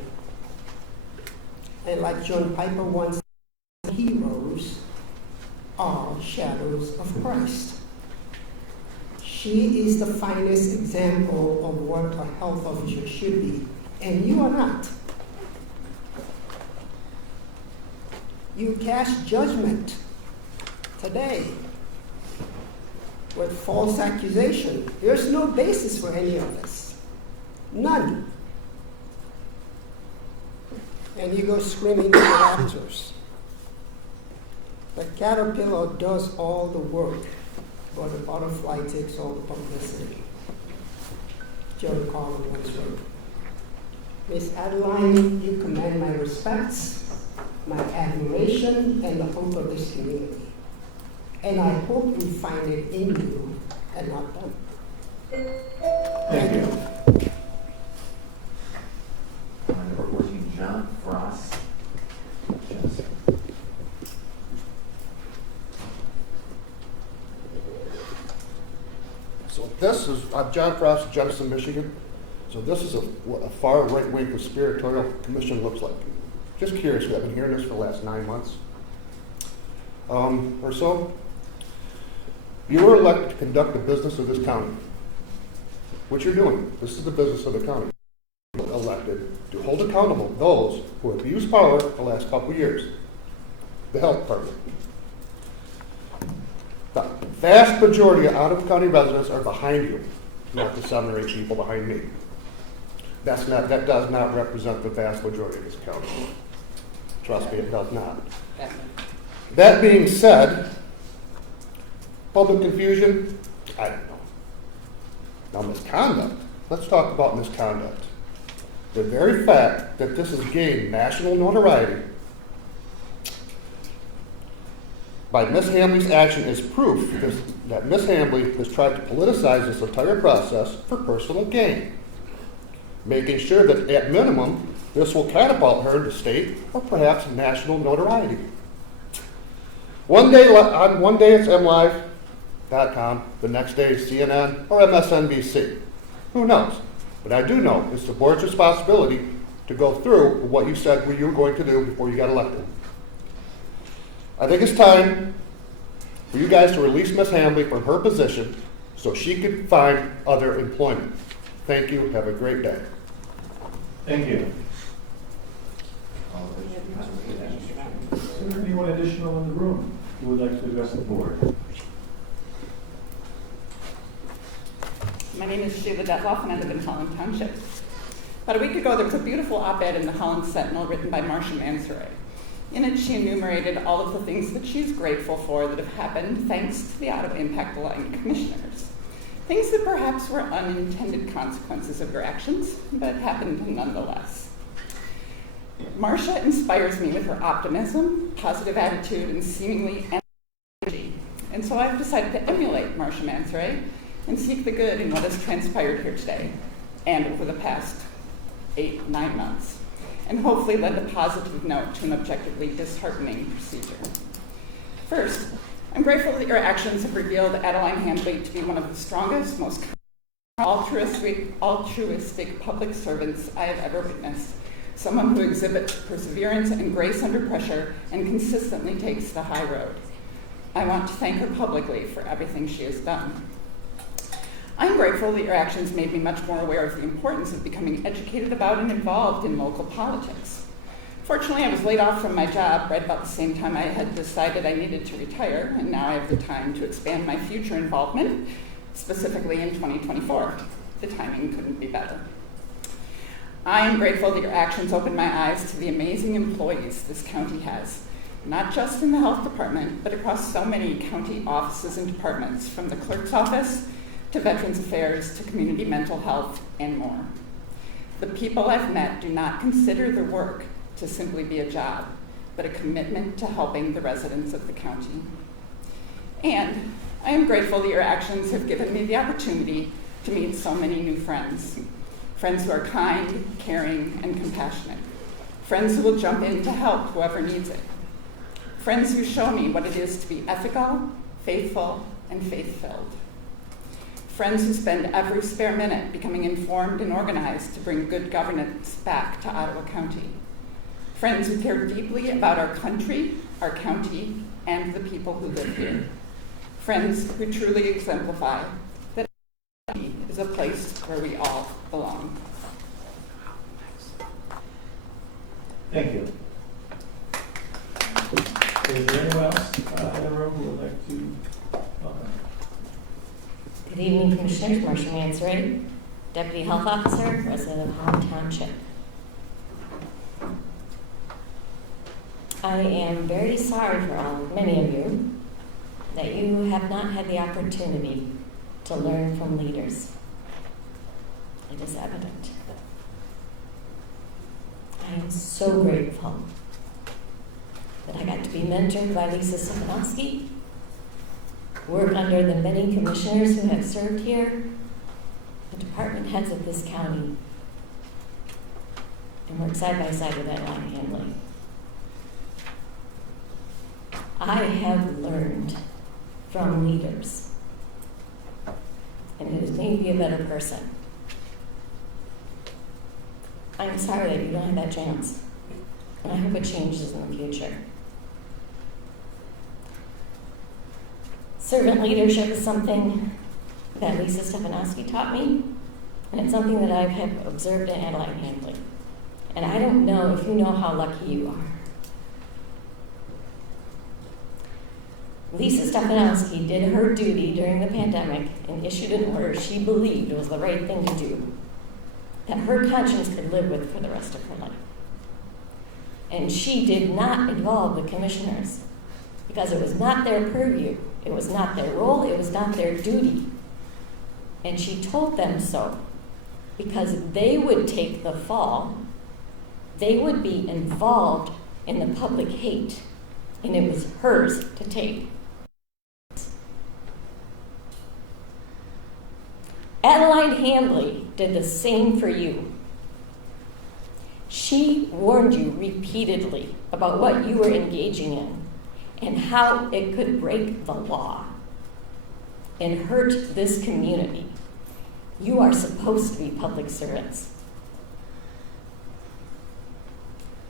And like John Piper once said, heroes are shadows of Christ. She is the finest example of what a health officer should be, and you are not. You cast judgment today with false accusation. There's no basis for any of this. None. And you go screaming to the raptors. The caterpillar does all the work, but the butterfly takes all the publicity. Joe Carlin once wrote. Miss Adeline, you command my respects, my admiration, and the hope of this community. And I hope we find it in you and not them. Thank you. Number 14, John Frost. Jensen. So this is, I'm John Frost, Jensen, Michigan. So this is what a far right-wing conspiratorial commission looks like. Just curious, I've been hearing this for the last 9 months or so. You were elected to conduct the business of this county, which you're doing. This is the business of the county. You were elected to hold accountable those who abused power the last couple of years. The health department. The vast majority of Ottawa County residents are behind you, not the 7 or 8 people behind me. That does not represent the vast majority of this county. Trust me, it does not. That being said, public confusion, I don't know. Now misconduct, let's talk about misconduct. The very fact that this has gained national notoriety by Ms. Hambley's action is proof that Ms. Hambley has tried to politicize this entire process for personal gain, making sure that at minimum this will catapult her to state or perhaps national notoriety. One day it's MLive.com, the next day it's CNN or MSNBC. Who knows? But I do know it's the board's responsibility to go through what you said you were going to do before you got elected. I think it's time for you guys to release Ms. Hambley from her position so she can find other employment. Thank you. Have a great day. Thank you. Is there anyone additional in the room who would like to address the board? My name is Sheila Detloff, and I live in Holland Township. About a week ago, there was a beautiful op-ed in the Holland Sentinel written by Marcia Mansoray. In it, she enumerated all of the things that she's grateful for that have happened thanks to the Ottawa Impact Aligned Commissioners. Things that perhaps were unintended consequences of your actions, but happened nonetheless. Marcia inspires me with her optimism, positive attitude, and seemingly energy. And so I've decided to emulate Marcia Mansoray and seek the good in what has transpired here today and over the past 8-9 months, and hopefully lend a positive note to an objectively disheartening procedure. First, I'm grateful that your actions have revealed Adeline Hambley to be one of the strongest, most altruistic public servants I have ever witnessed, someone who exhibits perseverance and grace under pressure and consistently takes the high road. I want to thank her publicly for everything she has done. I'm grateful that your actions made me much more aware of the importance of becoming educated about and involved in local politics. Fortunately, I was laid off from my job right about the same time I had decided I needed to retire, and now I have the time to expand my future involvement, specifically in 2024. The timing couldn't be better. I am grateful that your actions opened my eyes to the amazing employees this county has, not just in the health department, but across so many county offices and departments, from the clerk's office to Veterans Affairs to community mental health and more. The people I've met do not consider their work to simply be a job, but a commitment to helping the residents of the county. And I am grateful that your actions have given me the opportunity to meet so many new friends. Friends who are kind, caring, and compassionate. Friends who will jump in to help whoever needs it. Friends who show me what it is to be ethical, faithful, and faith-filled. Friends who spend every spare minute becoming informed and organized to bring good governance back to Ottawa County. Friends who care deeply about our country, our county, and the people who live here. Friends who truly exemplify that our county is a place where we all belong. Thank you. Is there anyone else in the room who would like to comment? Good evening, Commissioners. Marcia Mansoray, Deputy Health Officer, resident of Holland Township. I am very sorry for many of you that you have not had the opportunity to learn from leaders. It is evident. I am so grateful that I got to be mentored by Lisa Stefanowski, work under the many commissioners who have served here, the department heads of this county, and work side by side with Adeline Hambley. I have learned from leaders, and it has made me a better person. I'm sorry that you don't have that chance, and I hope it changes in the future. Servant leadership is something that Lisa Stefanowski taught me, and it's something that I have observed in Adeline Hambley. And I don't know if you know how lucky you are. Lisa Stefanowski did her duty during the pandemic and issued an order she believed was the right thing to do, that her conscience could live with for the rest of her life. And she did not involve the commissioners because it was not their purview, it was not their role, it was not their duty. And she told them so. because they would take the fall. They would be involved in the public hate, and it was hers to take. Adeline Hambley did the same for you. She warned you repeatedly about what you were engaging in and how it could break the law and hurt this community. You are supposed to be public servants.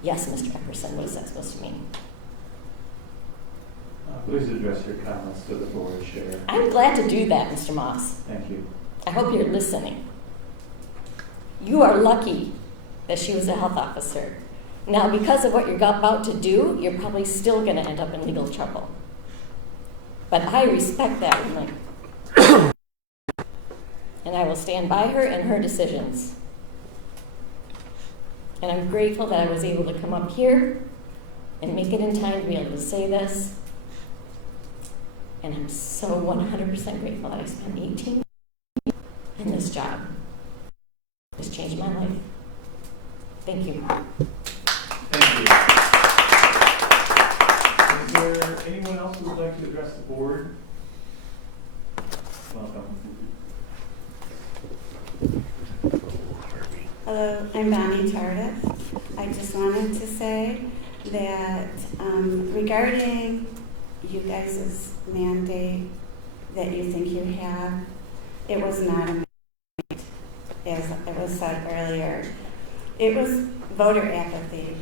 Yes, Mr. Epperson, what is that supposed to mean? Please address your comments to the board, Chair. I'm glad to do that, Mr. Moss. Thank you. I hope you're listening. You are lucky that she was a health officer. Now, because of what you're about to do, you're probably still going to end up in legal trouble. But I respect that woman. And I will stand by her and her decisions. And I'm grateful that I was able to come up here and make it in time to be able to say this. And I'm so 100% grateful that I spent 18 years in this job. It's changed my life. Thank you. Thank you. Is there anyone else who would like to address the board? Welcome. Hello, I'm Bonnie Tardif. I just wanted to say that regarding you guys' mandate that you think you have, it was not a mandate, as it was said earlier. It was voter apathy.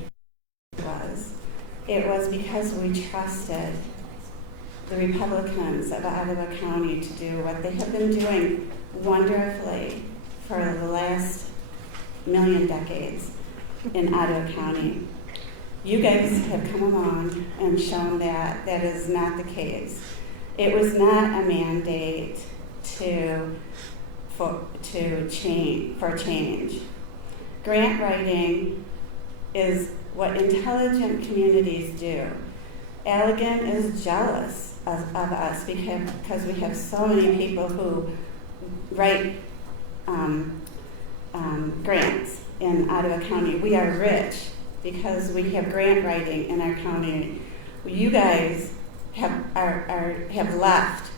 It was because we trusted the Republicans of Ottawa County to do what they have been doing wonderfully for the last million decades in Ottawa County. You guys have come along and shown that that is not the case. It was not a mandate for change. Grant writing is what intelligent communities do. Allegan is jealous of us because we have so many people who write grants in Ottawa County. We are rich because we have grant writing in our county. You guys have left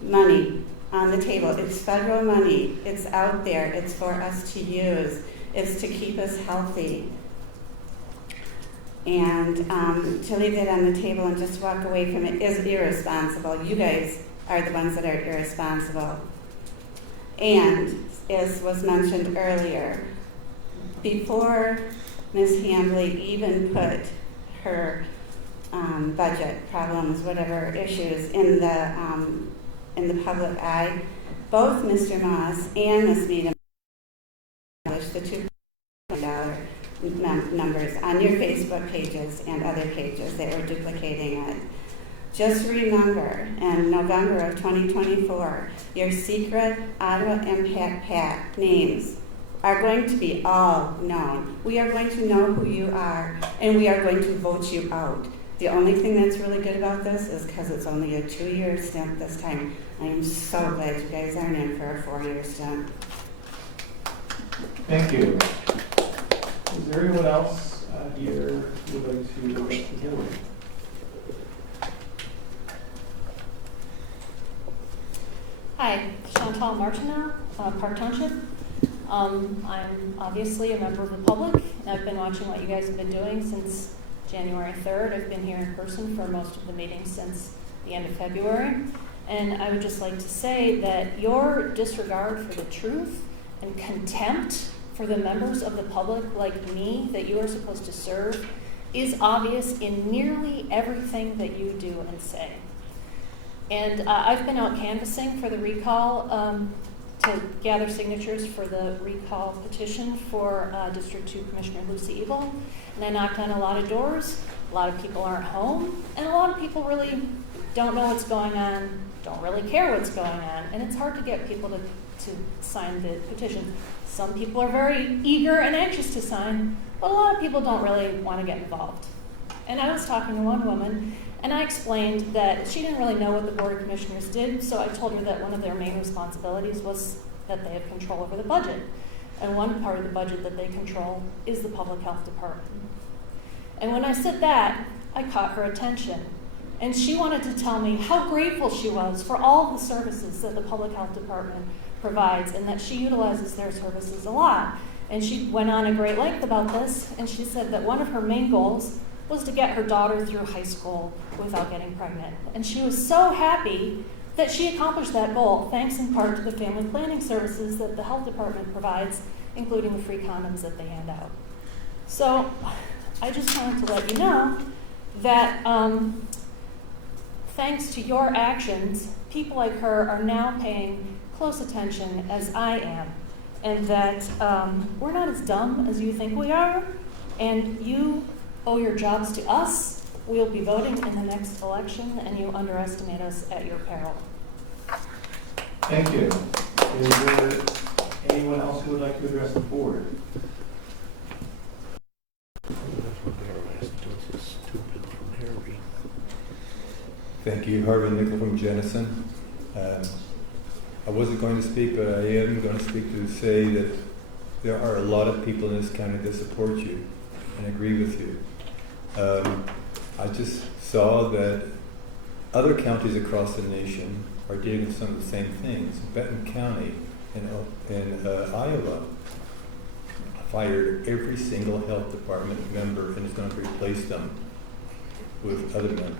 money on the table. It's federal money. It's out there. It's for us to use. It's to keep us healthy. And to leave that on the table and just walk away from it is irresponsible. You guys are the ones that are irresponsible. And as was mentioned earlier, before Ms. Hambley even put her budget problems, whatever issues in the public eye, both Mr. Moss and Ms. Needham established the $2 million numbers on your Facebook pages and other pages that were duplicating it. Just remember, in November of 2024, your secret Ottawa Impact PAC names are going to be all known. We are going to know who you are, and we are going to vote you out. The only thing that's really good about this is because it's only a 2-year stint this time. I am so glad you guys aren't in for a 4-year stint. Thank you. Is there anyone else here who would like to address the board? Hi, Chantal Martineau, Park Township. I'm obviously a member of the public, and I've been watching what you guys have been doing since January 3rd. I've been here in person for most of the meetings since the end of February. And I would just like to say that your disregard for the truth and contempt for the members of the public like me that you are supposed to serve is obvious in nearly everything that you do and say. And I've been out canvassing for the recall to gather signatures for the recall petition for District 2 Commissioner Lucy Ebel. And I knocked on a lot of doors. A lot of people aren't home. And a lot of people really don't know what's going on, don't really care what's going on. And it's hard to get people to sign the petition. Some people are very eager and anxious to sign, but a lot of people don't really want to get involved. And I was talking to one woman, and I explained that she didn't really know what the Board of Commissioners did, so I told her that one of their main responsibilities was that they have control over the budget. And one part of the budget that they control is the public health department. And when I said that, I caught her attention. And she wanted to tell me how grateful she was for all the services that the public health department provides and that she utilizes their services a lot. And she went on a great length about this, and she said that one of her main goals was to get her daughter through high school without getting pregnant. And she was so happy that she accomplished that goal, thanks in part to the family planning services that the health department provides, including the free condoms that they hand out. So I just wanted to let you know that thanks to your actions, people like her are now paying close attention as I am, and that we're not as dumb as you think we are, and you owe your jobs to us. We'll be voting in the next election, and you underestimate us at your peril. Thank you. Is there anyone else who would like to address the board? Thank you, Harvey Nickel from Jennison. I wasn't going to speak, but I am going to speak to say that there are a lot of people in this county that support you and agree with you. I just saw that other counties across the nation are dealing with some of the same things. Benton County in Iowa fired every single health department member and is going to replace them with other members.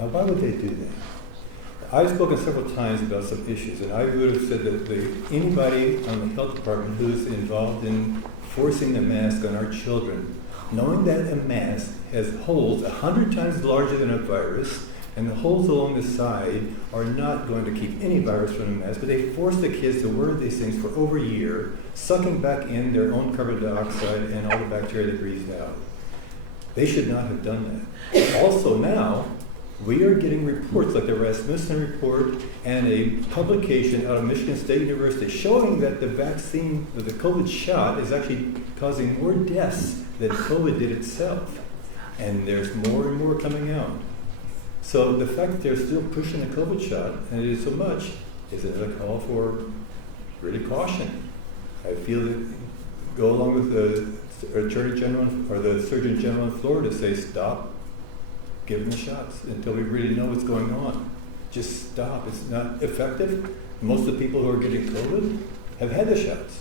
Now, why would they do that? I've spoken several times about some issues, and I would have said that anybody on the health department who's involved in forcing a mask on our children, knowing that a mask has holes 100 times larger than a virus, and the holes along the side are not going to keep any virus from the mask, but they force the kids to wear these things for over a year, sucking back in their own carbon dioxide and all the bacteria that breathed out. They should not have done that. Also now, we are getting reports like the Rasmussen report and a publication out of Michigan State University showing that the vaccine, the COVID shot, is actually causing more deaths than COVID did itself. And there's more and more coming out. So the fact that they're still pushing the COVID shot, and it is so much, is a call for really caution. I feel that go along with the Attorney General or the Surgeon General in Florida say stop giving the shots until we really know what's going on. Just stop. It's not effective. Most of the people who are getting COVID have had the shots.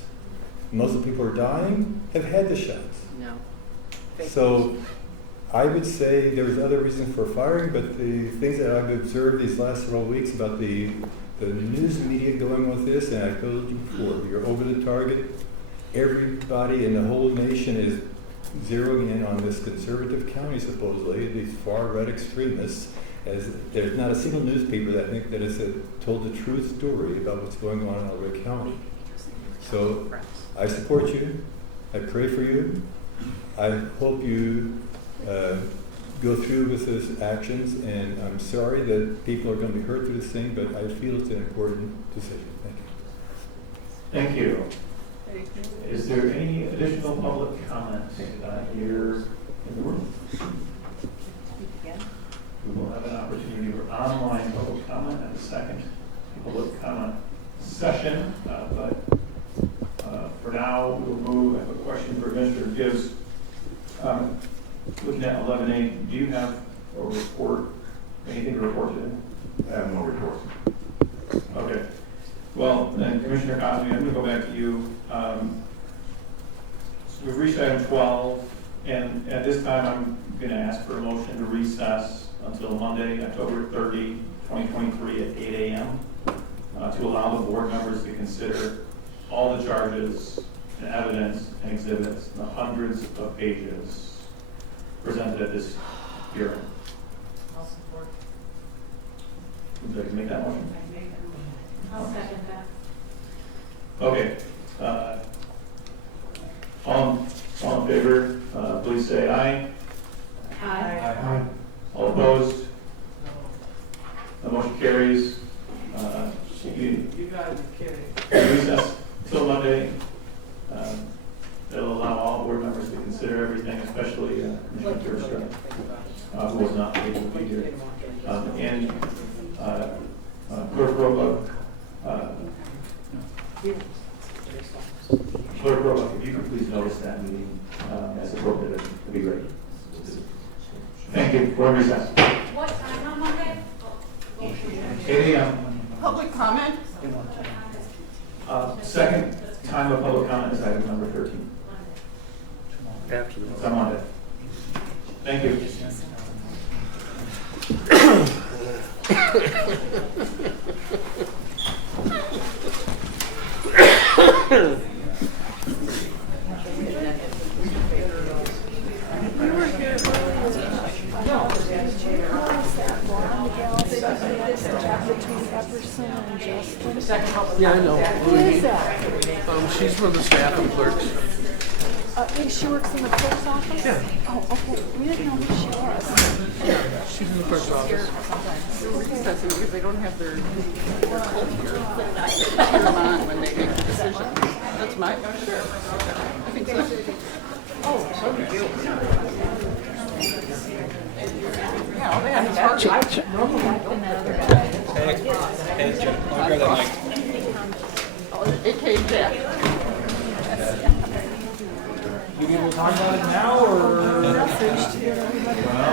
Most of the people who are dying have had the shots. No. So I would say there's other reasons for firing, but the things that I've observed these last several weeks about the news media going with this, and I told you before, you're over the target. Everybody in the whole nation is zeroing in on this conservative county, supposedly, these far-right extremists, as there's not a single newspaper that I think that has told the true story about what's going on in Ottawa County. So I support you. I pray for you. I hope you go through with those actions, and I'm sorry that people are going to be hurt through this thing, but I feel it's an important decision. Thank you. Thank you. Is there any additional public comment here in the room? We will have an opportunity for online public comment at the second public comment session, but for now we'll move. I have a question for Mr. Gibbs. Looking at 11A, do you have a report, anything to report today? I have no report. Okay. Well, then Commissioner Cosby, I'm going to go back to you. So we've reached item 12, and at this time I'm going to ask for a motion to recess until Monday, October 30, 2023 at 8 a.m. To allow the board members to consider all the charges and evidence and exhibits, the hundreds of pages presented at this hearing. I'll support. Would you like to make that motion? I'll second that. Okay. All in favor, please say aye. Aye. All opposed? The motion carries. You gotta be kidding. Recess till Monday. That'll allow all board members to consider everything, especially Commissioner Kirstra, who was not able to be here. And Clerk Roca, Clerk Roebuck, if you could please notice that meeting as appropriate, that'd be great. Thank you. We're in recess. What time on Monday? 8 a.m. Public comment? Second time of public comment is item number 13. It's on Monday. Thank you. Yeah, I know. Who is that? She's from the staff and clerks. She works in the clerk's office? Yeah. Oh, okay. We didn't know who she was. She's in the clerk's office. Because they don't have their culture. Cheer them on when they make the decision. That's my, sure. I think so. Oh, so do you. Yeah, all they have is hard. Normally I've been that other guy. AK Jack. You want to talk about it now, or? Message to get everybody.